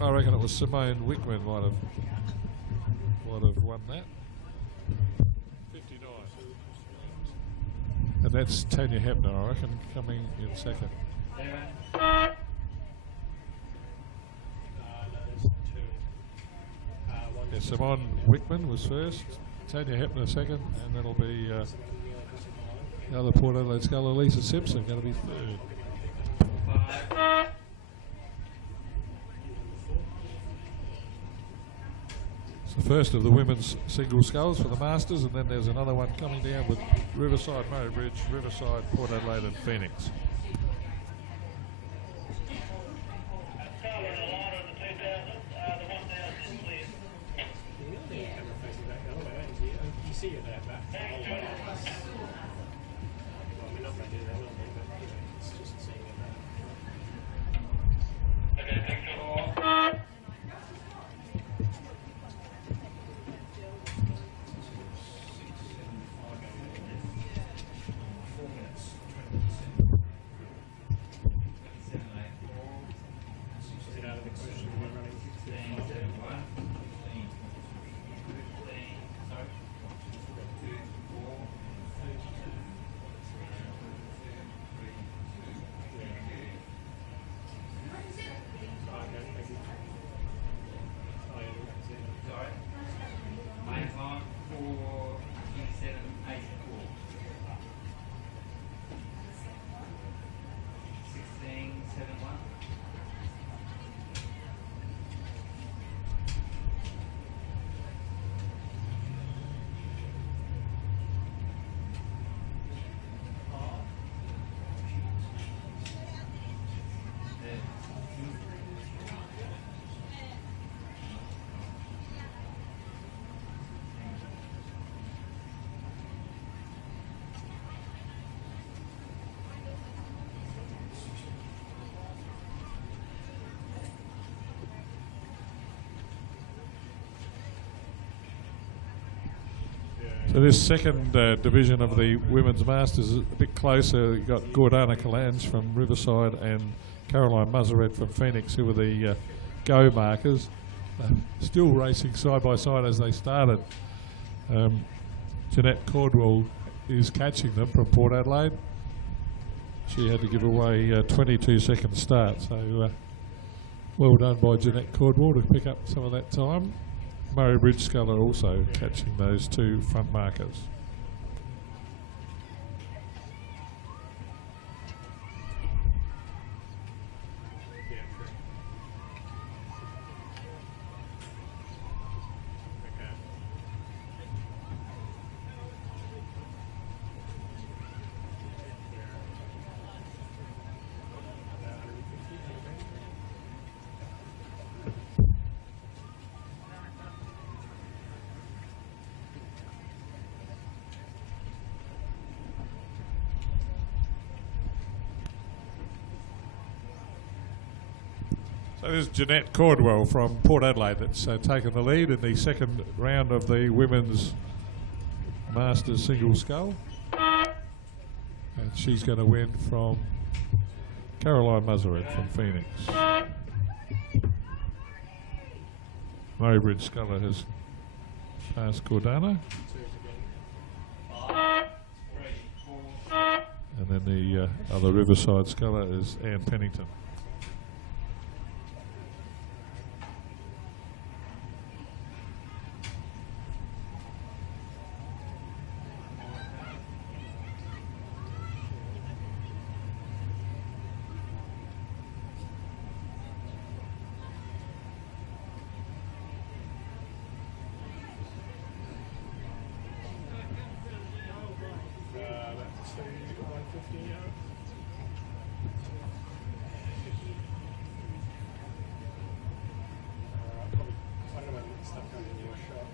I reckon it was Simone Wickman might have won that. 59. And that's Tanya Hebner, I reckon, coming in second. Yeah, Simone Wickman was first, Tanya Hebner second, and that'll be the other Port Adelaide sculler, Lisa Simpson, going to be third. It's the first of the women's single sculls for the Masters, and then there's another one coming down with Riverside, Murray Riverside, Port Adelaide and Phoenix. So this second division of the Women's Masters is a bit closer. You've got Gordana Kalange from Riverside and Caroline Muzzeret from Phoenix, who were the go markers. Still racing side by side as they started. Jeanette Cordwell is catching them from Port Adelaide. She had to give away a 22-second start, so well done by Jeanette Cordwell to pick up some of that time. Murray Bridge Sculler also catching those two front markers. So there's Jeanette Cordwell from Port Adelaide that's taken the lead in the second round of the Women's Masters Single Scull. And she's going to win from Caroline Muzzeret from Phoenix. Murray Bridge Sculler has passed Gordana. And then the other Riverside Sculler is Anne Pennington. That's 150 yards. Probably, I don't know when stuff comes in your shot.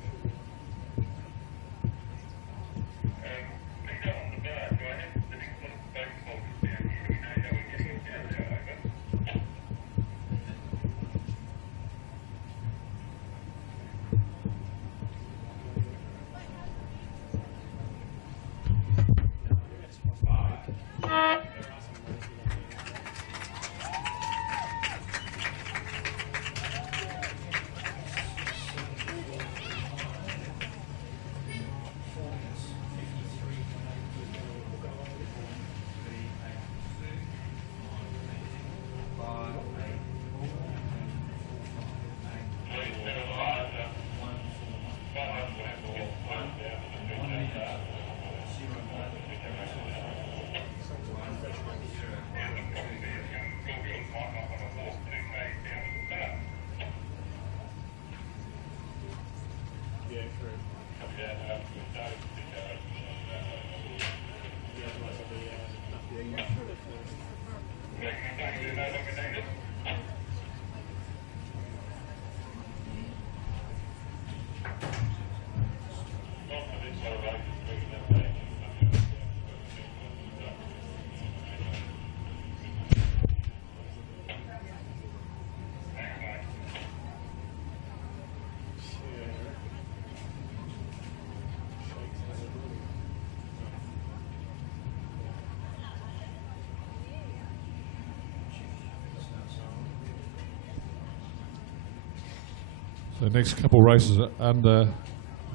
The next couple of races are under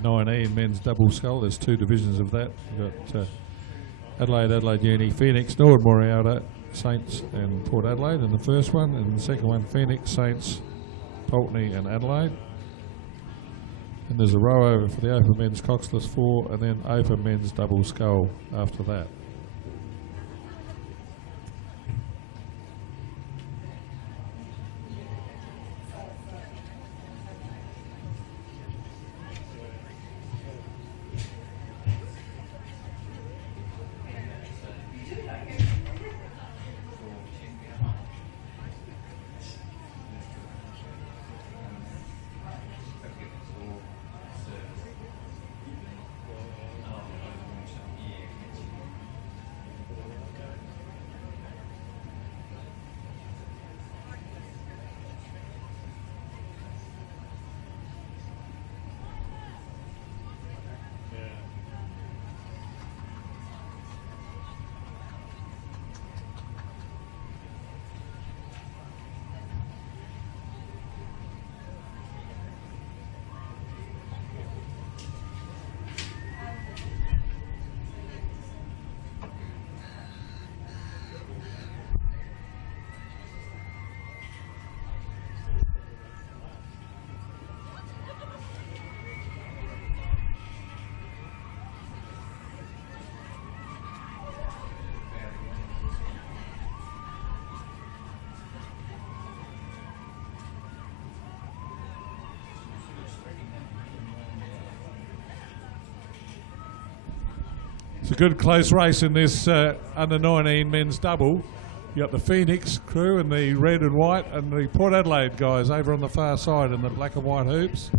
9E men's double scull. There's two divisions of that. You've got Adelaide Uni, Phoenix, Norwood Morialda, Saints and Port Adelaide in the first one, and the second one Phoenix, Saints, Pulteney and Adelaide. And there's a row over for the Open Men's Coxless 4 and then Open Men's double scull after that. It's a good close race in this under 19 men's double. You got the Phoenix crew in the red and white, and the Port Adelaide guys over on the far side in the black and white hoops.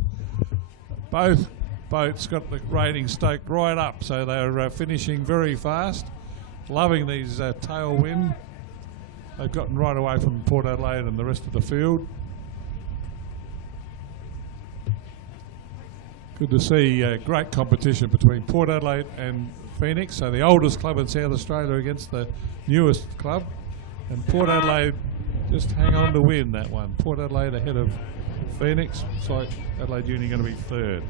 Both boats got the rating stoked right up, so they're finishing very fast. Loving these tailwind. They've gotten right away from Port Adelaide and the rest of the field. Good to see great competition between Port Adelaide and Phoenix. So the oldest club in South Australia against the newest club. And Port Adelaide just hang on to win that one. Port Adelaide ahead of Phoenix. Looks like Adelaide Union going to be third.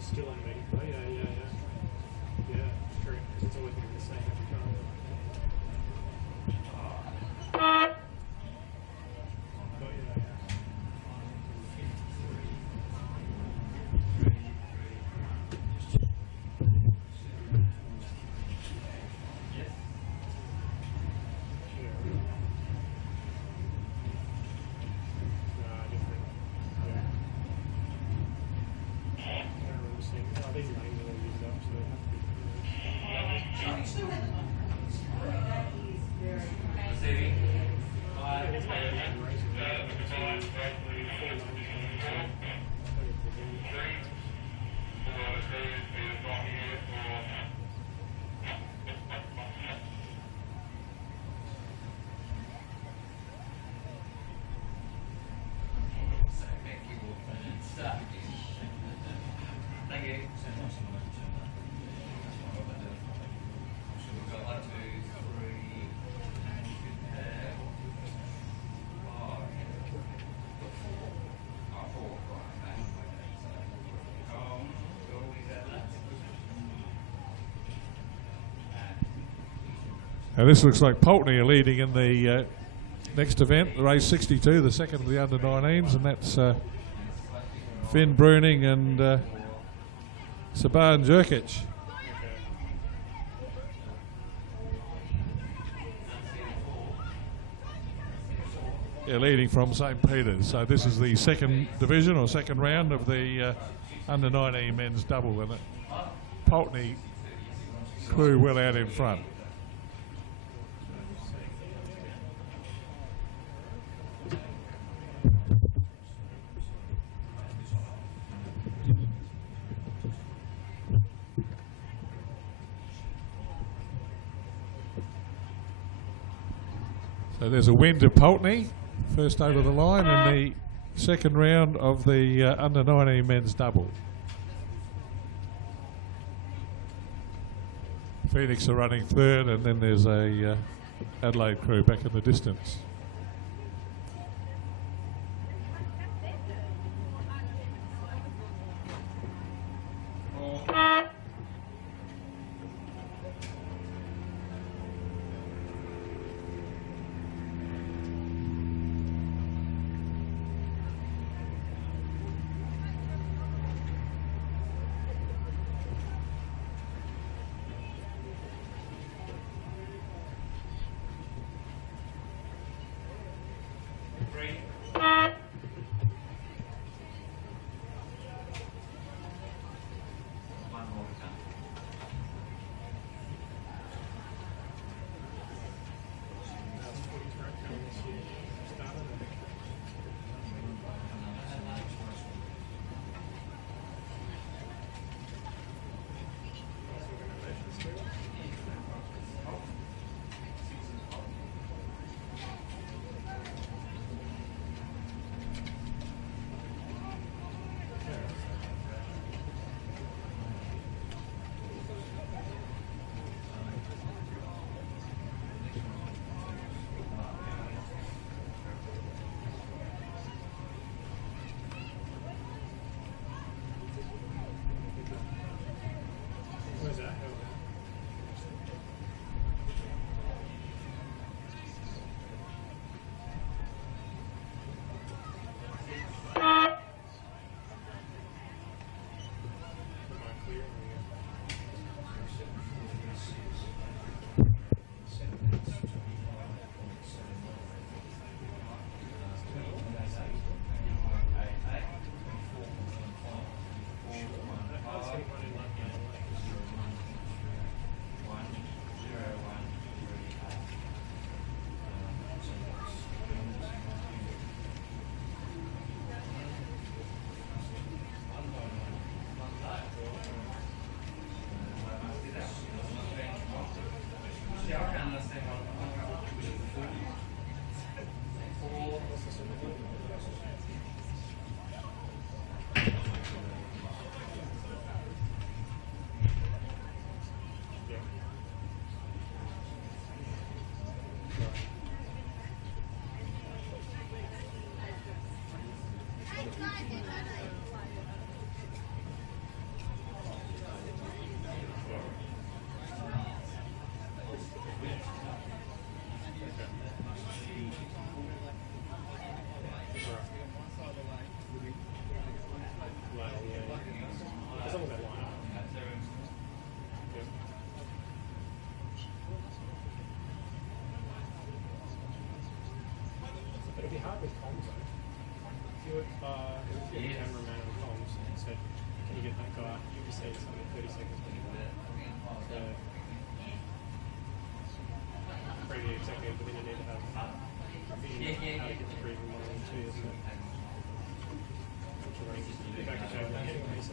Still on me. Oh, yeah. Yeah, it's true. It's always going to be the same every time. Oh, yeah. Now this looks like Pulteney are leading in the next event, the race 62, the second of the under 19s, and that's Finn Bruning and Saban Jerkic. Yeah, leading from St. Peter's. So this is the second division or second round of the under 19 men's double, and Pulteney crew well out in front. So there's a win to Pulteney, first over the line in the second round of the under 19 men's double. Phoenix are running third, and then there's a Adelaide crew back in the distance. up with comms though. If you get a cameraman on comms and said, can you get that guy? You just say something 30 seconds before. Preview executive, but then you need to have how to get the preview modeling to you. So. Back to Jane, anyway, so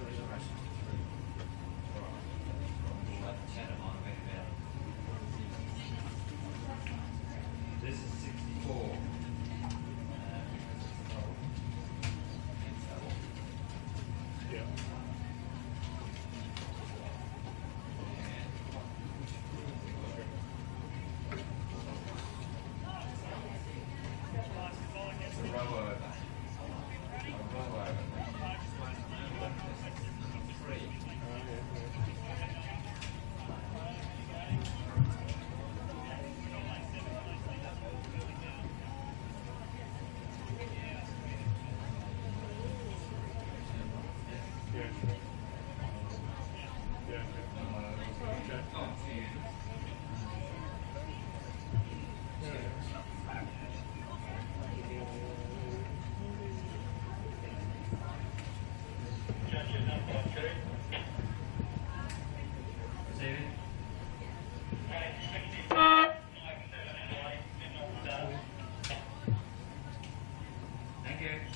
this is 64. yeah. Thank you.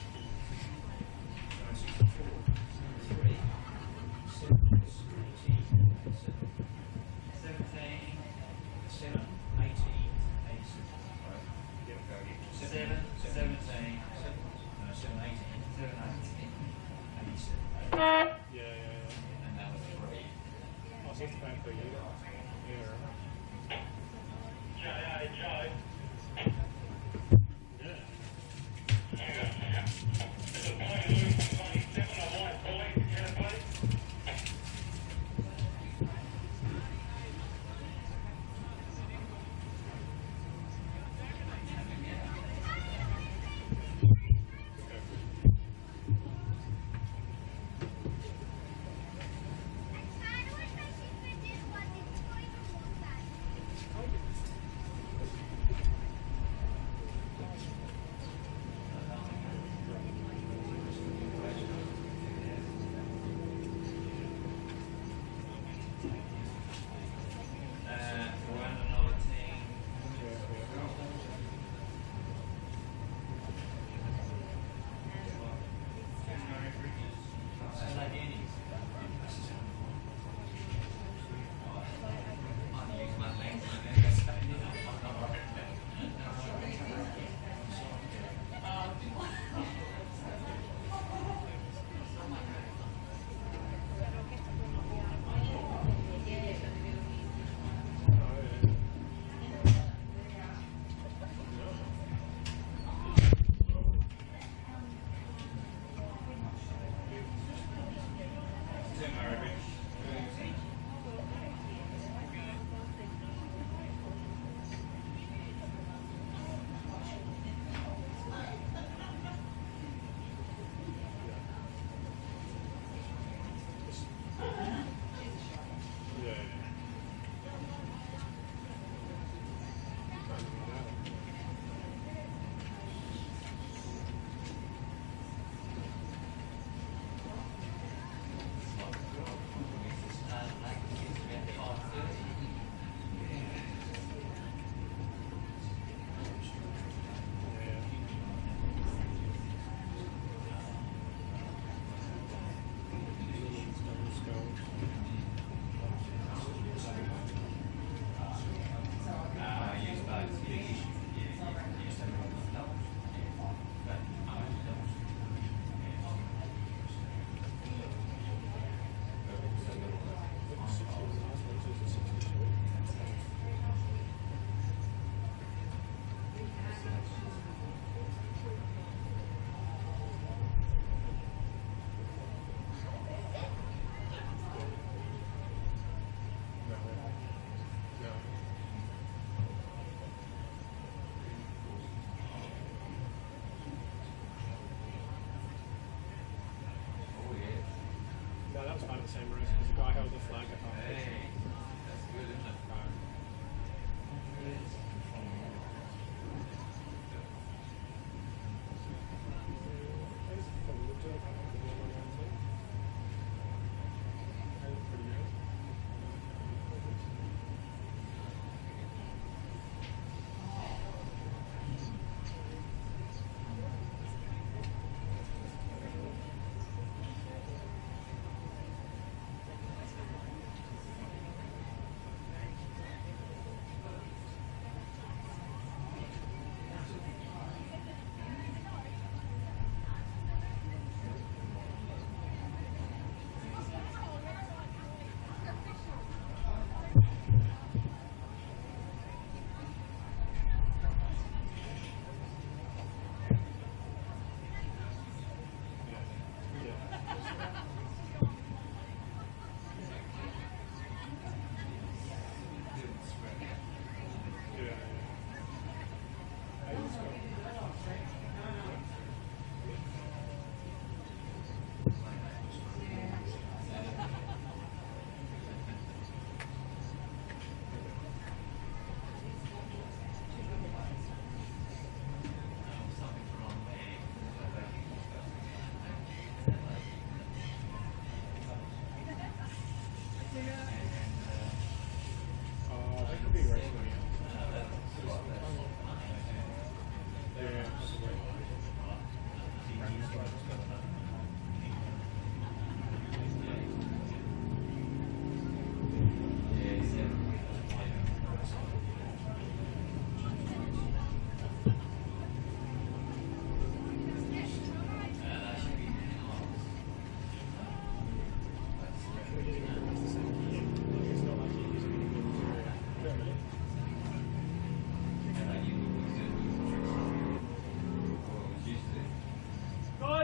1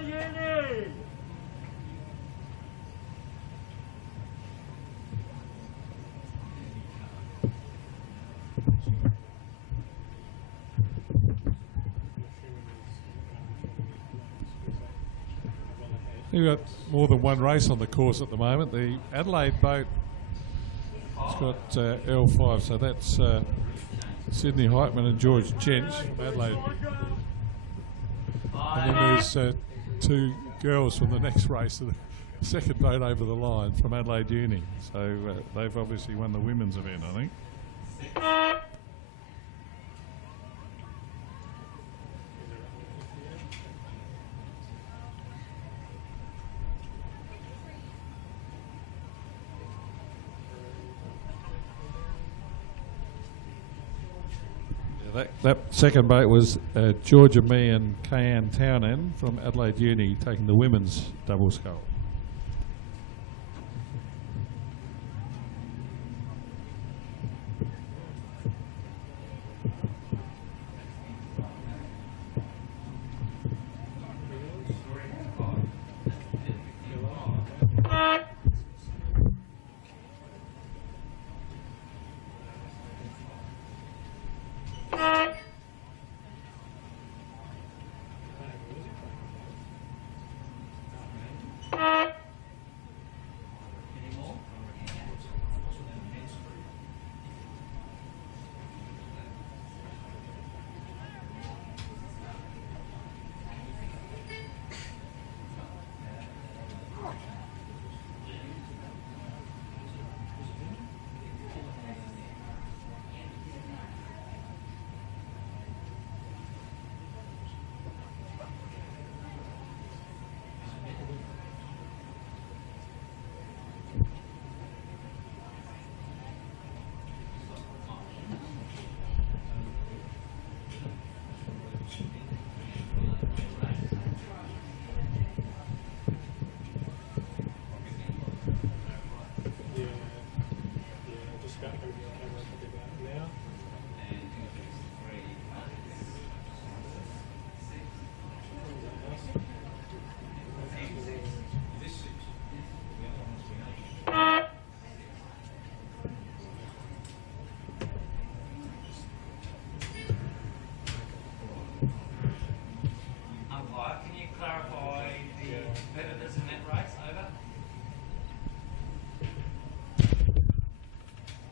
Uni! You've got more than one race on the course at the moment. The Adelaide boat has got L5, so that's Sydney Heitman and George Jench from Adelaide. And then there's two girls from the next race, the second boat over the line from Adelaide Uni. So they've obviously won the women's event, I think. That second boat was Georgia Me and Kayanne Townend from Adelaide Uni taking the women's double scull.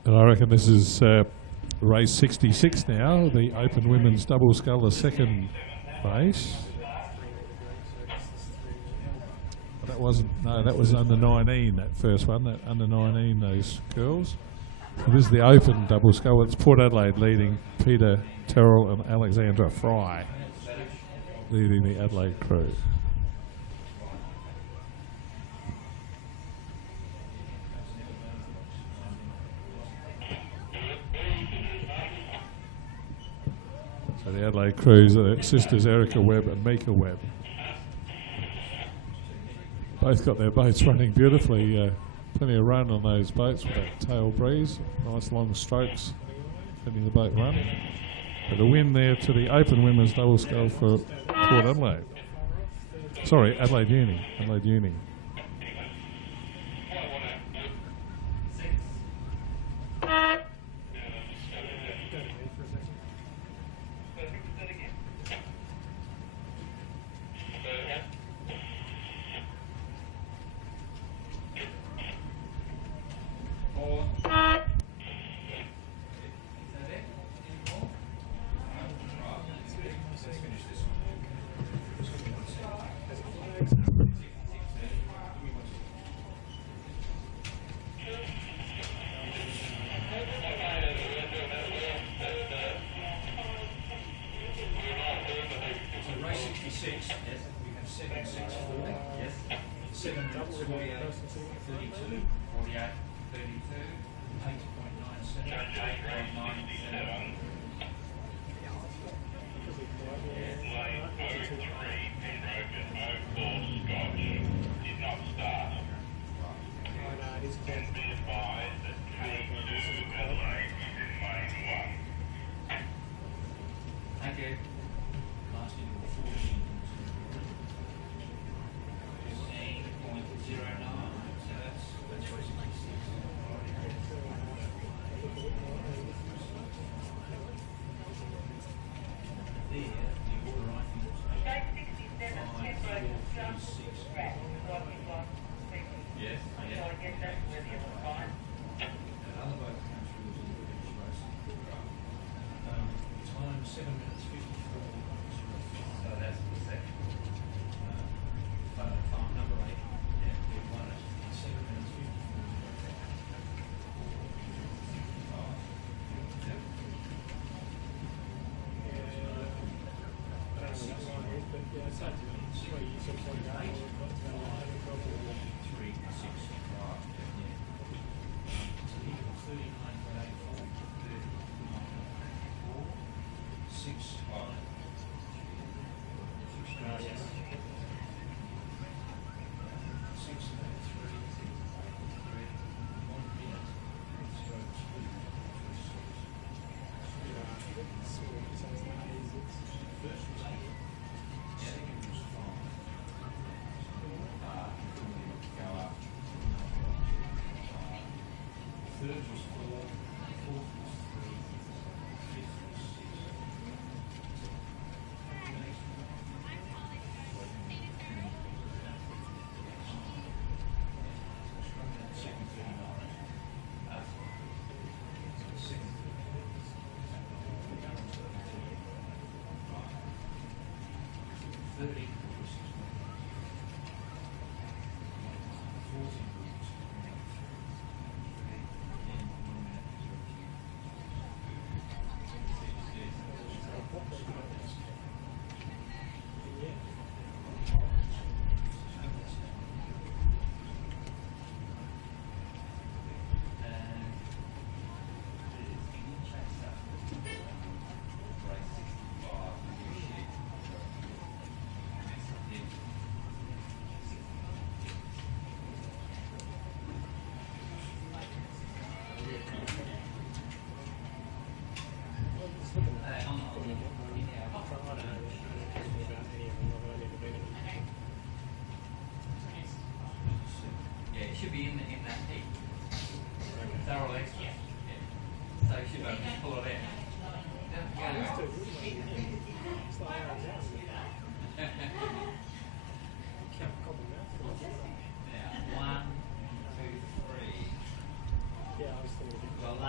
And I reckon this is race 66 now, the Open Women's Double Scull, the second race. That wasn't, no, that was under 19, that first one, that under 19, those girls. So this is the Open Double Scull. It's Port Adelaide leading Peter Terrell and Alexandra Fry leading the Adelaide crew. So the Adelaide crews are sisters Erica Webb and Mika Webb. Both got their boats running beautifully. Plenty of run on those boats with that tail breeze. Nice long strokes, letting the boat run. But a win there to the Open Women's Double Scull for Port Adelaide. Sorry, Adelaide Uni. Adelaide Uni.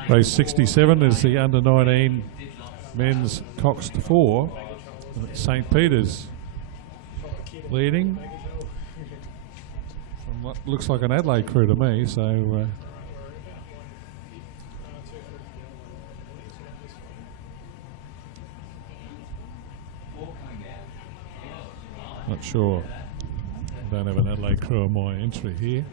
Race 67 is the under 19 men's coxed 4. And it's St. Peter's leading from what looks like an Adelaide crew to me. So not sure. I don't have an Adelaide crew on my entry here.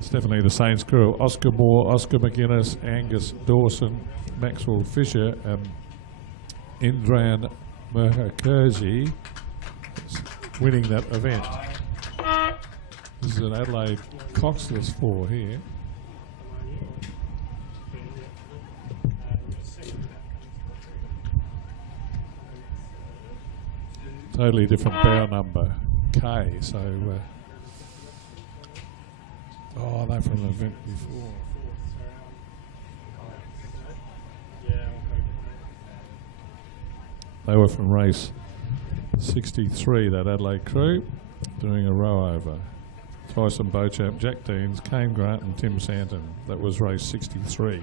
It's definitely the Saints crew. Oscar Moore, Oscar McGuinness, Angus Dawson, Maxwell Fisher, and Indran Mukherjee winning that event. This is an Adelaide coxless 4 here. Totally different bow number, K. So, oh, they're from the event before. They were from race 63, that Adelaide crew, doing a row over. Tyson Beauchamp, Jack Deans, Kane Grant and Tim Santon. That was race 63.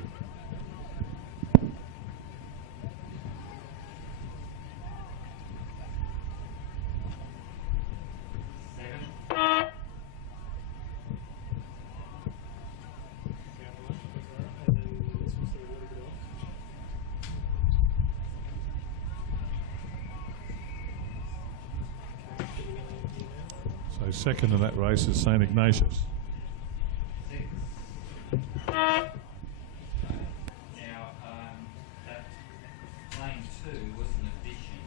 So second in that race is St. Ignatius. Now, that lane 2 was an addition.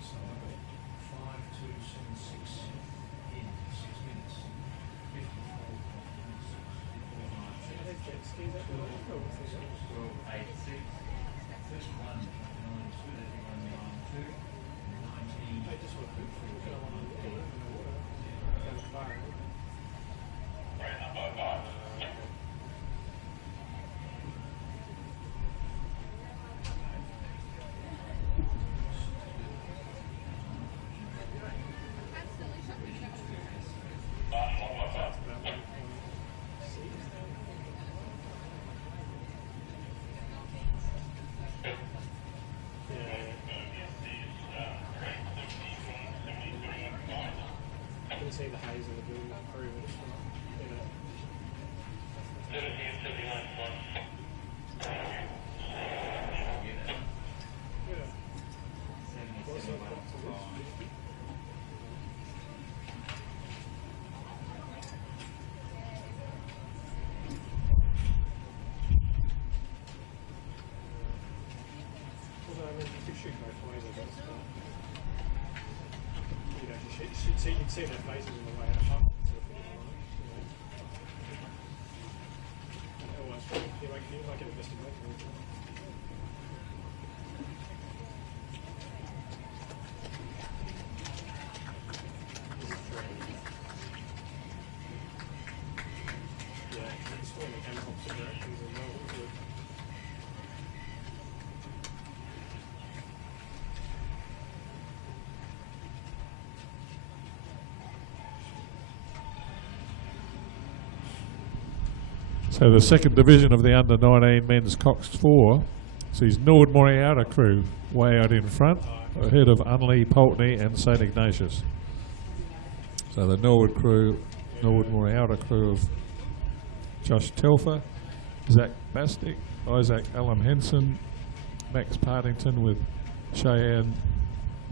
So I've got 5, 2, 7, 6 in 6 minutes. 54, 12, 8, 6, 31, 9, 2, 31, 9, 2, 19, See the haze in the building prove it. You'd see their faces on the way up. Otherwise, you might get a best of both. Yeah, it's still in the camera opposite directions as well. So the second division of the under 19 men's coxed 4 sees Norwood Moriarty crew way out in front, ahead of Unley, Pulteney and St. Ignatius. So the Norwood Moriarty crew of Josh Telfer, Zach Bastick, Isaac Allen Henson, Max Partington with Cheyenne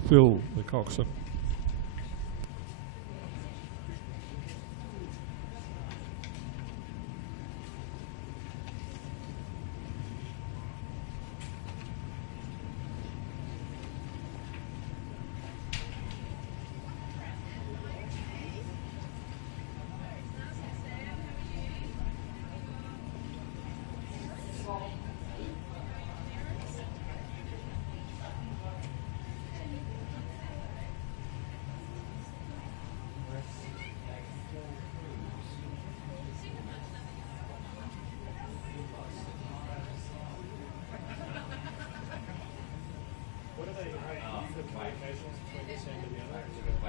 Phil the coxswain.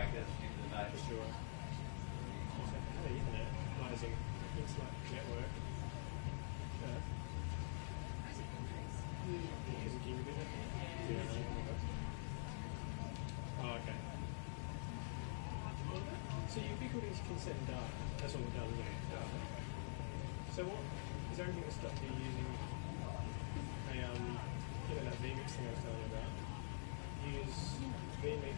break it at the end of the day. For sure. It's like, hey, isn't it? Amazing. It's like network. Is it giving it? Yeah. Oh, okay. So ubiquitous consent data, that's all it does, isn't it? Data. So what, is there anything that stops you using a, that vmix thing I was telling you about? Use vmix,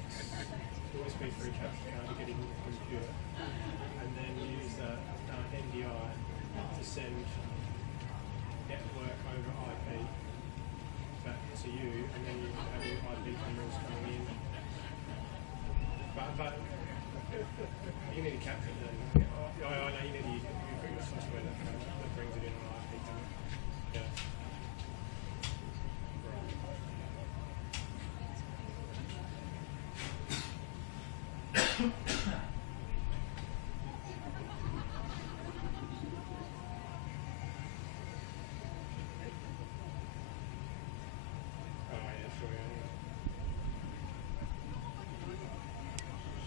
the USB3 capture card to get into the computer, and then use that NDI to send network over IP back to you, and then you can have your IP cameras coming in. But you need to capture it then. I know you need to use your software that brings it in on IP camera. Yeah.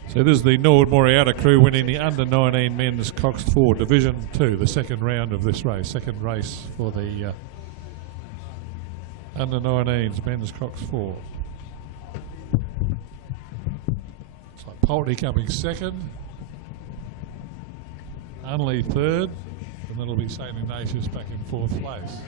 So this is the Norwood Moriata crew winning the under-19 men's coxed 4 Division 2, the second round of this race, second race for the under-19s men's coxed 4. It's like Poultney coming second, Unley third, and that'll be St Ignatius back in fourth place.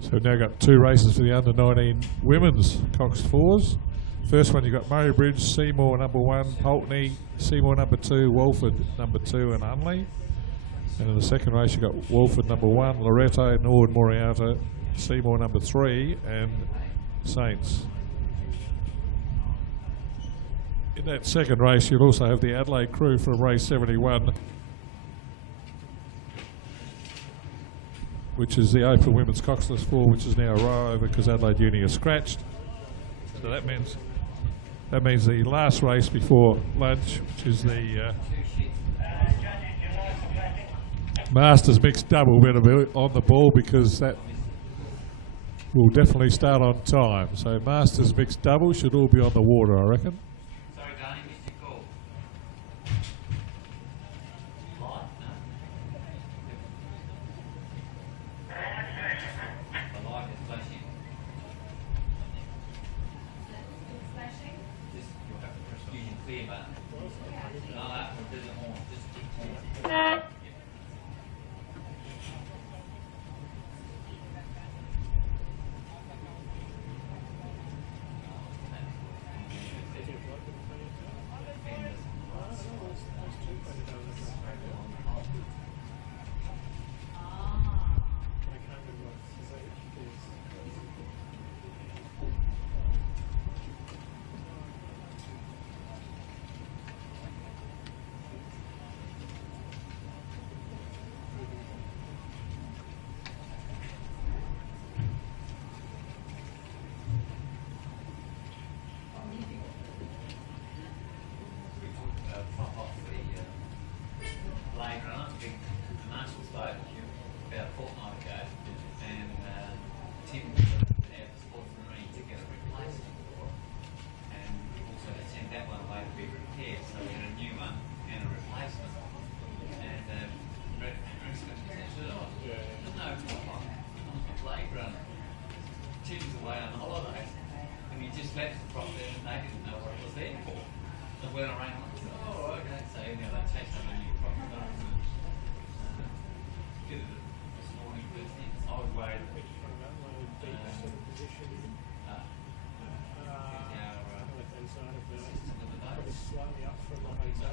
So we've now got two races for the under-19 women's coxed 4s. First one you've got Murray Bridge, Seymour number 1, Poultney, Seymour number 2, Walford number 2 and Unley. And in the second race you've got Walford number 1, Loretto, Norwood Moriata, Seymour number 3 and Saints. In that second race you'll also have the Adelaide crew from race 71, which is the Open Women's Coxless 4, which is now a row over because Adelaide Uni is scratched. So that means the last race before lunch, which is the Masters mixed double, better be on the ball because that will definitely start on time. So Masters mixed double should all be on the water, I reckon. Sorry, Danny, missed your call. Light? No. The light is flashing. Just, you'll have to press the Union clear button. No, that one doesn't on. Just keep on.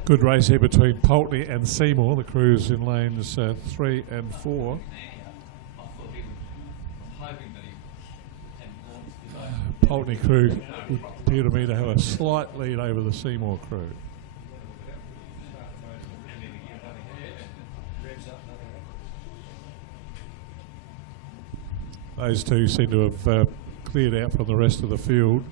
Good race here between Pulteney and Seymour. The crew's in lanes 3 and 4. Pulteney crew would appear to me to have a slight lead over the Seymour crew. Those two seem to have cleared out from the rest of the field.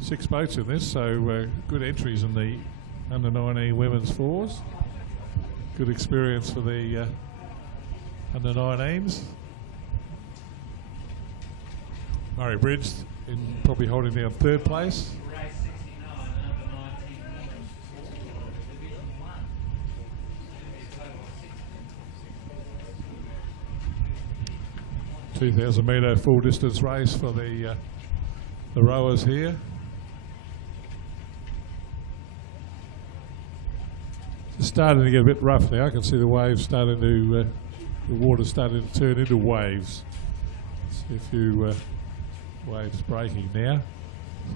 Six boats in this, so good entries in the under 19 women's fours. Good experience for the under 19s. Murray Bridge in probably holding down third place. Race 69, under 19 women's Division 1. Total of 16. 2,000 metre full distance race for the rowers here. It's starting to get a bit rough now. I can see the waves starting to, the water starting to turn into waves. See a few waves breaking now.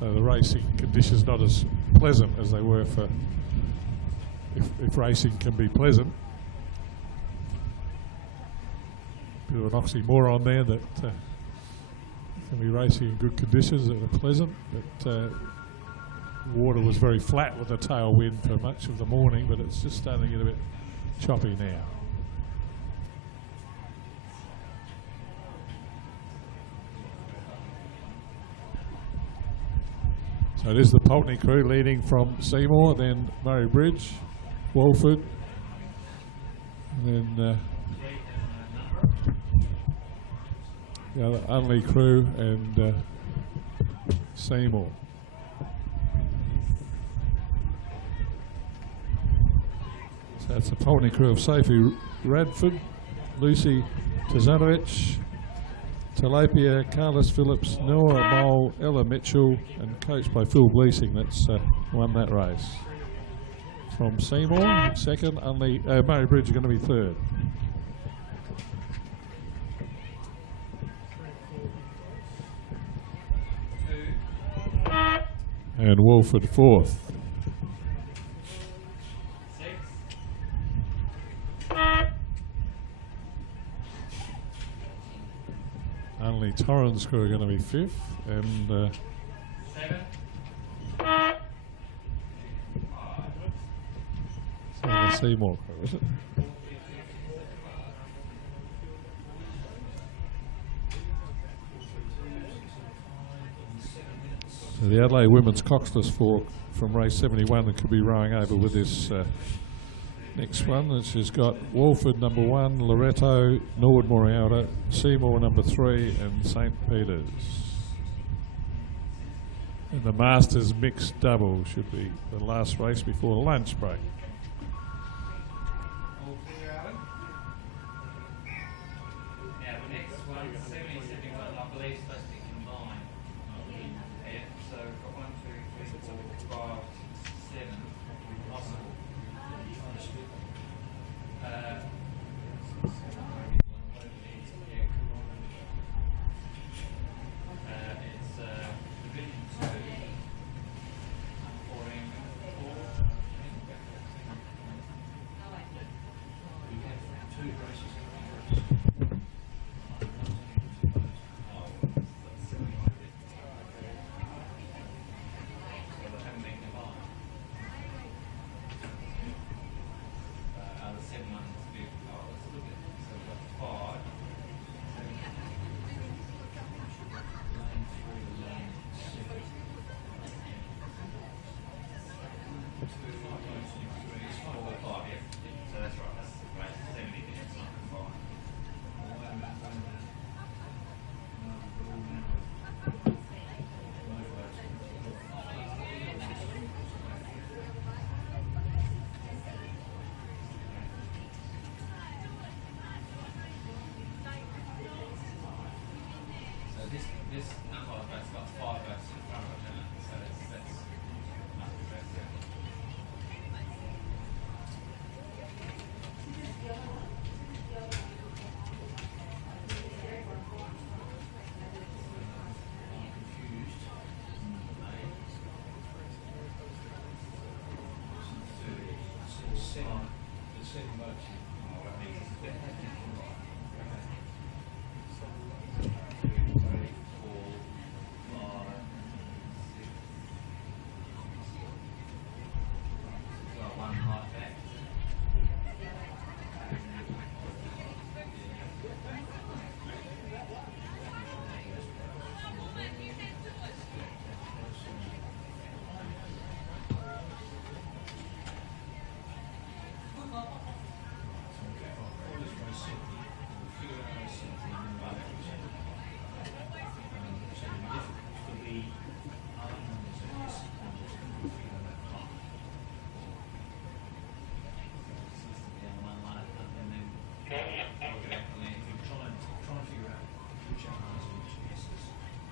So the racing conditions not as pleasant as they were for, if racing can be pleasant. Bit of an oxymoron there that can be racing in good conditions that are pleasant, but water was very flat with the tailwind for much of the morning, but it's just starting to get a bit choppy now. So it is the Pulteney crew leading from Seymour, then Murray Bridge, Walford, and then the other Unley crew and Seymour. So it's the Pulteney crew of Sophie Radford, Lucy Tazanovic, Tilapia, Carlos Phillips, Noah Mole, Ella Mitchell, and coached by Phil Bleasing that's won that race. From Seymour, second, Murray Bridge are going to be third. And Walford fourth. Only Torrens crew are going to be fifth, and the Seymour crew, is it? So the Adelaide women's coxed from race 71 that could be rowing over with this next one, which has got Walford number 1, Loreto, Norwood Morialda, Seymour number 3, and St Peters. And the Masters mixed double should be the last race before the lunch break. Now the next one, 70, 71, I believe, supposed to combine. Yeah, so got 1, 2, 3, 4, 5, 6, 7 possible. It's Division 2, 14, 4,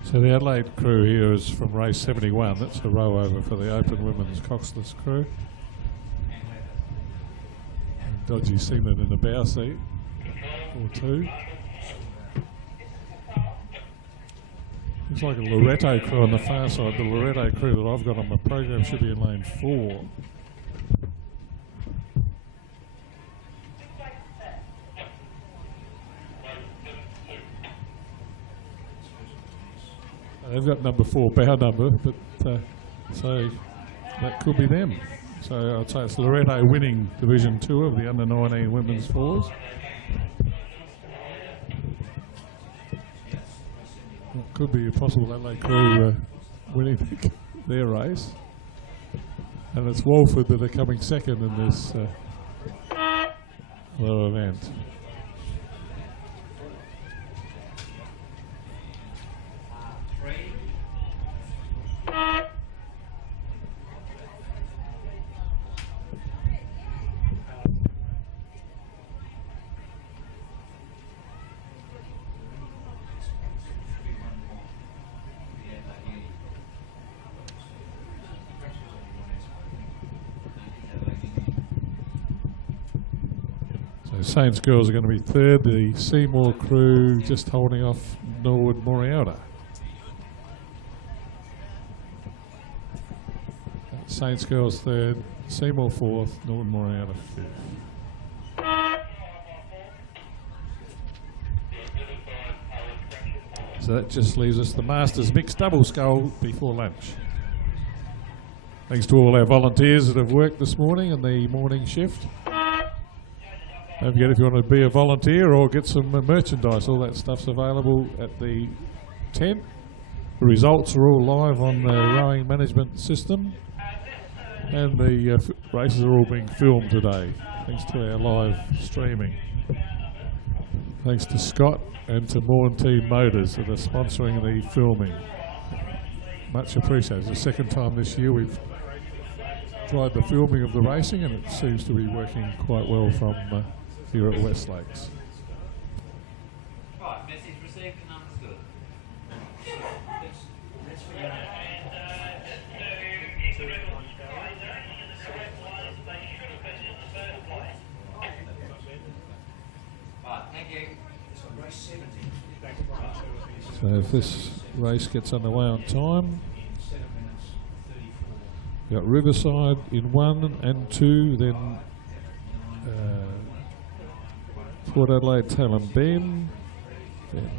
So the Adelaide crew here is from race 71. That's a row over for the Open Women's Coxless crew. And Dodgy Seaman in the bow seat, or two. Looks like a Loretto crew on the far side. The Loretto crew that I've got on my program should be in lane 4. They've got number 4 bow number, but so that could be them. So I'd say it's Loretto winning Division 2 of the under-19 women's fours. It could be a possible Adelaide crew winning their race. And it's Walford that are coming second in this little event. Saints girls are going to be third. The Seymour crew just holding off Norwood Morialda. Saints girls third, Seymour fourth, Norwood Morialda fifth. So that just leaves us the Masters mixed double scull before lunch. Thanks to all our volunteers that have worked this morning in the morning shift. Don't forget, if you want to be a volunteer or get some merchandise, all that stuff's available at the tent. The results are all live on the rowing management system, and the races are all being filmed today, thanks to our live streaming. Thanks to Scott and to Morntein Motors that are sponsoring the filming. Much appreciated. It's the second time this year we've tried the filming of the racing, and it seems to be working quite well from here at West Lakes. Right, message received and understood. Right, thank you. So if this race gets underway on time, we've got Riverside in 1 and 2, then Port Adelaide Talon Ben, then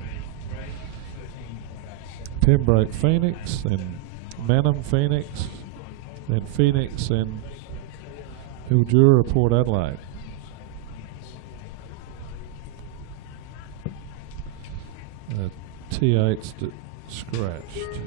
Pembroke Phoenix, then Manham Phoenix, then Phoenix and Mildura Port Adelaide. T8's scratched.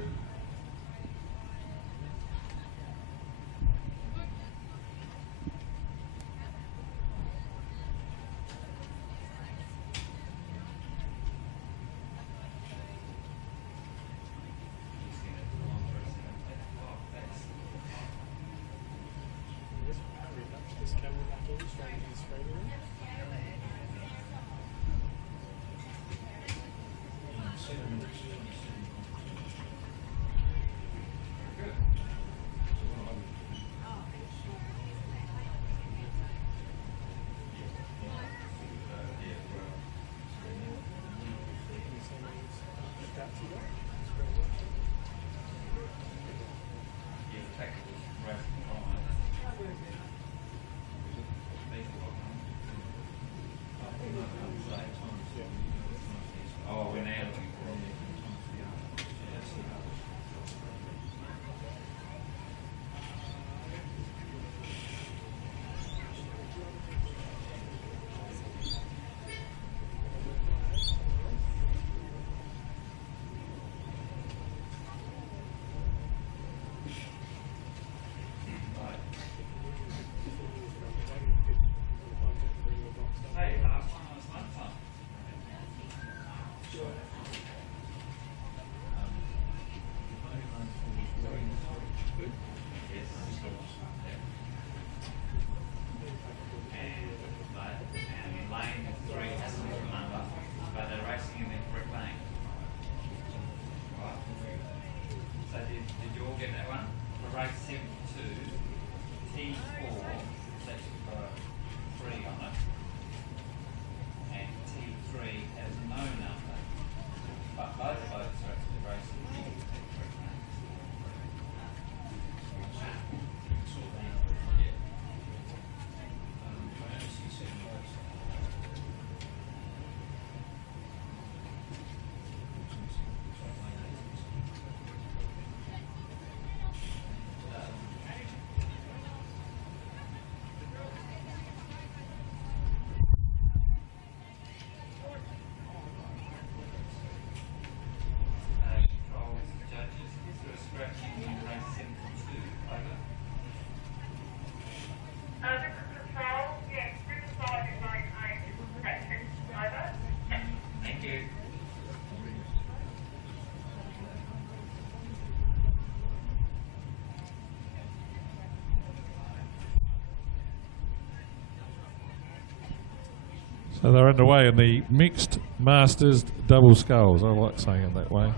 So they're underway in the mixed masters double sculls. I like saying it that way.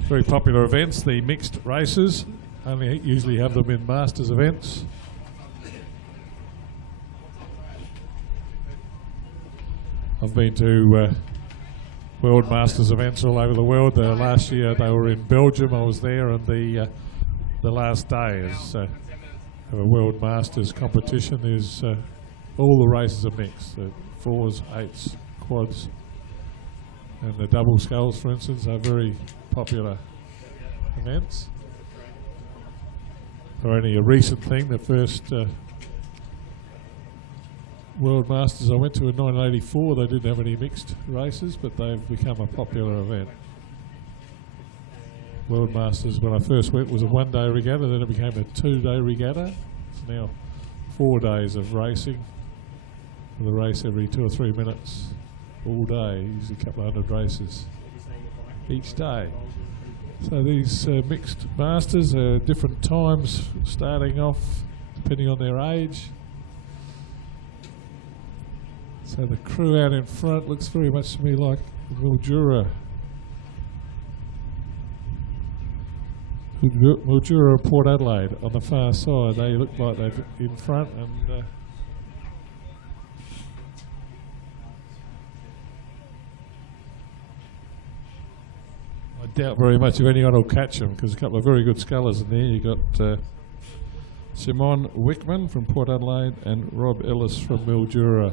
Very popular events, the mixed races. Only usually have them in masters events. I've been to World Masters events all over the world. Last year they were in Belgium. I was there, and the last day is of a World Masters competition is all the races are mixed. The 4s, 8s, quads, and the double sculls, for instance, are very popular events. They're only a recent thing. The first World Masters I went to in 1984, they didn't have any mixed races, but they've become a popular event. World Masters, when I first went, was a one-day regatta, then it became a 2-day regatta. It's now 4 days of racing, with a race every 2 or 3 minutes, all day, usually a couple of hundred races each day. So these mixed masters are different times, starting off depending on their age. So the crew out in front looks very much to me like Mildura. Mildura and Port Adelaide on the far side. They look like they're in front, and I doubt very much if anyone will catch them, because a couple of very good scullers in there. You've got Simon Wickman from Port Adelaide and Rob Ellis from Mildura.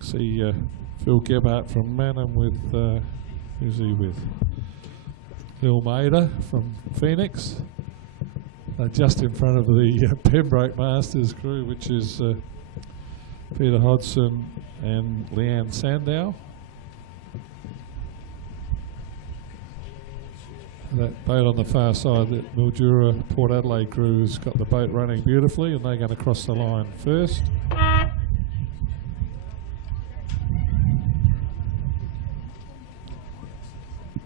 See Phil Gebhardt from Manham with, who's he with? Phil Mader from Phoenix. Just in front of the Pembroke Masters crew, which is Peter Hodson and Leanne Sandow. That boat on the far side, that Mildura Port Adelaide crew, has got the boat running beautifully, and they're going to cross the line first.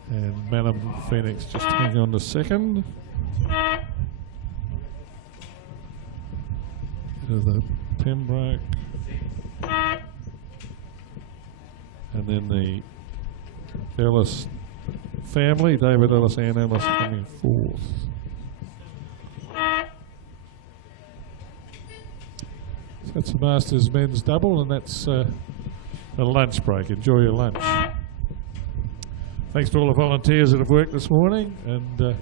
And Manham Phoenix just hang on to second. Bit of the Pembroke. And then the Ellis family, David Ellis, Ann Ellis, coming fourth. So that's the Masters men's double, and that's a lunch break. Enjoy your lunch. Thanks to all the volunteers that have worked this morning, and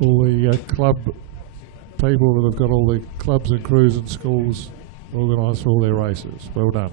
all the club people that have got all the clubs and crews and schools organised for all their races. Well done.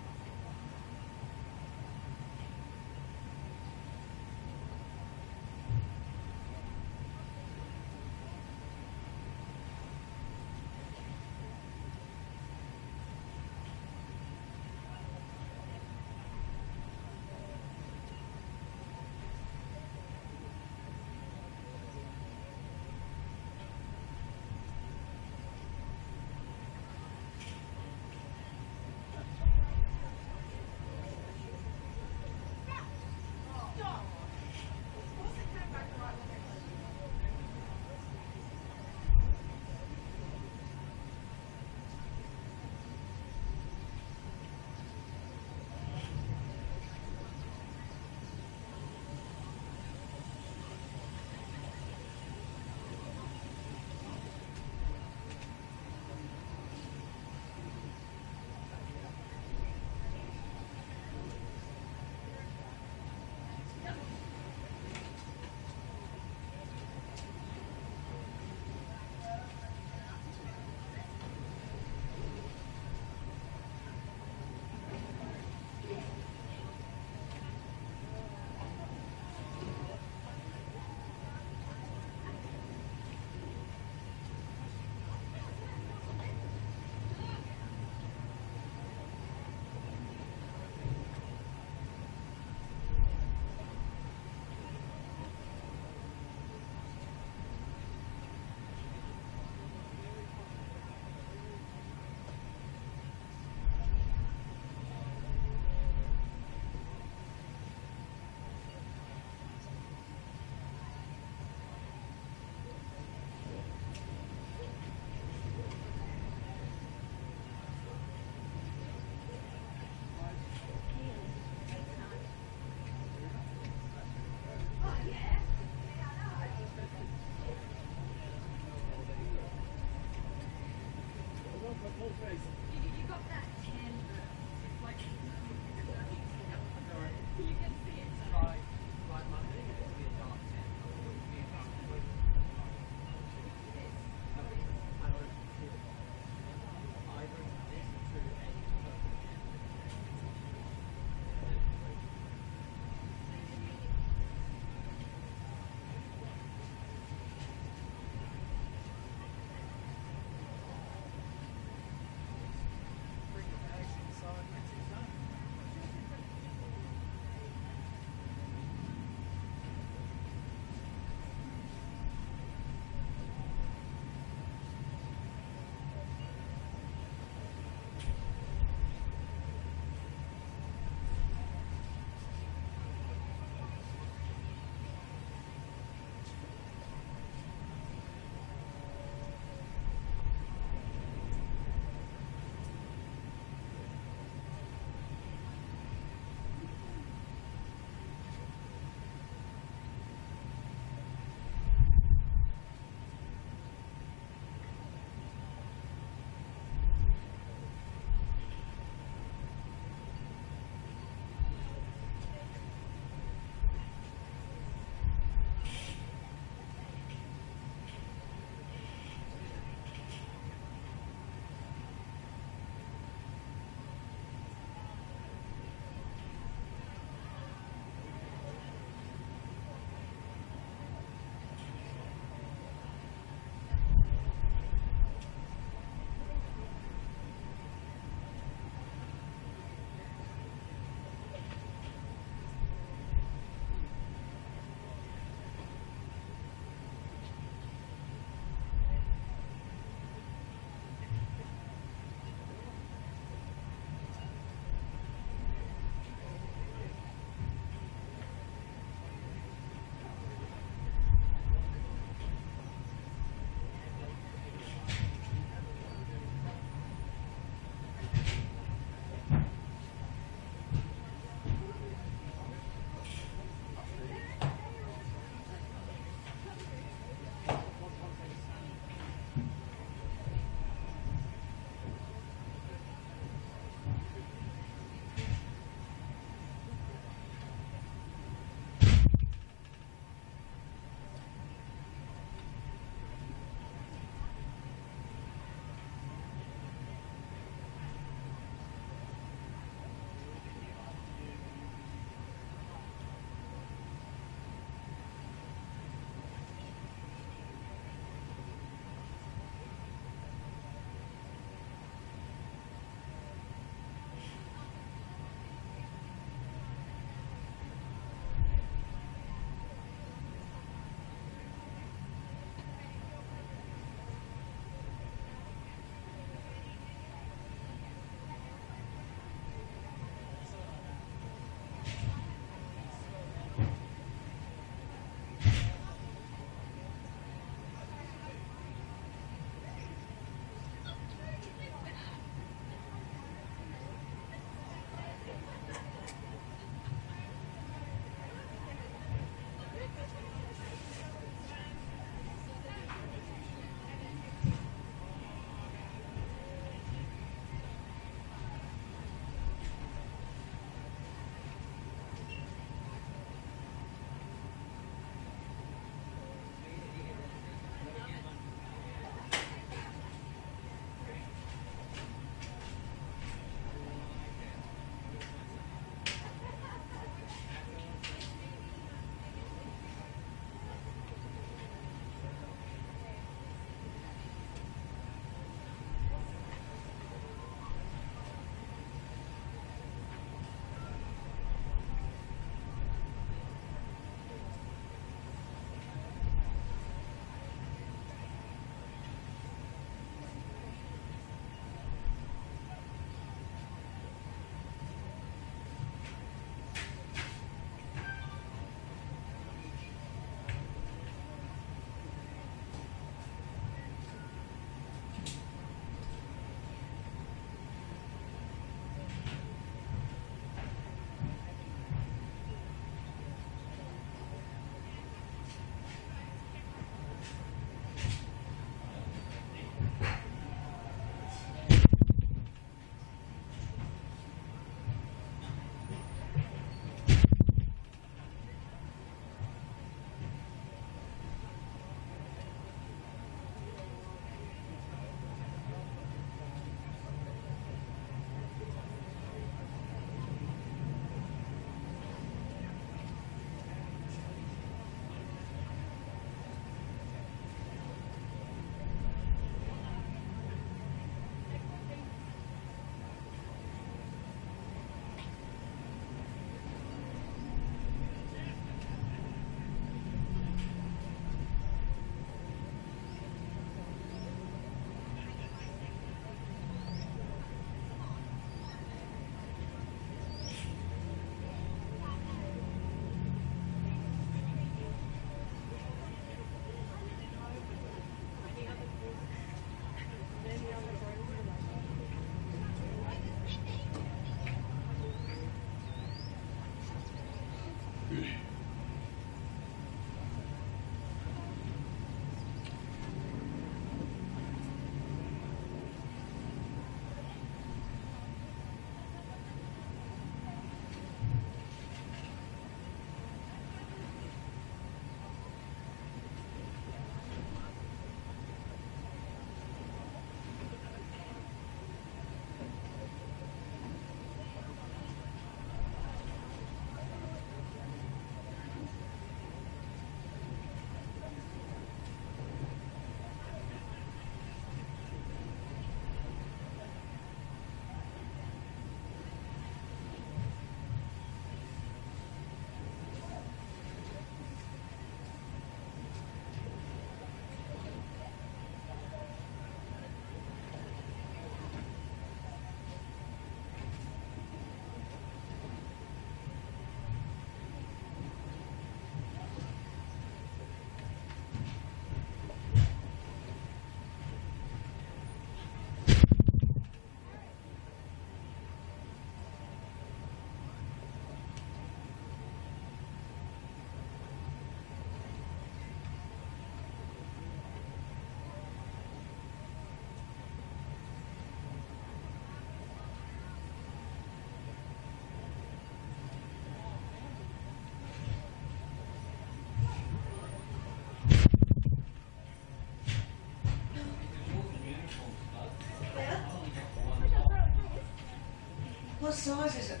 What size is it?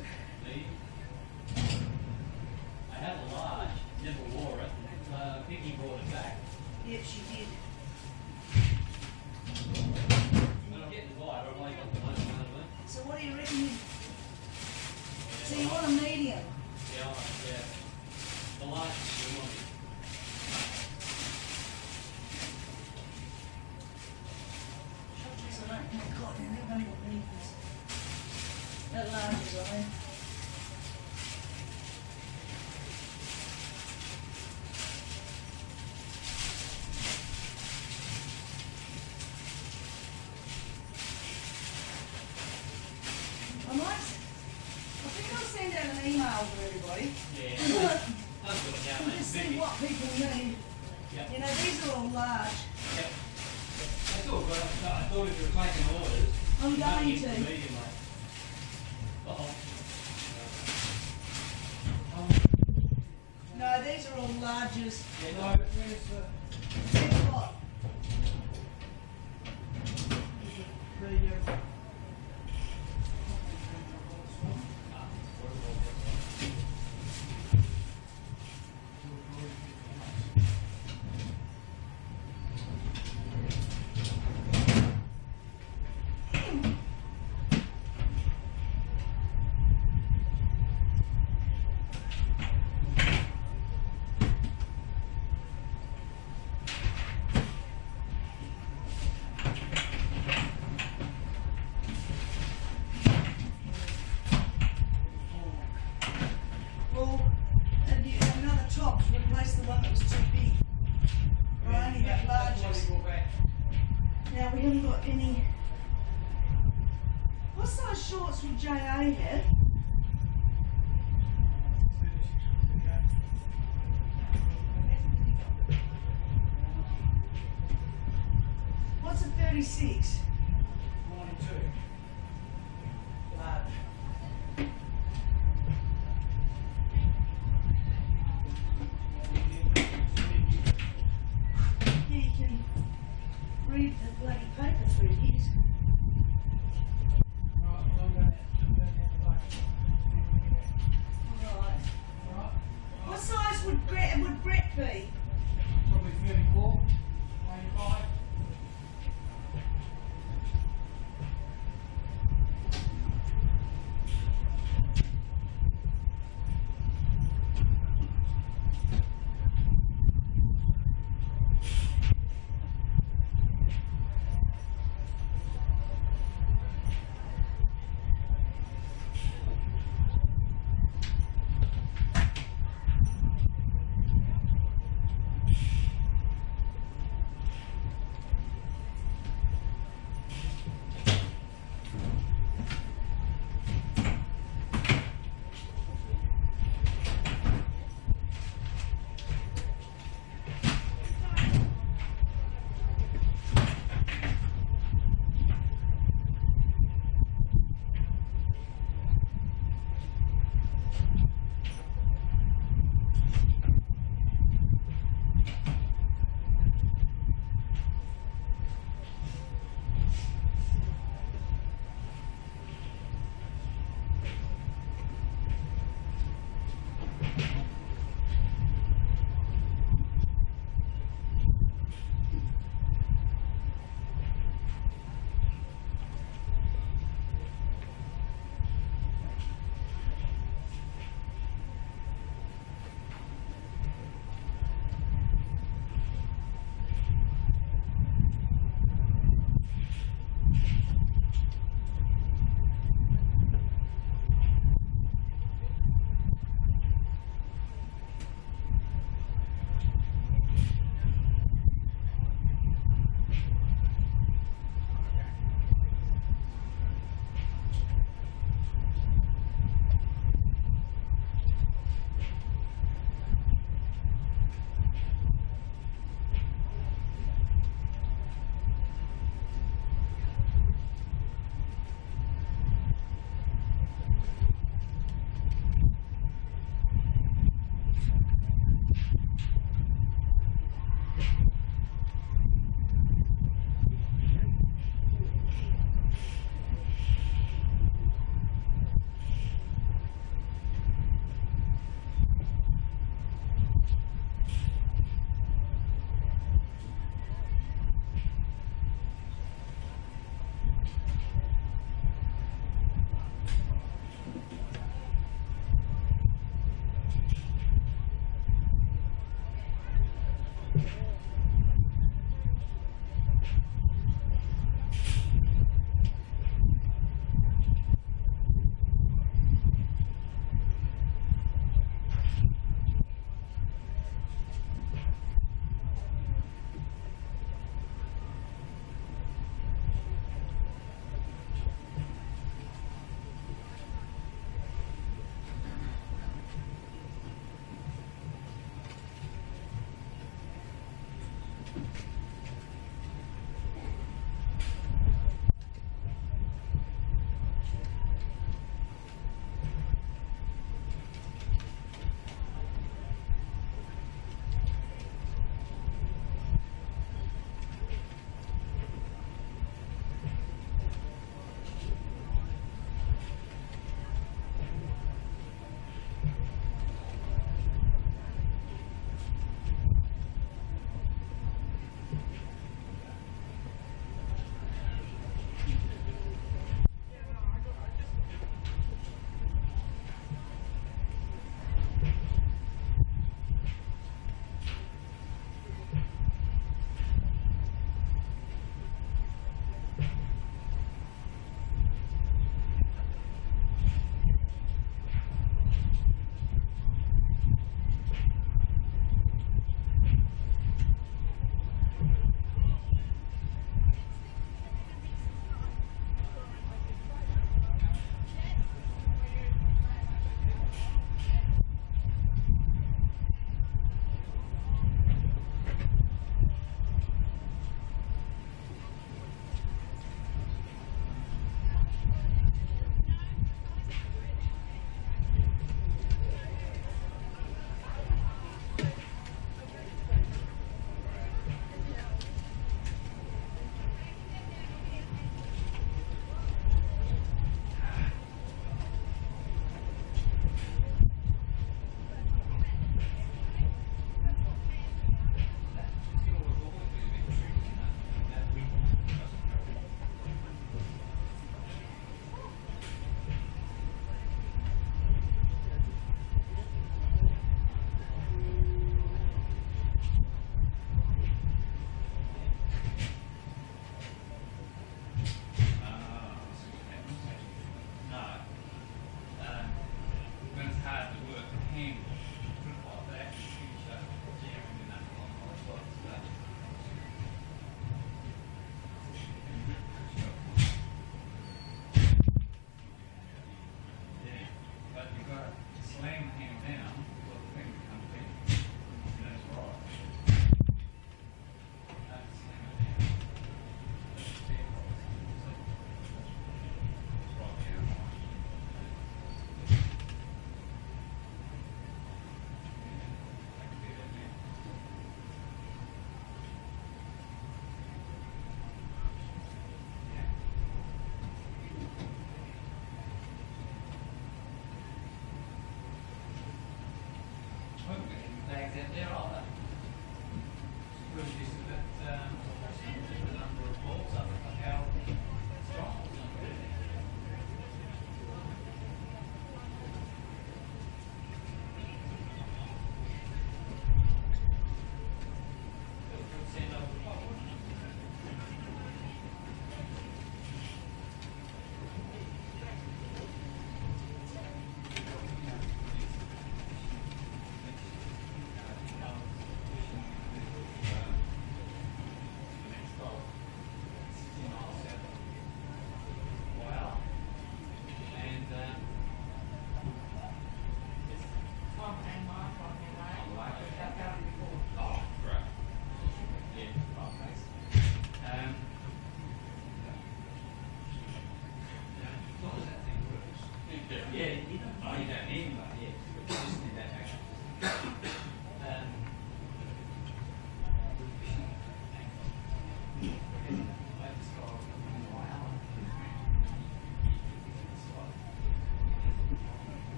I have a large, never wore it. Vicky brought it back. Yep, she did. When I'm getting wide, I've only got the one out of it. So what do you reckon you... So you want a medium? Yeah, yeah. The large is the one. Shot I don't think God, they've only got meters. That large is on there. I think I'll send out an email to everybody. Yeah. I've got it down there. To see what people need. Yep. You know, these are all large. Yep. That's all good. I thought if you were taking orders, I'm you might going get to. the medium, mate. Uh-oh. No, these are all larges. Yeah, no. Where's the... Guess what? Well, and you have another top to replace the one that was too big. I only got larges. Now we haven't got any. What size shorts would JA have? What's a 36? 92. Large. Yeah, you can read the bloody paper through his. Right, well, I'm going down the back. Right. Right, What size would Brett be? probably 34, 25.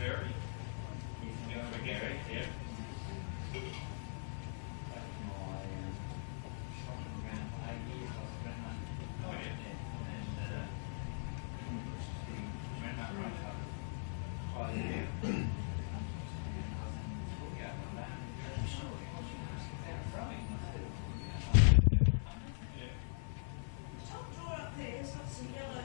Very. You can go to Gary. Yeah. That's my shot around 8 years. I was around that. Oh, yeah. And the ran that run up quite a bit. And I was in the schoolyard one day. And sure, I was out throwing. I said, Yeah. The top drawer up there has got some yellow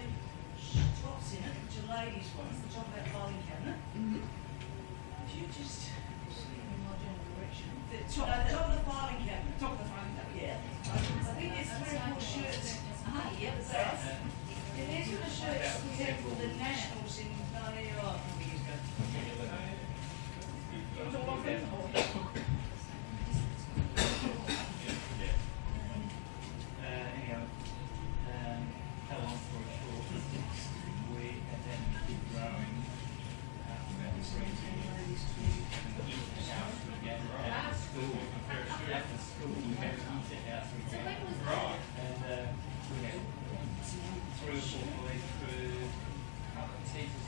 tops in it, which are ladies' ones, the top of that filing cabinet. If you just see in my general direction, the top of the filing cabinet. Top of the filing cabinet. Yeah. I think there's 3 or 4 shirts here, but that's, yeah, these are the shirts we had for the nationals in Nigeria a couple of years ago. It was all of them. Anyhow, cut a long story short, we had then keep growing after about 3 years and the house we get at the school. After school, we had to eat the house we get. Right. And we had 3 or 4 police crews, a couple of teachers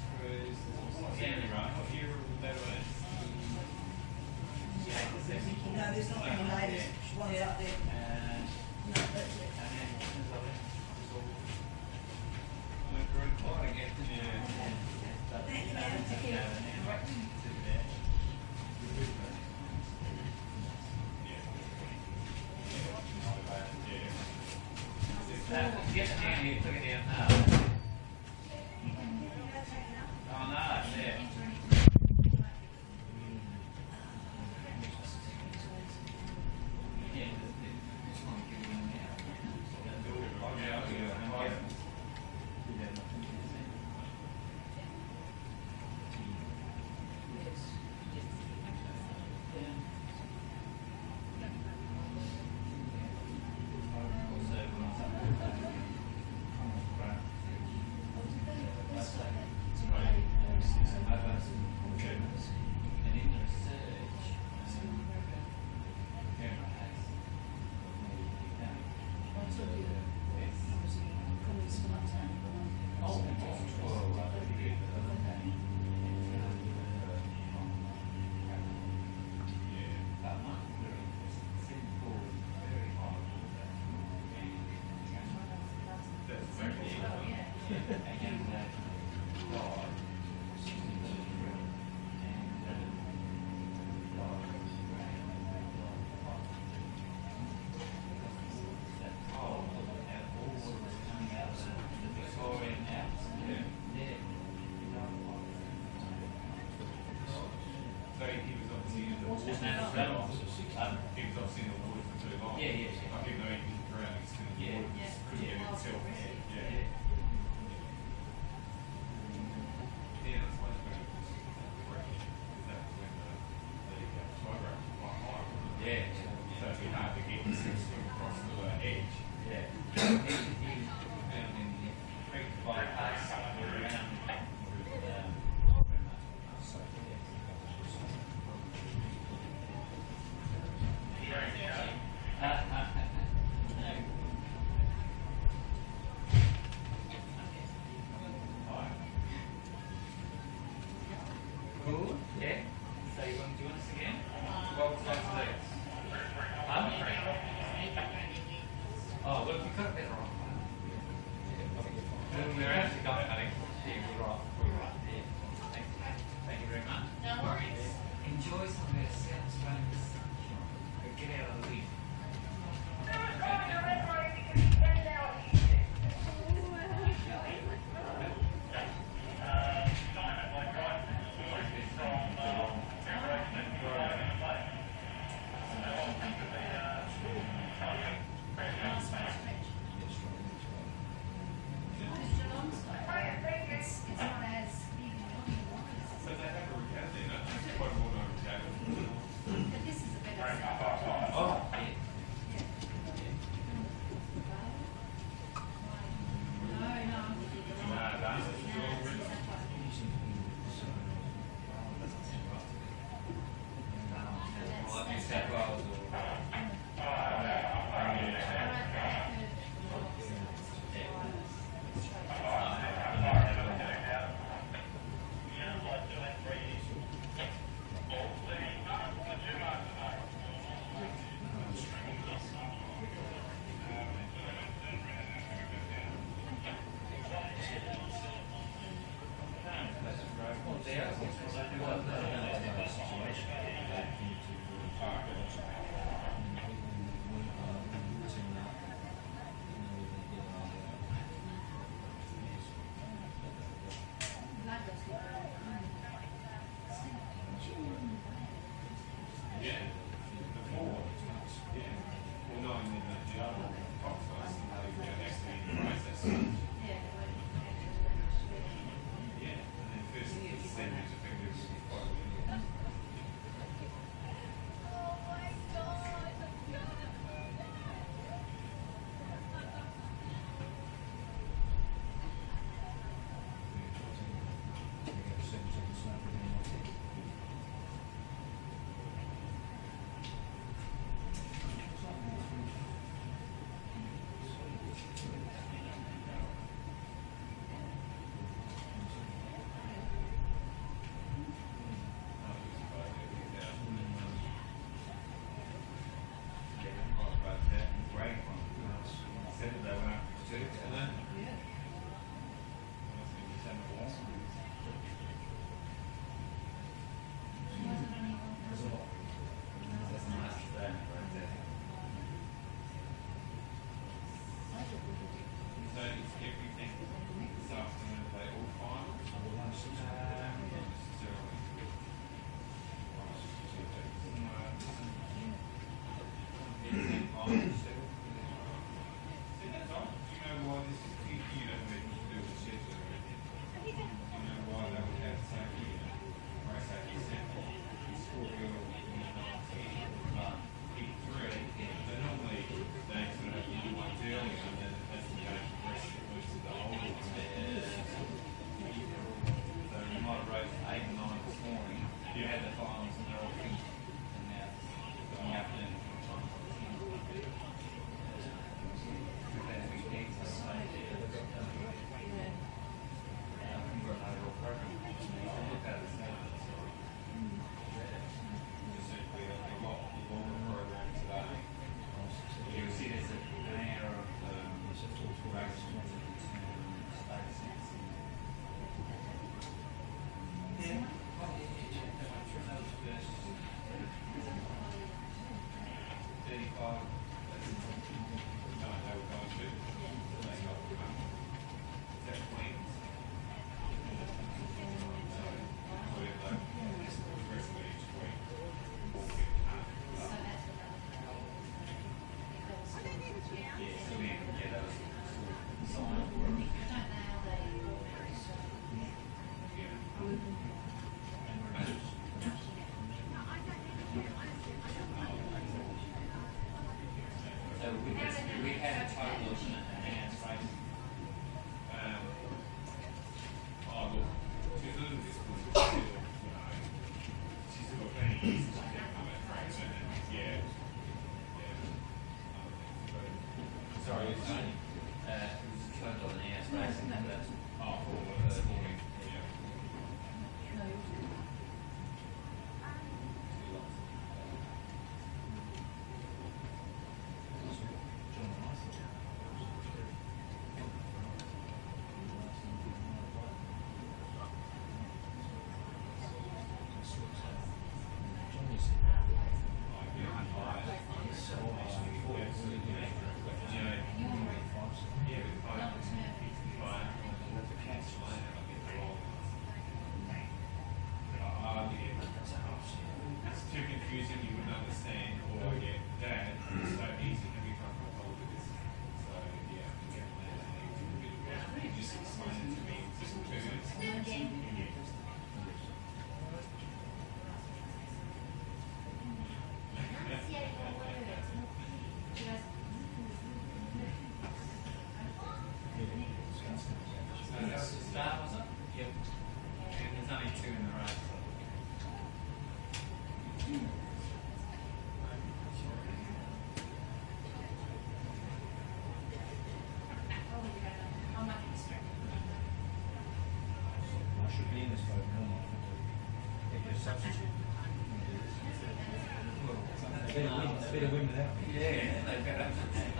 better win without me. Yeah, they better.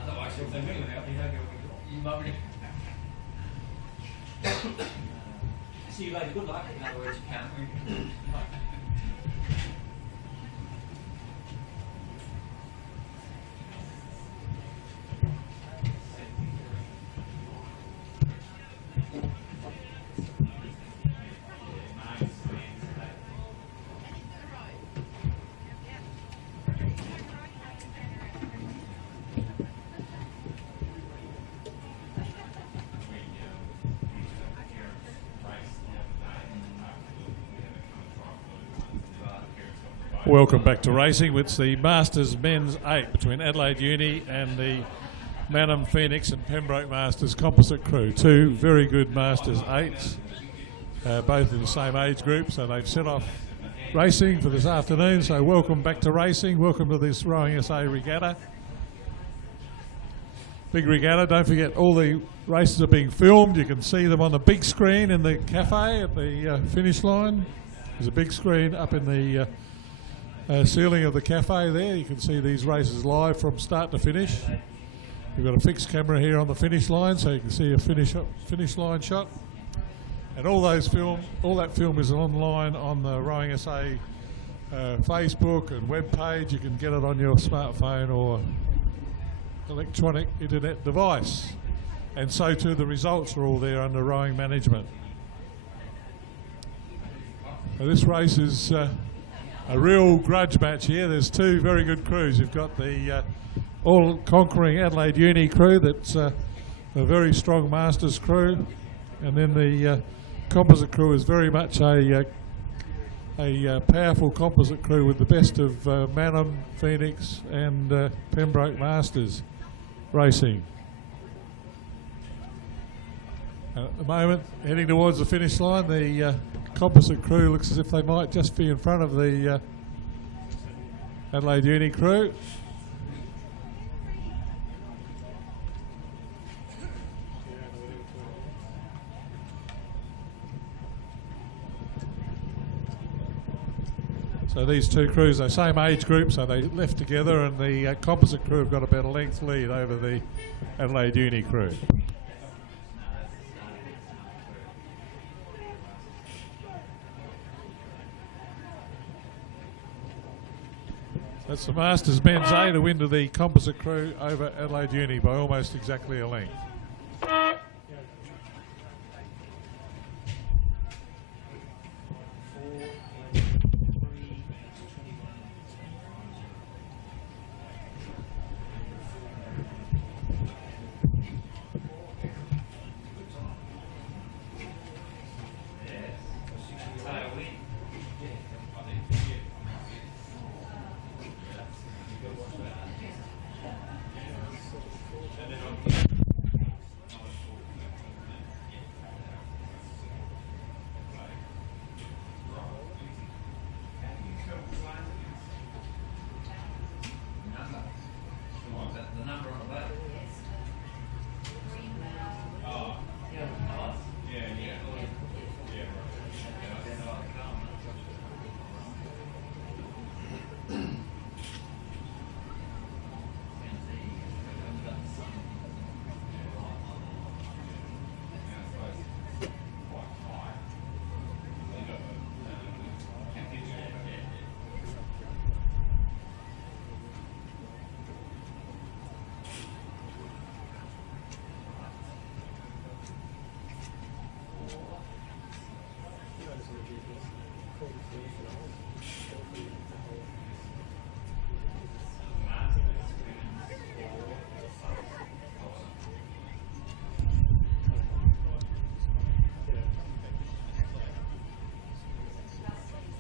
Otherwise, if they win without me, they'll go, you might be. See you later, good luck. In other words, you can't win. Welcome back to racing. It's the Masters Men's 8 between Adelaide Uni and the Manham, Phoenix and Pembroke Masters composite crew. Two very good Masters 8s, both in the same age group, so they've set off racing for this afternoon. So welcome back to racing. Welcome to this Rowing SA Regatta. Big regatta. Don't forget, all the races are being filmed. You can see them on the big screen in the cafe at the finish line. There's a big screen up in the ceiling of the cafe there. You can see these races live from start to finish. We've got a fixed camera here on the finish line, so you can see a finish line shot. And all that film is online on the Rowing SA Facebook and web page. You can get it on your smartphone or electronic internet device. And so too the results are all there under rowing management. Now this race is a real grudge match here. There's two very good crews. You've got the all-conquering Adelaide Uni crew that's a very strong Masters crew, and then the composite crew is very much a powerful composite crew with the best of Manham, Phoenix and Pembroke Masters racing. At the moment, heading towards the finish line, the composite crew looks as if they might just be in front of the Adelaide Uni crew. So these two crews are same age group, so they left together, and the composite crew have got about a length lead over the Adelaide Uni crew. That's the Masters Men's A to win to the composite crew over Adelaide Uni by almost exactly a length.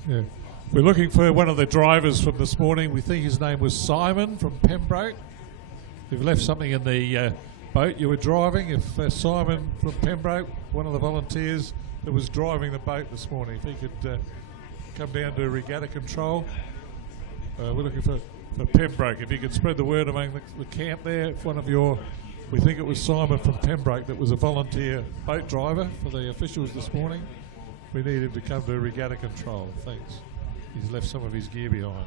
Yeah. We're looking for one of the drivers from this morning. We think his name was Simon from Pembroke. You've left something in the boat you were driving. If Simon from Pembroke, one of the volunteers that was driving the boat this morning, if he could come down to regatta control. We're looking for Pembroke. If you could spread the word among the camp there, if one of your, we think it was Simon from Pembroke that was a volunteer boat driver for the officials this morning. We need him to come to regatta control. Thanks. He's left some of his gear behind.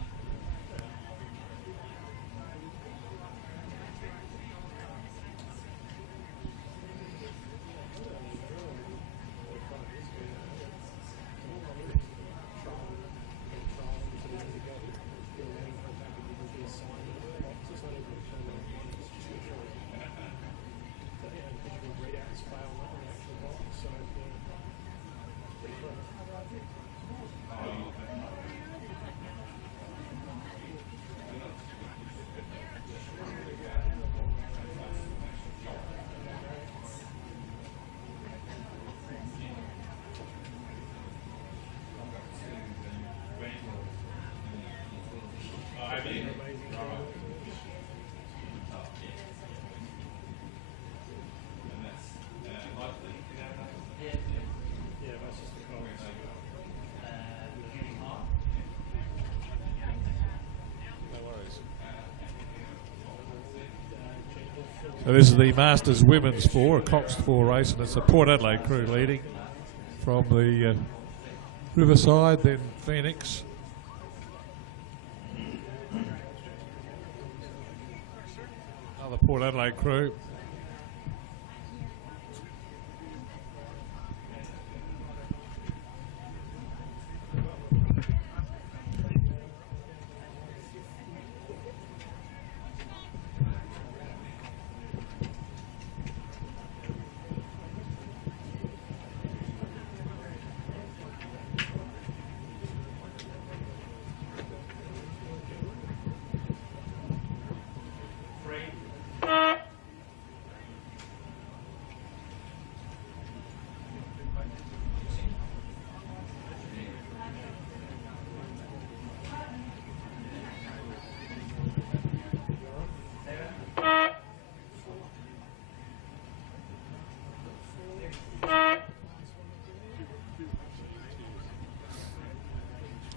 So this is the Masters Women's 4, a coxed 4 race, and it's the Port Adelaide crew leading from the Riverside, then Phoenix. Another Port Adelaide crew.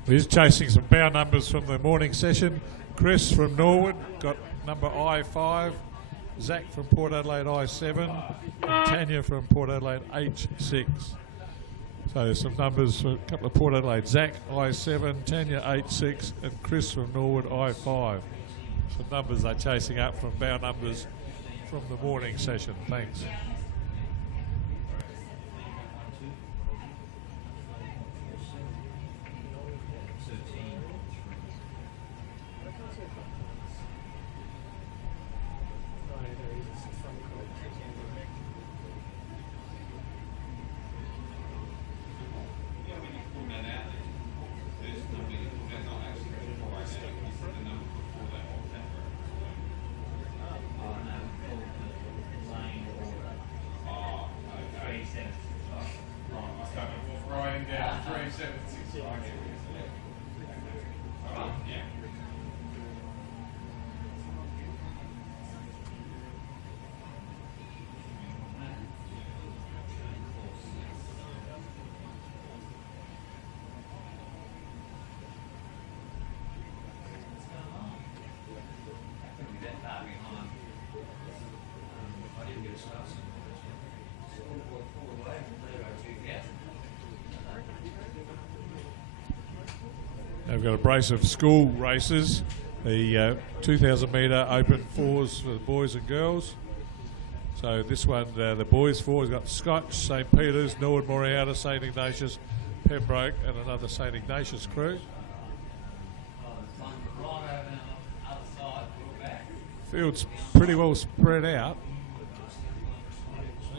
He's chasing some bow numbers from the morning session. Chris from Norwood got number I5, Zach from Port Adelaide I7, and Tanya from Port Adelaide H6. So there's some numbers for a couple of Port Adelaide. Zach I7, Tanya H6, and Chris from Norwood I5. Some numbers they're chasing up from bow numbers from the morning session. Thanks. They've got a brace of school races, the 2,000 metre open 4s for the boys and girls. So this one, the boys 4 has got Scotch, St Peter's, Norwood Moriata, St Ignatius, Pembroke, and another St Ignatius crew. Field's pretty well spread out.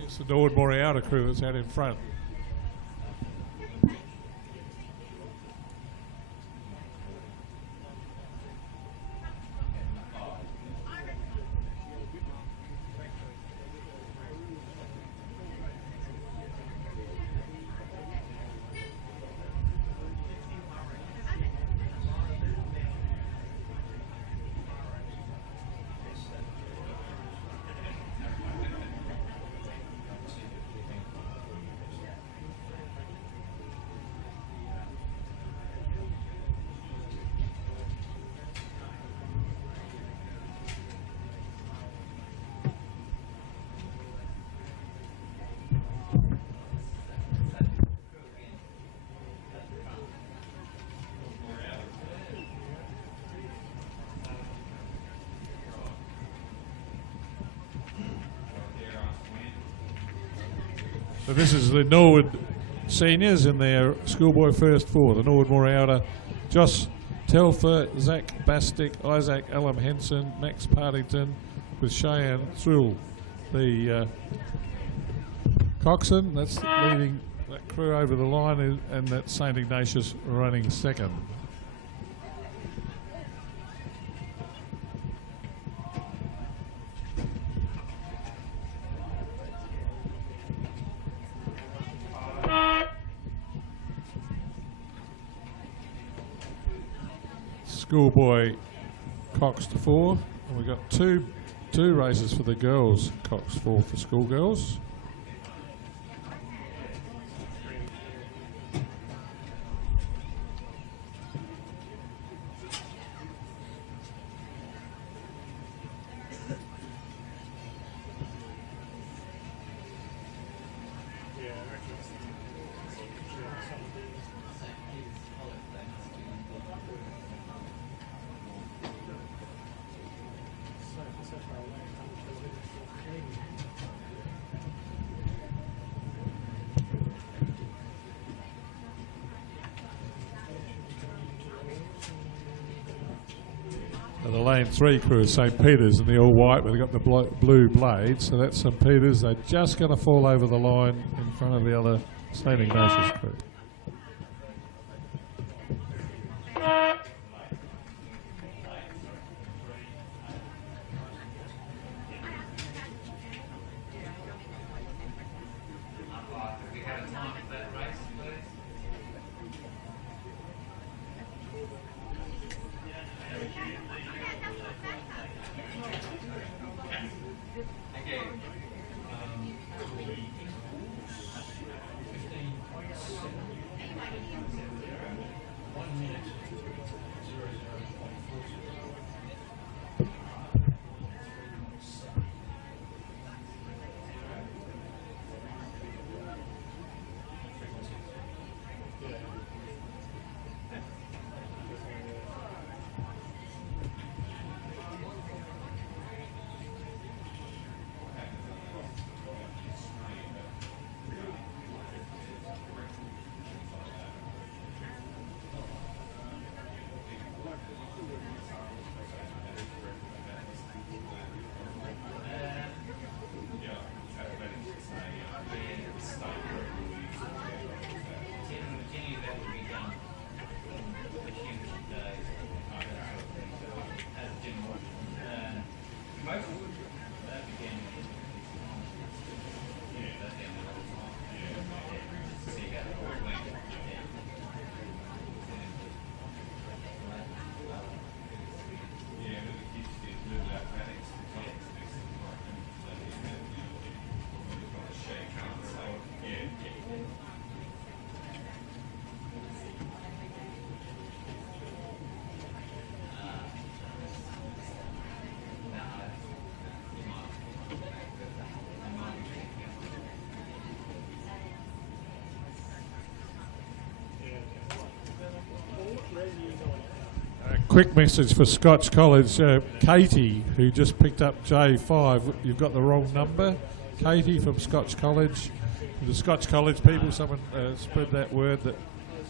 It's the Norwood Moriata crew that's out in front. So this is the Norwood seniors in their schoolboy first 4. The Norwood Moriata, Josh Telfer, Zach Bastick, Isaac Allam Henson, Max Partington, with Cheyenne Thrill. The coxswain, that's leading that crew over the line, and that St Ignatius running second. Schoolboy coxed 4, and we've got two races for the girls, coxed 4 for schoolgirls. The lane 3 crew is St. Peter's in the all white, where they've got the blue blades. So that's St. Peter's. They're just going to fall over the line in front of the other St. Ignatius crew. Quick message for Scotch College, Katie, who just picked up J5. You've got the wrong number. Katie from Scotch College. The Scotch College people, someone spread that word that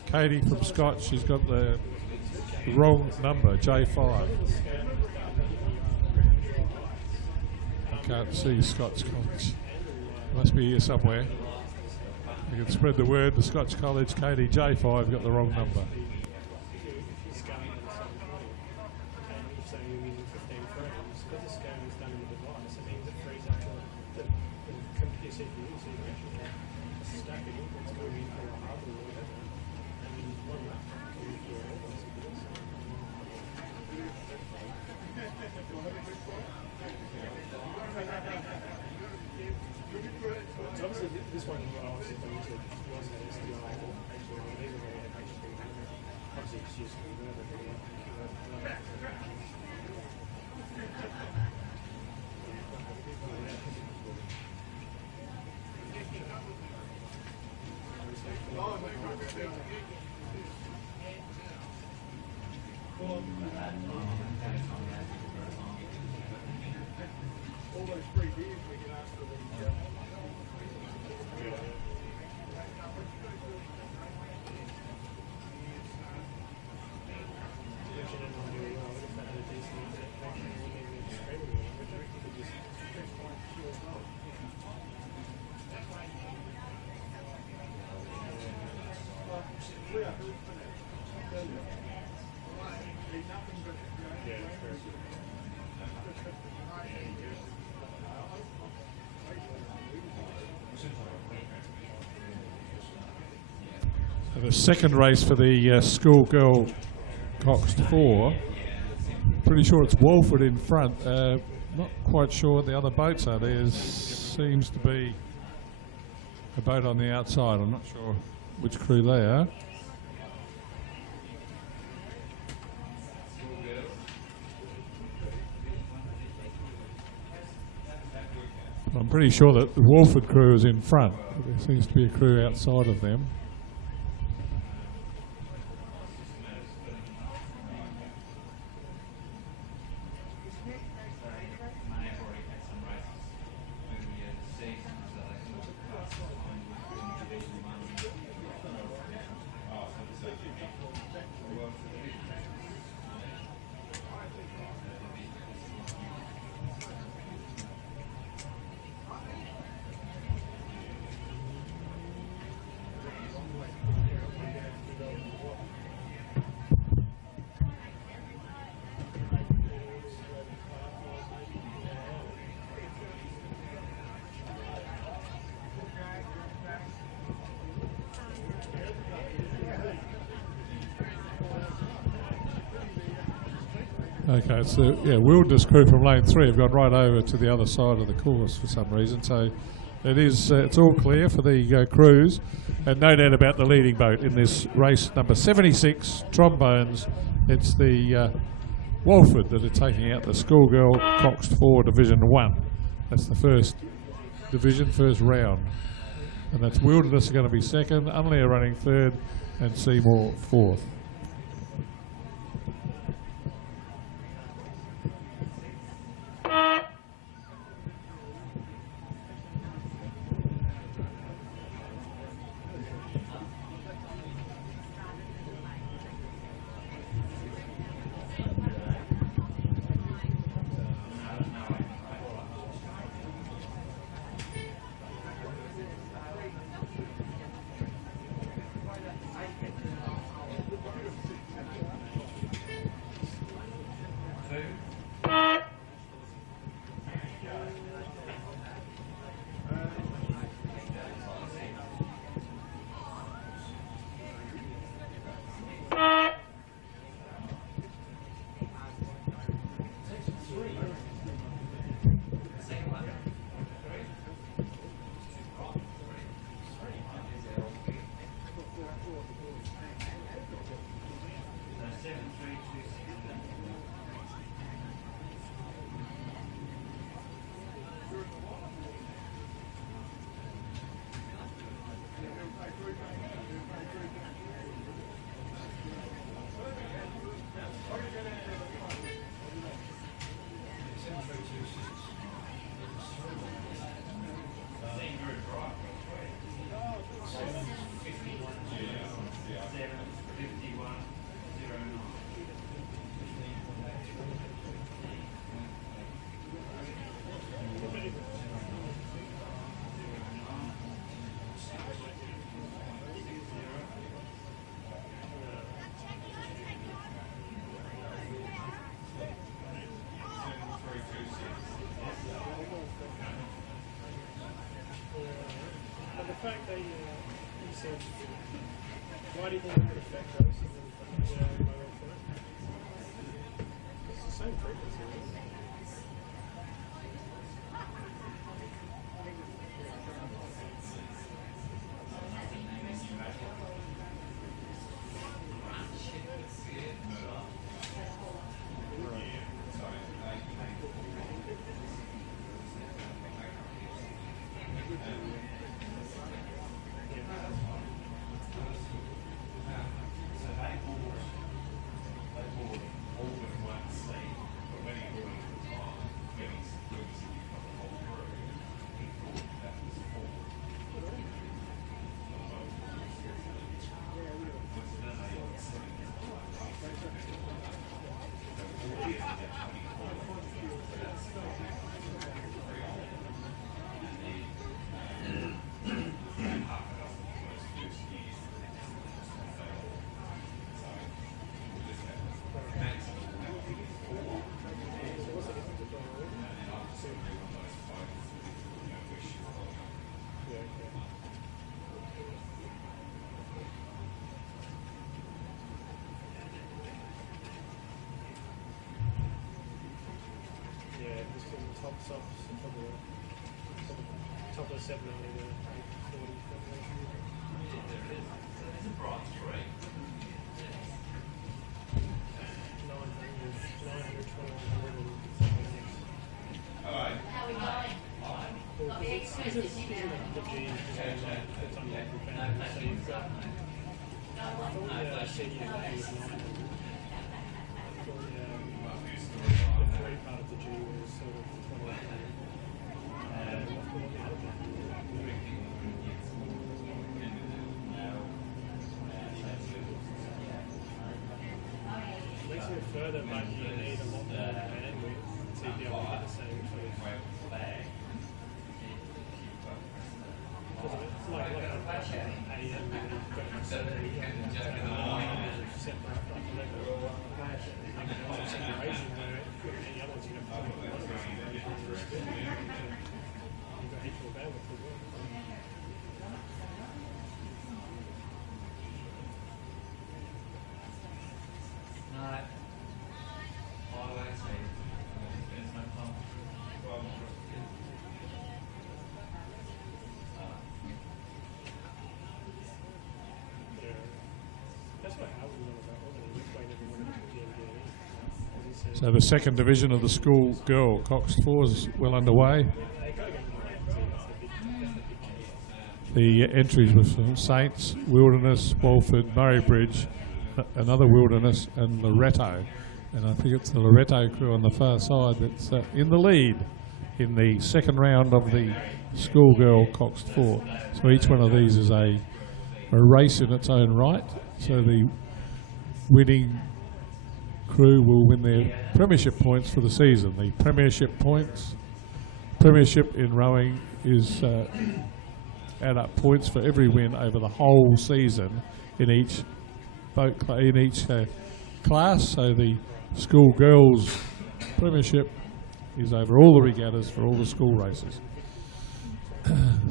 Katie from Scotch, she's got the wrong number, J5. I can't see Scotch College. Must be here somewhere. You can spread the word, the Scotch College, Katie, J5 got the wrong number. The second race for the schoolgirl coxed 4. Pretty sure it's Walford in front. Not quite sure what the other boats are. There seems to be a boat on the outside. I'm not sure which crew they are. I'm pretty sure that the Walford crew is in front. There seems to be a crew outside of them. Okay, it's the wilderness crew from lane 3 have gone right over to the other side of the course for some reason. So it is it's all clear for the crews, and no doubt about the leading boat in this race, number 76, Trombones. It's the Walford that are taking out the Schoolgirl Coxed 4 Division 1. That's the first division, first round. And that's Wilderness are going to be second, Unley are running third, and Seymour fourth. The fact that you said, why do you think it could affect us? It's the same frequency, isn't it? Top of 790 there. 5 So the second division of the school girl coxed fours is well underway. The entries were from Saints, Wilderness, Walford, Murray Bridge, another Wilderness, and Loretto. And I think it's the Loretto crew on the far side that's in the lead in the second round of the schoolgirl coxed four. So each one of these is a race in its own right. So the winning crew will win their premiership points for the season. The premiership in rowing is add up points for every win over the whole season in each boat class. So the school girls premiership is over all the regattas for all the school races.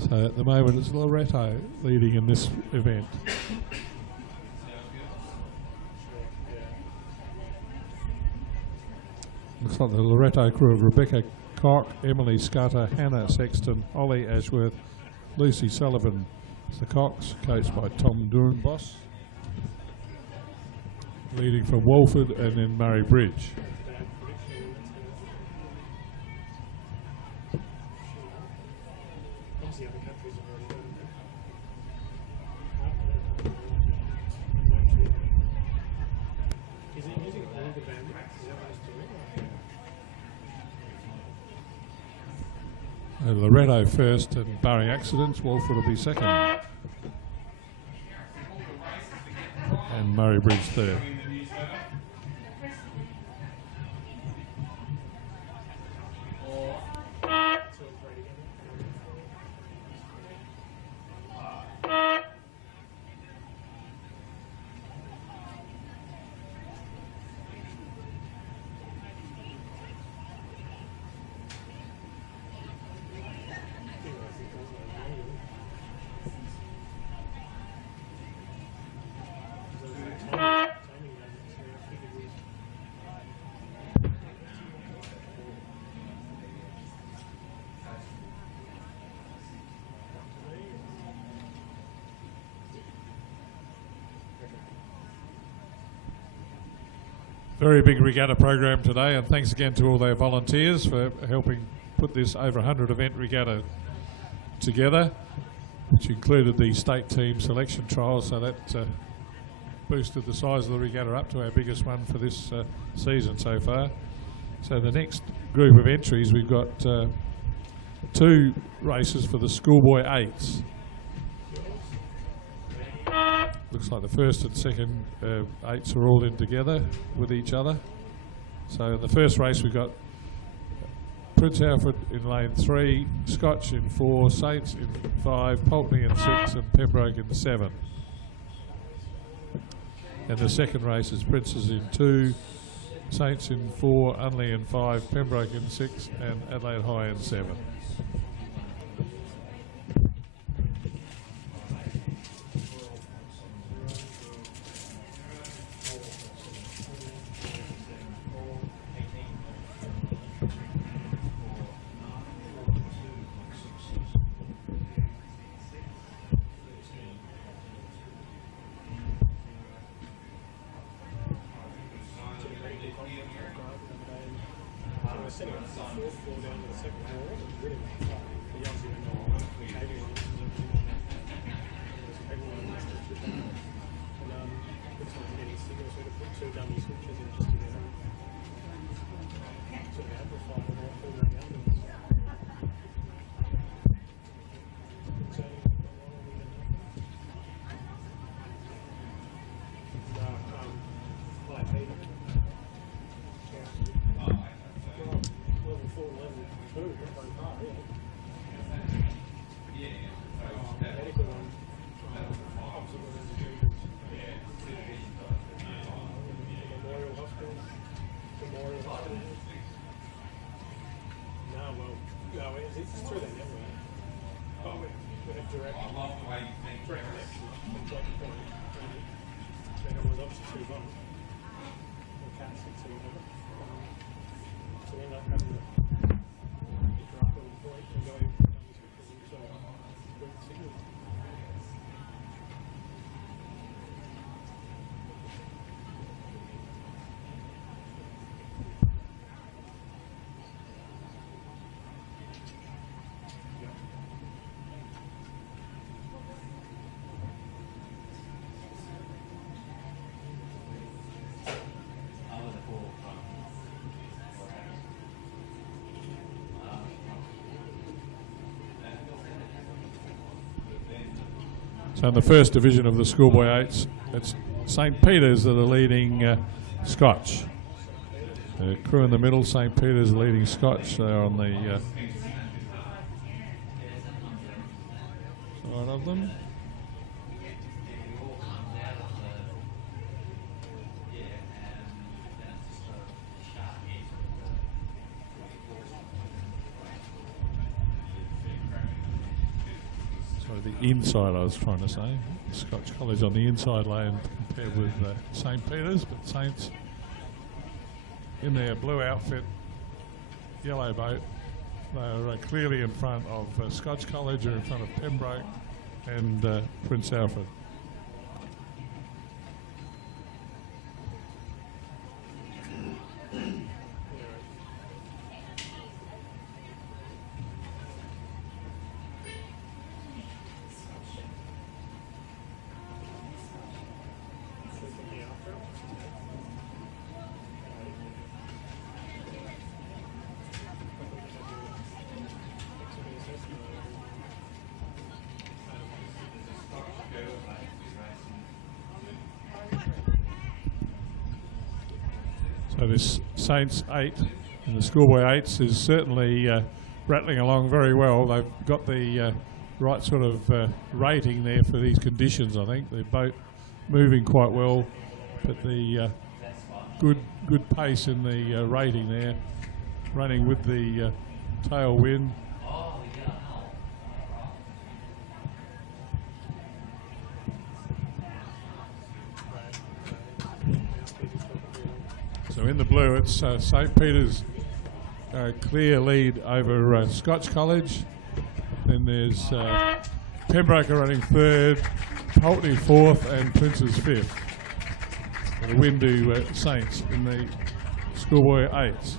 So at the moment it's Loretto leading in this event. Looks like the Loretto crew of Rebecca Cock, Emily Scudder, Hannah Sexton, Holly Ashworth, Lucy Sullivan is the Cox, coached by Tom Doornbos, leading from Walford and then Murray Bridge. Loretto first, and barring accidents, Walford will be second. And Murray Bridge third. Very big regatta program today, and thanks again to all their volunteers for helping put this over 100 event regatta together, which included the state team selection trials, so that boosted the size of the regatta up to our biggest one for this season so far. So the next group of entries, we've got 2 races for the schoolboy eights. Looks like the first and second eights are all in together with each other. So in the first race we've got Prince Alfred in lane 3, Scotch in 4, Saints in 5, Pulteney in 6 and Pembroke in 7. And the second race is Princes in 2, Saints in 4, Unley in 5, Pembroke in 6 and Adelaide High in 7. So in the first division of the schoolboy eights, it's St Peter's that are leading Scotch. The crew in the middle, St Peter's leading Scotch. They're on the side of them. The inside, I was trying to say. Scotch College on the inside lane compared with St Peter's, but Saints in their blue outfit, yellow boat. They're clearly in front of Scotch College, or in front of Pembroke and Prince Alfred. So this Saints 8 in the schoolboy 8s is certainly rattling along very well. They've got the right sort of rating there for these conditions, I think. The boat moving quite well, but the good pace in the rating there, running with the tailwind. So in the blue, it's St Peter's clear lead over Scotch College. Then there's Pembroke running third, Pulteney fourth, and Prince's fifth. The win to Saints in the schoolboy eights.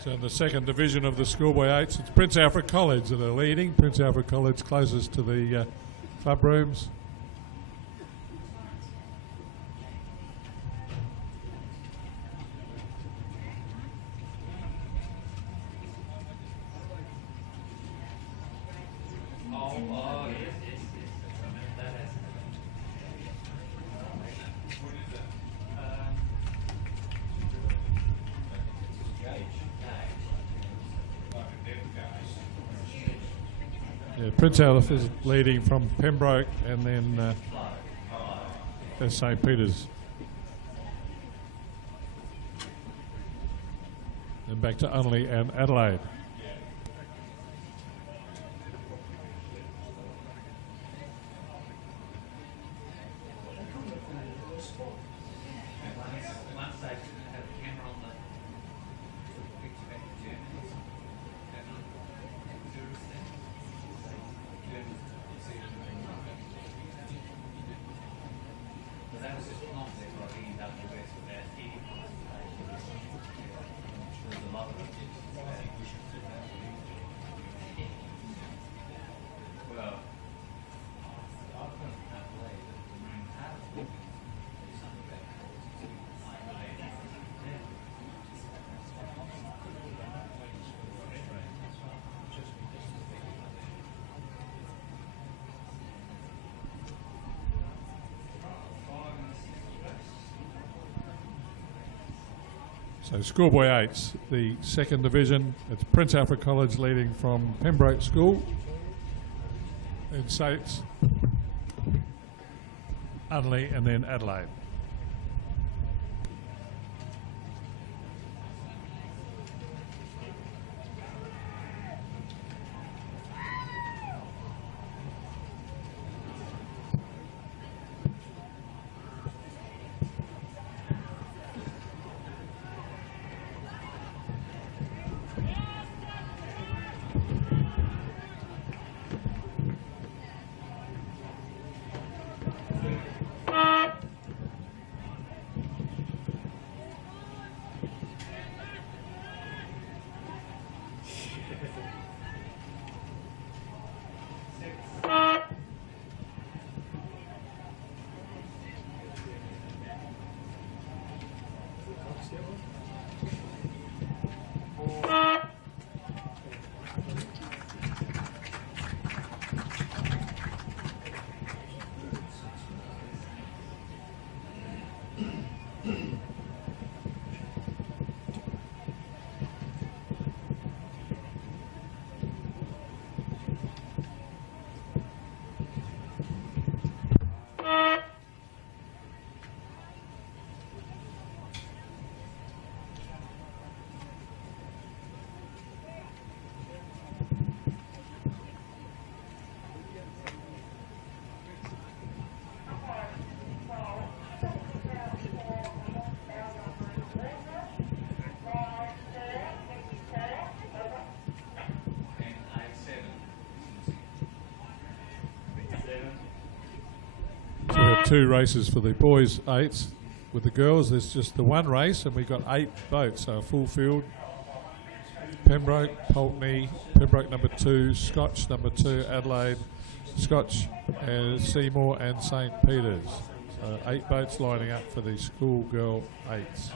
So in the second division of the schoolboy eights, it's Prince Alfred College that are leading. Prince Alfred College closest to the club rooms. Prince Albert is leading from Pembroke and then there's St Peter's. And back to Unley and Adelaide. Once they have a camera on the picture back to Germany, but that was just not there for EWS without any consultation. There's a lot of it. Well, I can't believe that the main part of it is something about So schoolboy eights, the second division. It's Prince Alfred College leading from Pembroke School. And Saints, Unley and then Adelaide. So we've got two races for the boys eights. With the girls, there's just the one race, and we've got 8 boats, so a full field. Pembroke, Pulteney, Pembroke number 2, Scotch number 2, Adelaide, Scotch, Seymour and St Peter's. So 8 boats lining up for the schoolgirl eights.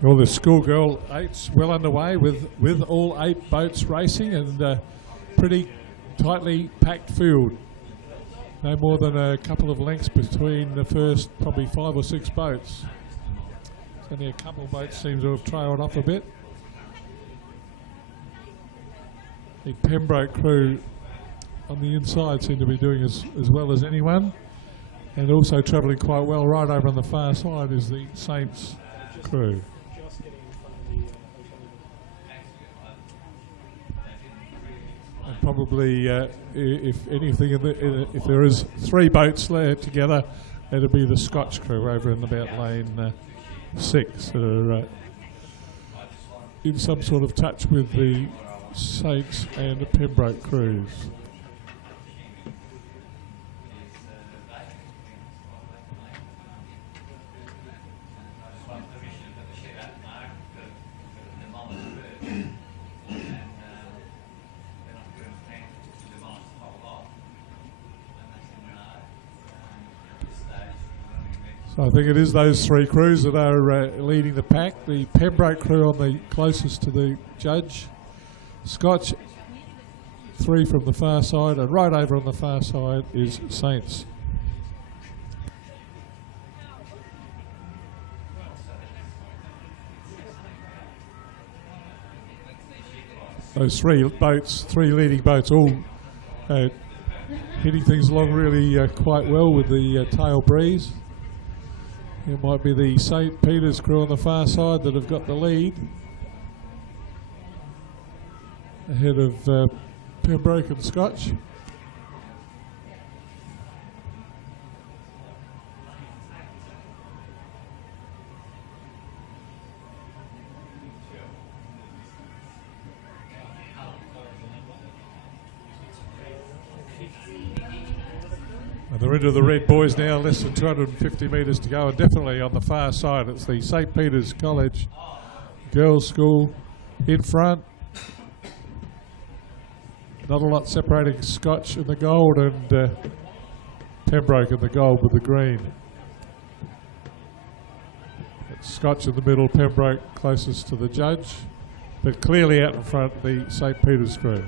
Well, the schoolgirl eight's well underway with all 8 boats racing and pretty tightly packed field. No more than a couple of lengths between the first probably 5 or 6 boats. Only a couple of boats seem to have trailed off a bit. The Pembroke crew on the inside seem to be doing as well as anyone, and also travelling quite well right over on the far side is the Saints crew. And probably, if anything, if there is 3 boats there together, it'll be the Scotch crew over in about lane 6 that are in some sort of touch with the Saints and the Pembroke crews. So I think it is those 3 crews that are leading the pack. The Pembroke crew on the closest to the judge. Scotch 3 from the far side, and right over on the far side is Saints. Those 3 boats, 3 leading boats, all hitting things along really quite well with the tail breeze. It might be the St. Peter's crew on the far side that have got the lead, ahead of Pembroke and Scotch. And they're into the red buoys now, less than 250 metres to go, and definitely on the far side it's the St. Peter's College Girls' School in front. Not a lot separating Scotch in the gold and Pembroke in the gold with the green. It's Scotch in the middle, Pembroke closest to the judge, but clearly out in front the St. Peter's crew.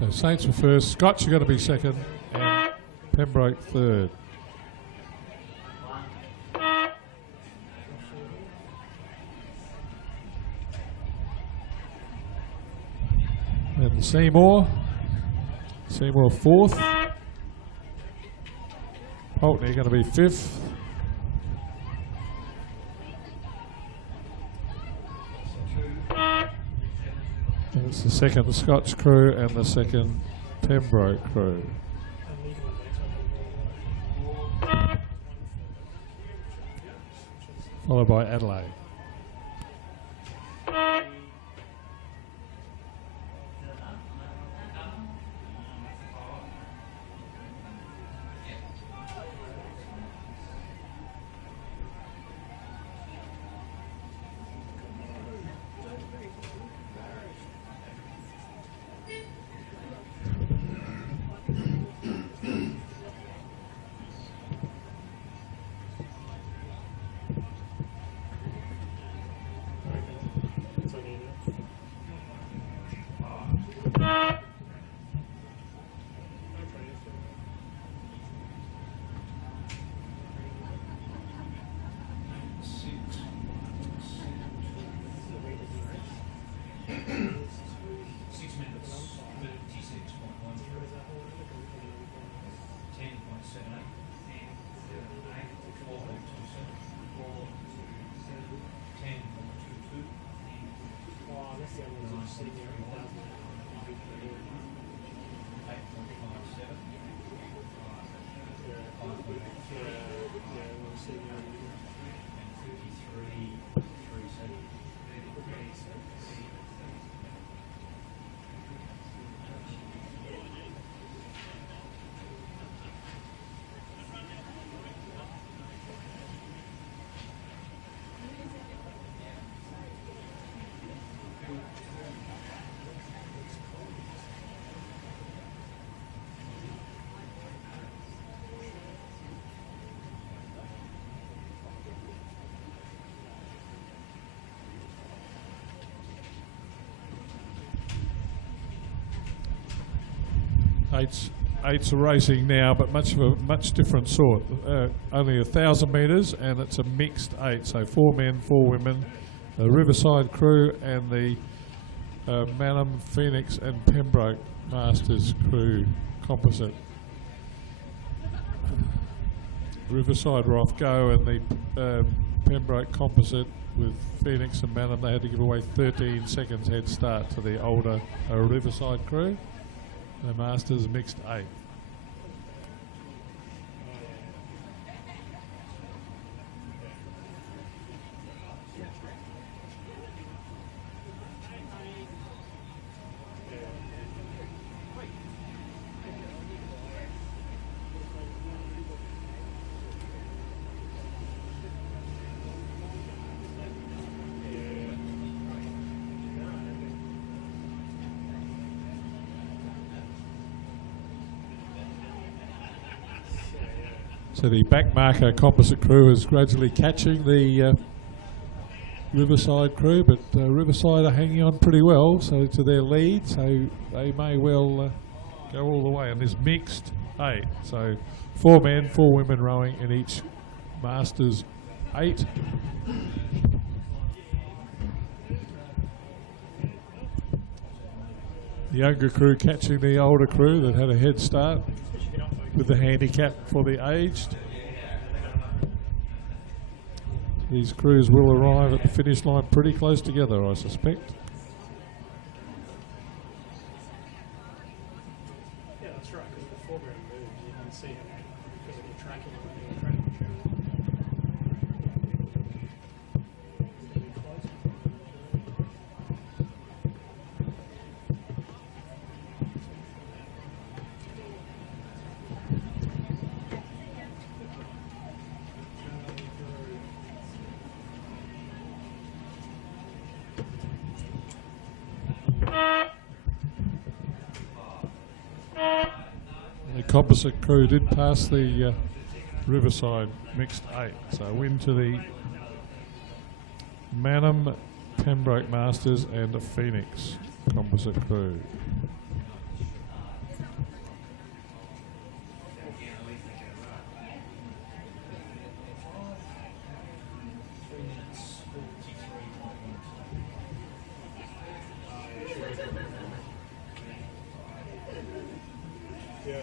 So Saints were first, Scotch are going to be second, and Pembroke third. And Seymour fourth. Pulteney going to be fifth. It's the second Scotch crew and the second Pembroke crew. Followed by Adelaide. Eights are racing now, but much different sort. Only 1,000 metres, and it's a mixed eight. So 4 men, 4 women, the Riverside crew, and the Malham, Phoenix, and Pembroke Masters crew composite. Riverside were off go, and the Pembroke composite with Phoenix and Malham, they had to give away 13 seconds head start to the older Riverside crew. The Masters mixed 8. So the backmarker composite crew is gradually catching the Riverside crew, but Riverside are hanging on pretty well, so to their lead, so they may well go all the way. And this mixed 8, so 4 men, 4 women rowing in each Masters 8. The younger crew catching the older crew that had a head start with the handicap for the aged. These crews will arrive at the finish line pretty close together, I suspect. Yeah, that's right, because the foreground moves, you can see it because of the tracking on the tracking chart. The composite crew did pass the Riverside mixed 8, so win to the Manham, Pembroke Masters and the Phoenix composite crew. Yeah.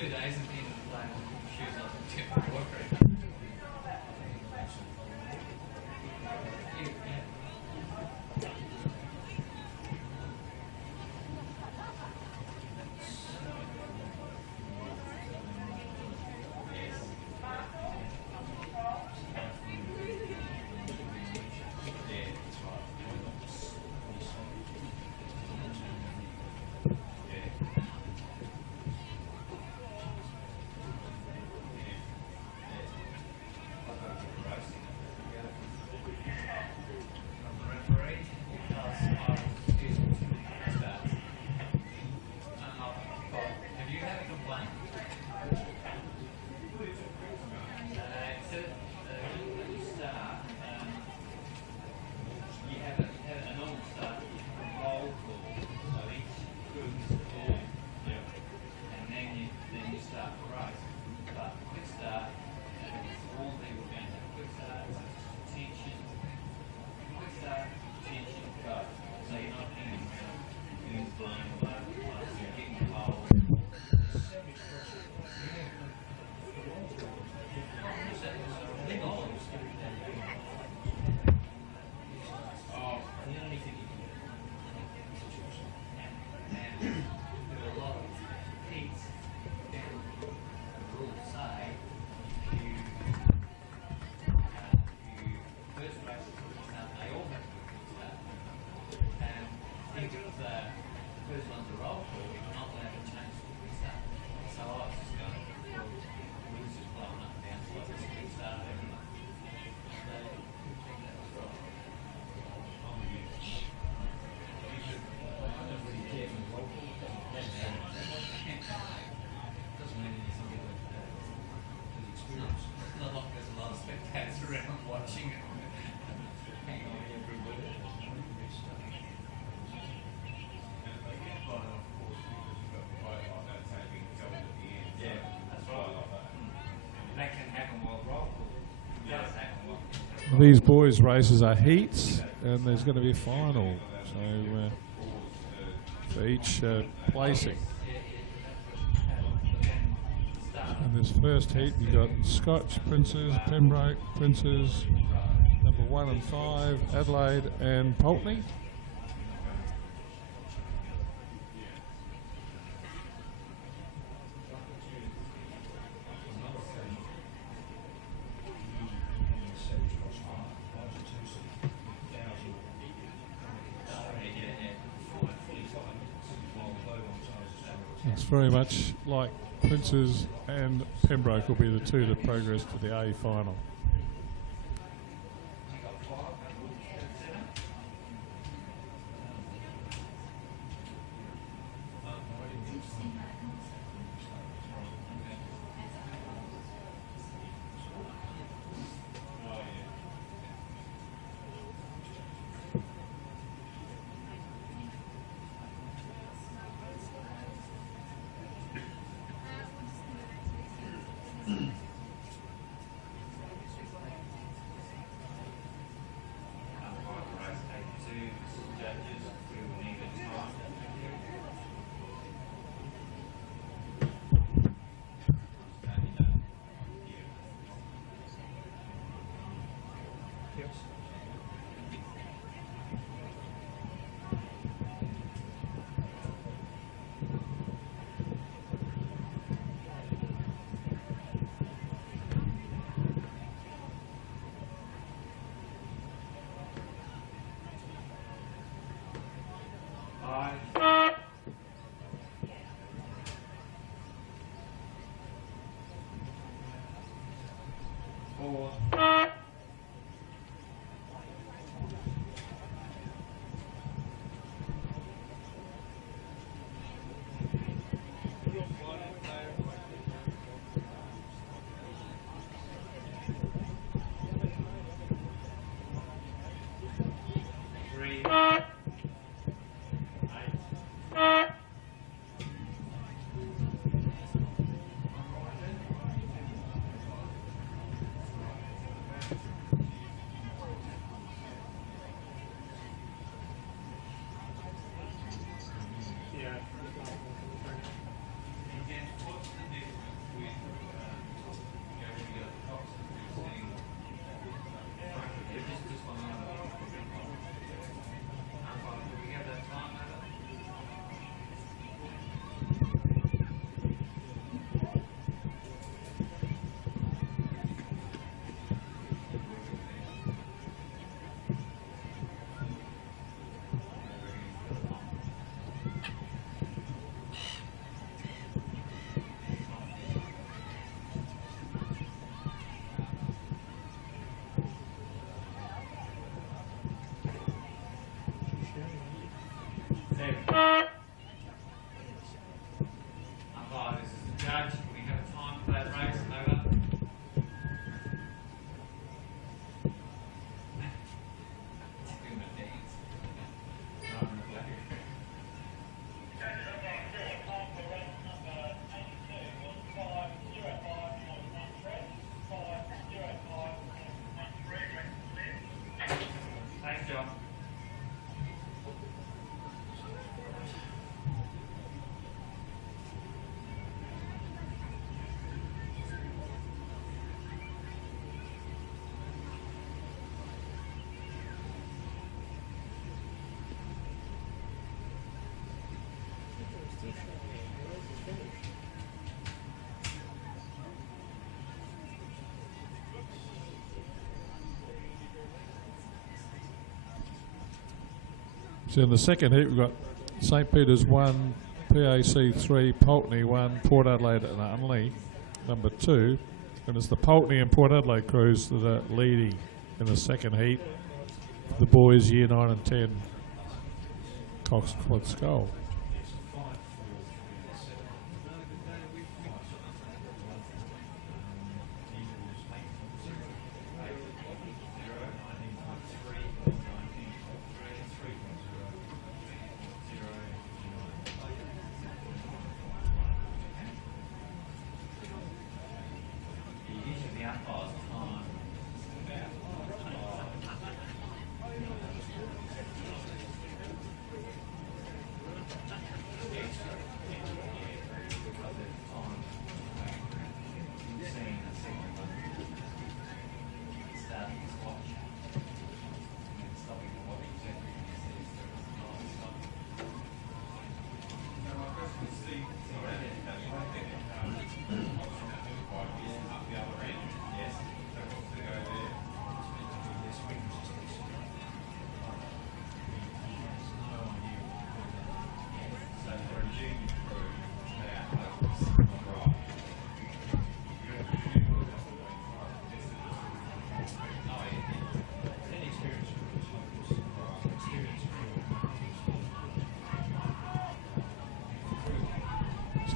Days of being playing with shoes off. watching it. Hang on, everybody. Yeah, that's right. That can happen while roll. It does happen while. These boys' races are heats, and there's going to be a final. So for each placing. In this first heat, you've got Scotch, Princes, Pembroke, Princes, number 1 and 5, Adelaide and Pulteney. It's very much like Princes and Pembroke will be the two that progress to the A final. So in the second heat, we've got St Peter's 1, PAC 3, Pulteney 1, Port Adelaide and Unley number 2. And it's the Pulteney and Port Adelaide crews that are leading in the second heat. The boys year 9 and 10, coxed quad scull.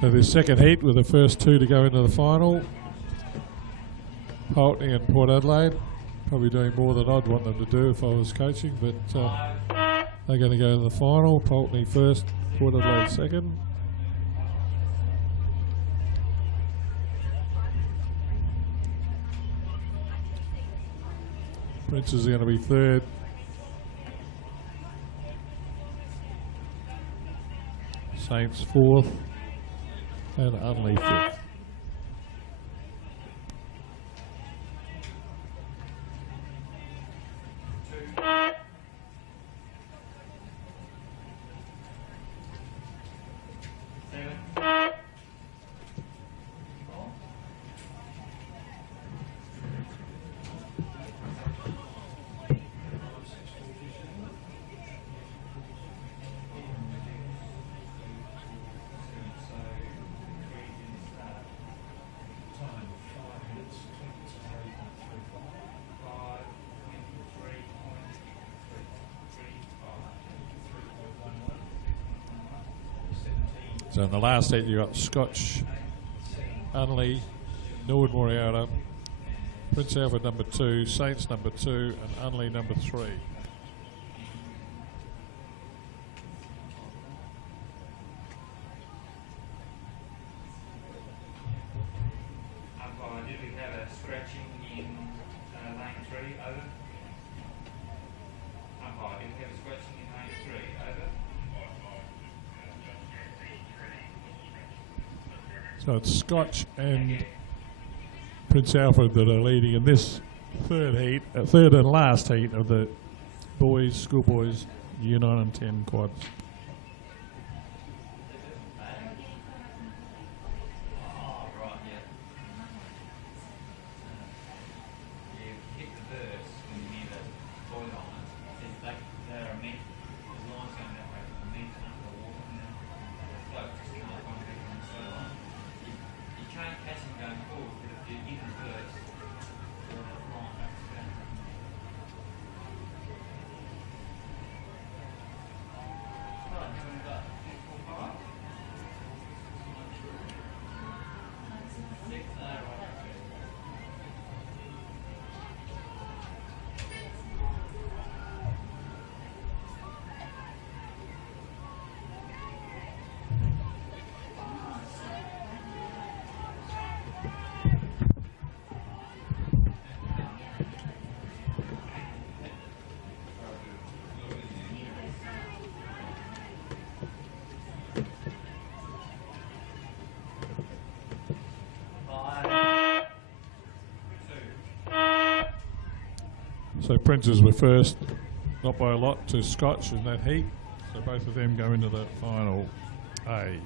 So the second heat with the first two to go into the final. Pulteney and Port Adelaide. Probably doing more than I'd want them to do if I was coaching, but they're going to go to the final. Pulteney first, Port Adelaide second. Princes are going to be third. Saints fourth. And Unley fifth. So in the last heat you got Scotch, Unley, Norwood Moriata, Prince Alfred number 2, Saints number 2 and Unley number 3. Did we have a scratching in lane 3, over? Umpire, did we have a scratching in lane 3, over? So it's Scotch and Prince Alfred that are leading in this third heat, third and last heat of the boys, schoolboys, U9 and 10 quads. So Princes were first, not by a lot, to Scotch in that heat. So both of them go into the final A.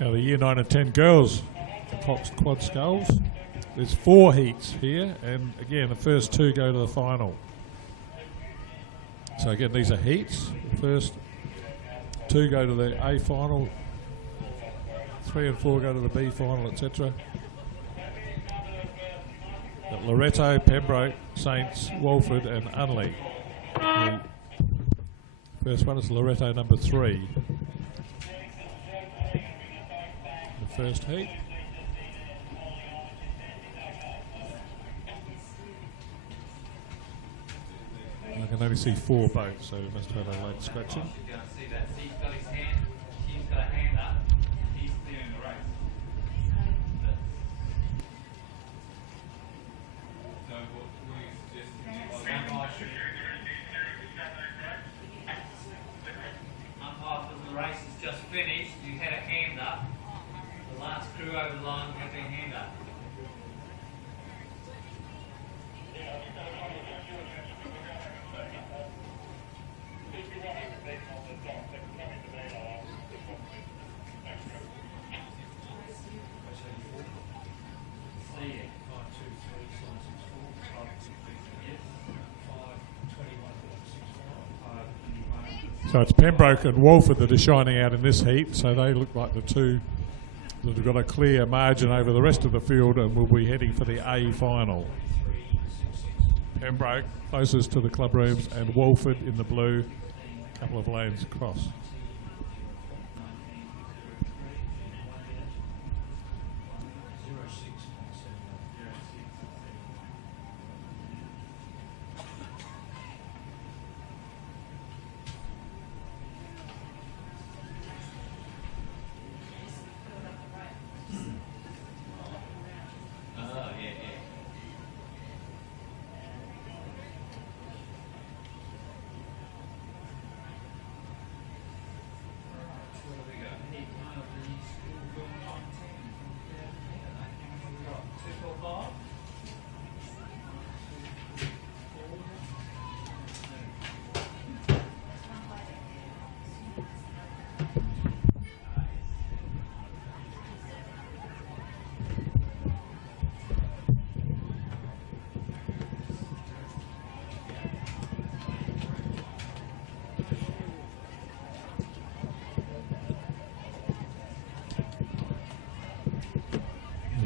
Now the Year 9 and 10 girls, the coxed quad sculls. There's 4 heats here, and again the first 2 go to the final. So again, these are heats. The first 2 go to the A final, 3 and 4 go to the B final, etc. Got Loretto, Pembroke, Saints, Walford and Unley. The first one is Loretto number 3. The first heat. I can only see 4 boats, so we must have a late scratching. You can't see that. He's got his hand. He's got a hand up. He's clearing the race. So what we suggest umpire, because the race is just finished, you had a hand up. The last crew over the line had their hand up. So it's Pembroke and Walford that are shining out in this heat, so they look like the 2 that have got a clear margin over the rest of the field and will be heading for the A final. Pembroke closest to the club rooms and Walford in the blue, a couple of lanes across.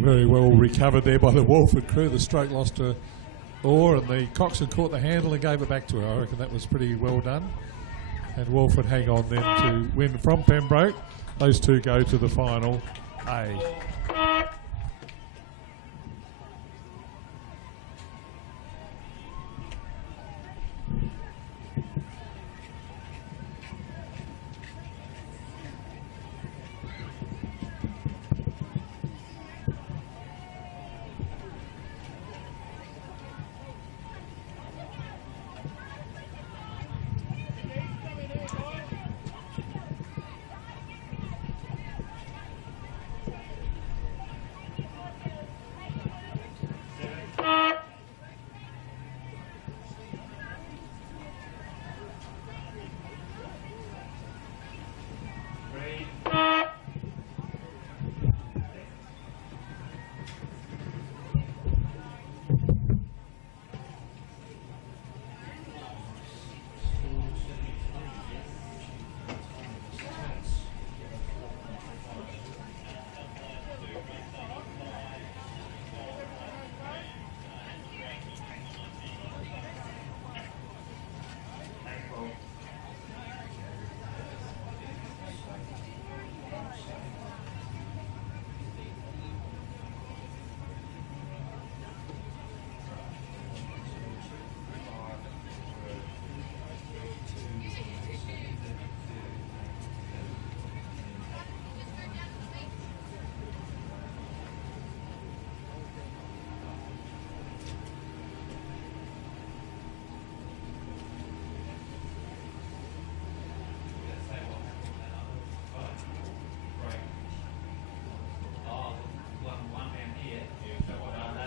Very well recovered there by the Walford crew. The stroke lost her oar and the coxswain caught the handle and gave it back to her. I reckon that was pretty well done. And Walford hang on then to win from Pembroke. Those 2 go to the final A.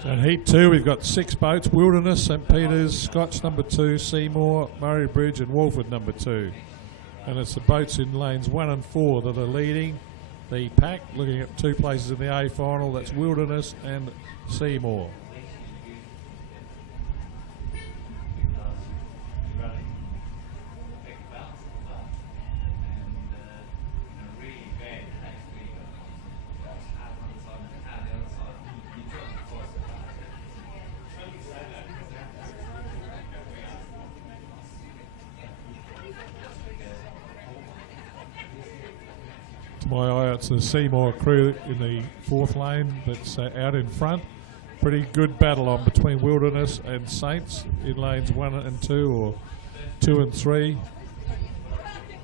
So in Heat 2 we've got 6 boats: Wilderness, St Peters, Scotch number 2, Seymour, Murray Bridge and Walford number 2. And it's the boats in lanes 1 and 4 that are leading the pack, looking at 2 places in the A final. That's Wilderness and Seymour. my eye, it's the Seymour crew in the fourth lane that's out in front. Pretty good battle on between Wilderness and Saints in lanes 1 and 2, or 2 and 3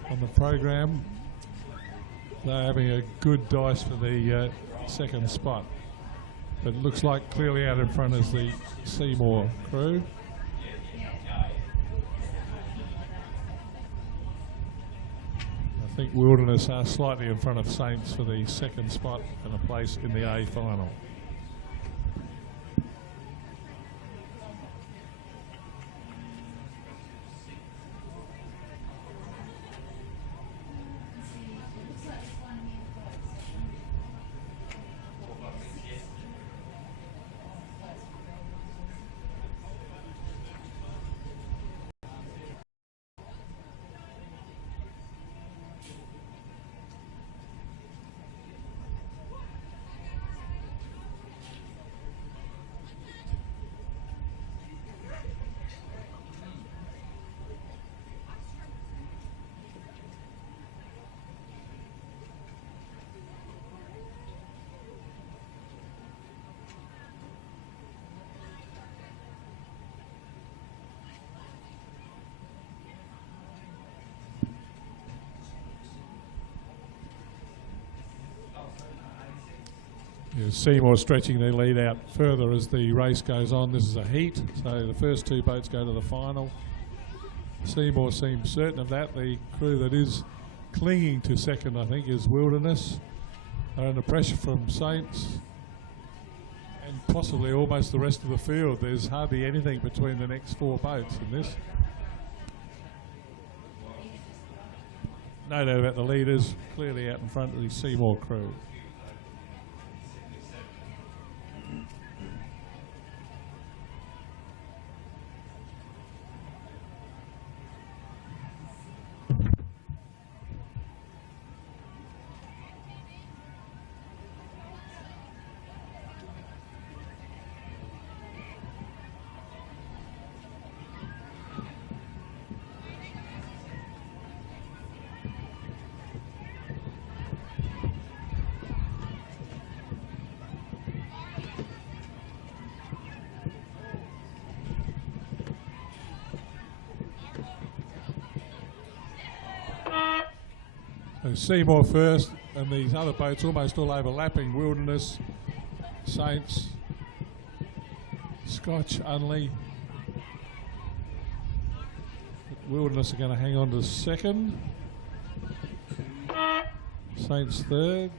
on the program. They're having a good dice for the second spot. But it looks like clearly out in front is the Seymour crew. I think Wilderness are slightly in front of Saints for the second spot and a place in the A final. Seymour stretching their lead out further as the race goes on. This is a heat, so the first two boats go to the final. Seymour seems certain of that. The crew that is clinging to second, I think, is Wilderness. They're under pressure from Saints and possibly almost the rest of the field. There's hardly anything between the next four boats in this. No doubt about the leaders, clearly out in front of the Seymour crew. Seymour first, and these other boats almost all overlapping. Wilderness, Saints, Scotch, Unley. Wilderness are going to hang on to second. Saints third.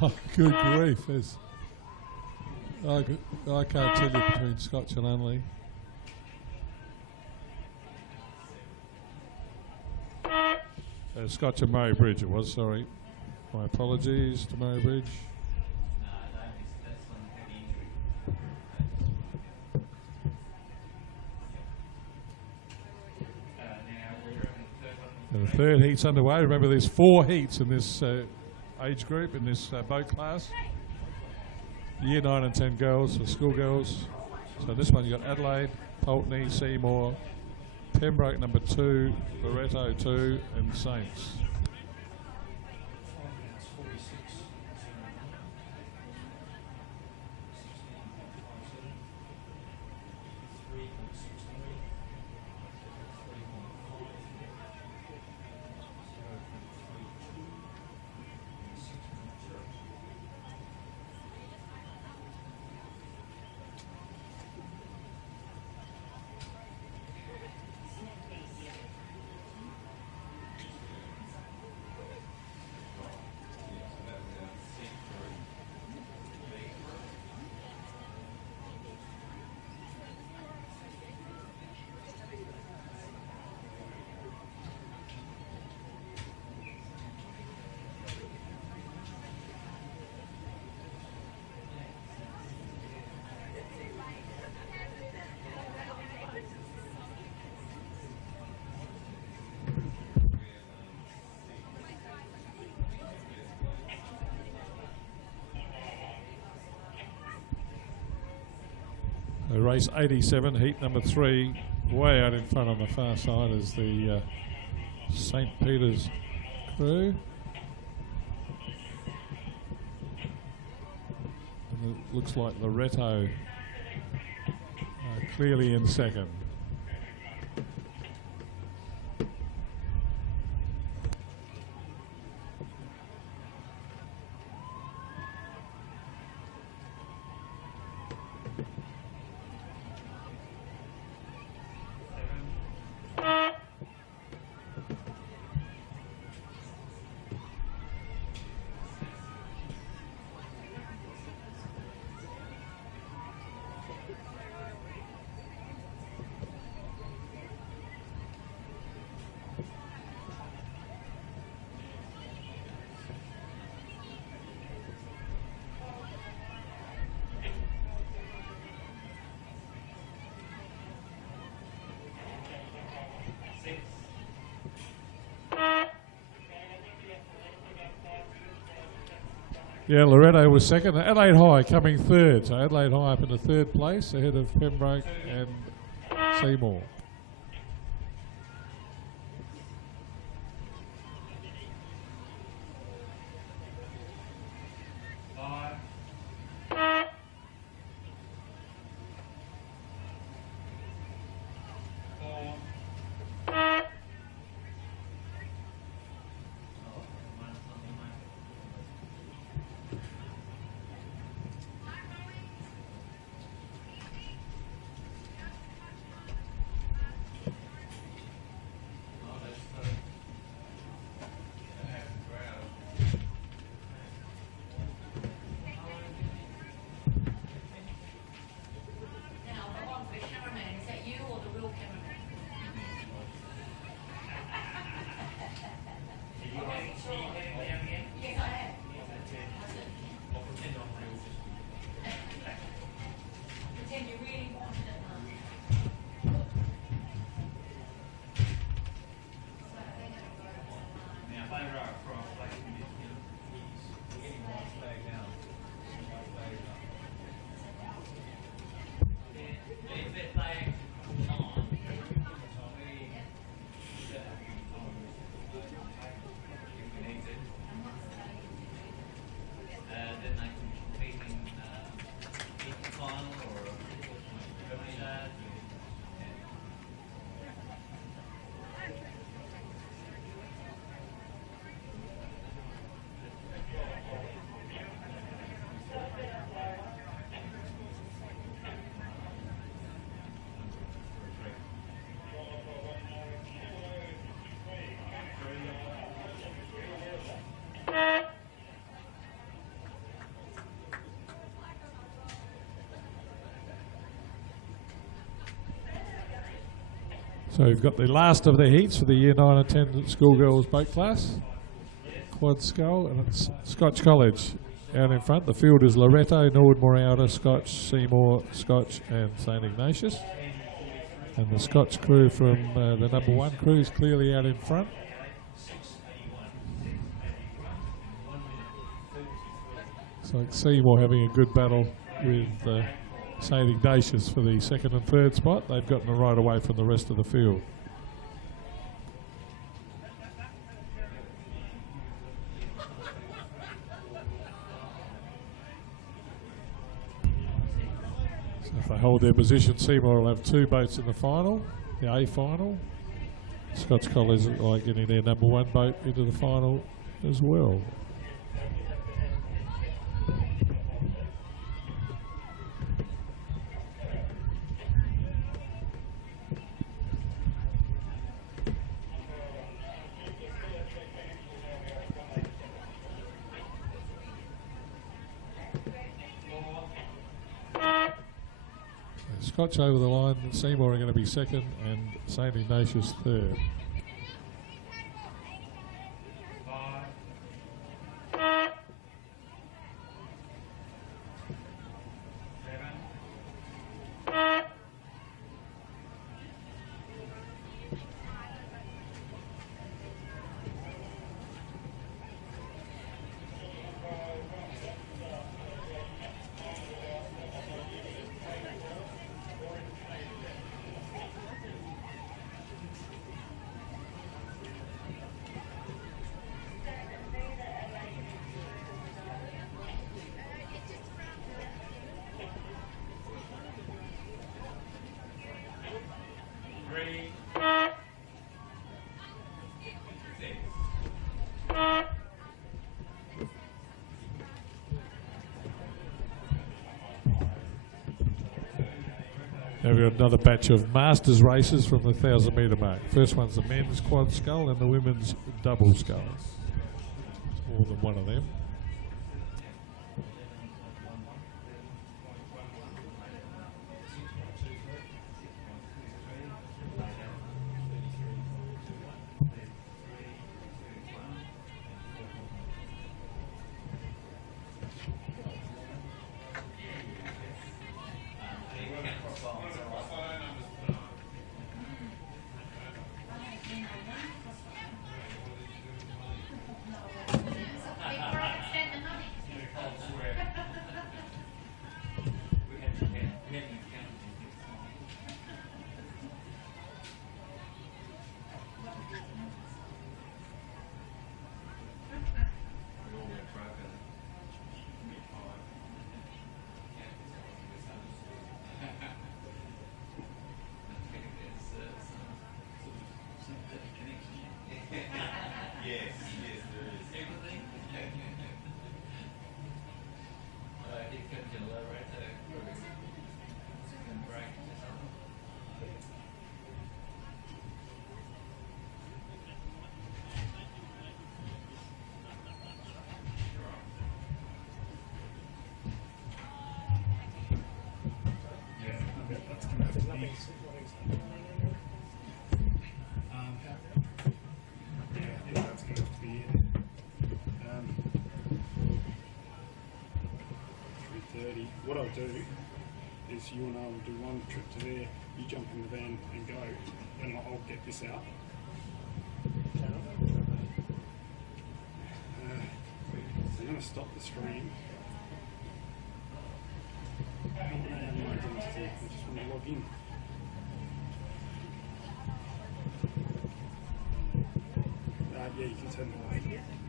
Oh, good grief. I can't tell you between Scotch and Unley. Scotch and Murray Bridge it was, sorry. My apologies to Murray Bridge. And the third heat's underway. Remember, there's 4 heats in this age group, in this boat class. Year 9 and 10 girls, or schoolgirls. So this one you got Adelaide, Pulteney, Seymour, Pembroke number 2, Loretto 2, and Saints. Race 87, heat number 3, way out in front on the far side is the St. Peter's crew. it looks like Loretto clearly in second. Yeah, Loretto was second. Adelaide High coming third. So Adelaide High up in the third place ahead of Pembroke and Seymour. So we've got the last of the heats for the Year 9 and 10 schoolgirls boat class. Quad scull, and it's Scotch College out in front. The field is Loretto, Norwood Moralta, Scotch, Seymour, Scotch and St Ignatius. And the Scotch crew from the number 1 crew is clearly out in front. So Seymour having a good battle with St Ignatius for the second and third spot. They've gotten the right away from the rest of the field. So if they hold their position, Seymour will have 2 boats in the final, the A final. Scotch College like getting their number 1 boat into the final as well. Scotch over the line, Seymour are going to be second and St Ignatius third. We've got another batch of Masters races from the 1,000 metre mark. First one's the men's quad scull and the women's double scull. It's more than one of them. Before I spend the money. Yeah, I bet that's going to have to be. Yeah, that's going to have to be it. 3:30. What I'll do is you and I will do one trip to there, you jump in the van and go, and I'll get this out. I'm going to stop the stream. I don't have my identity, I just want to log in. Yeah, you can turn it off.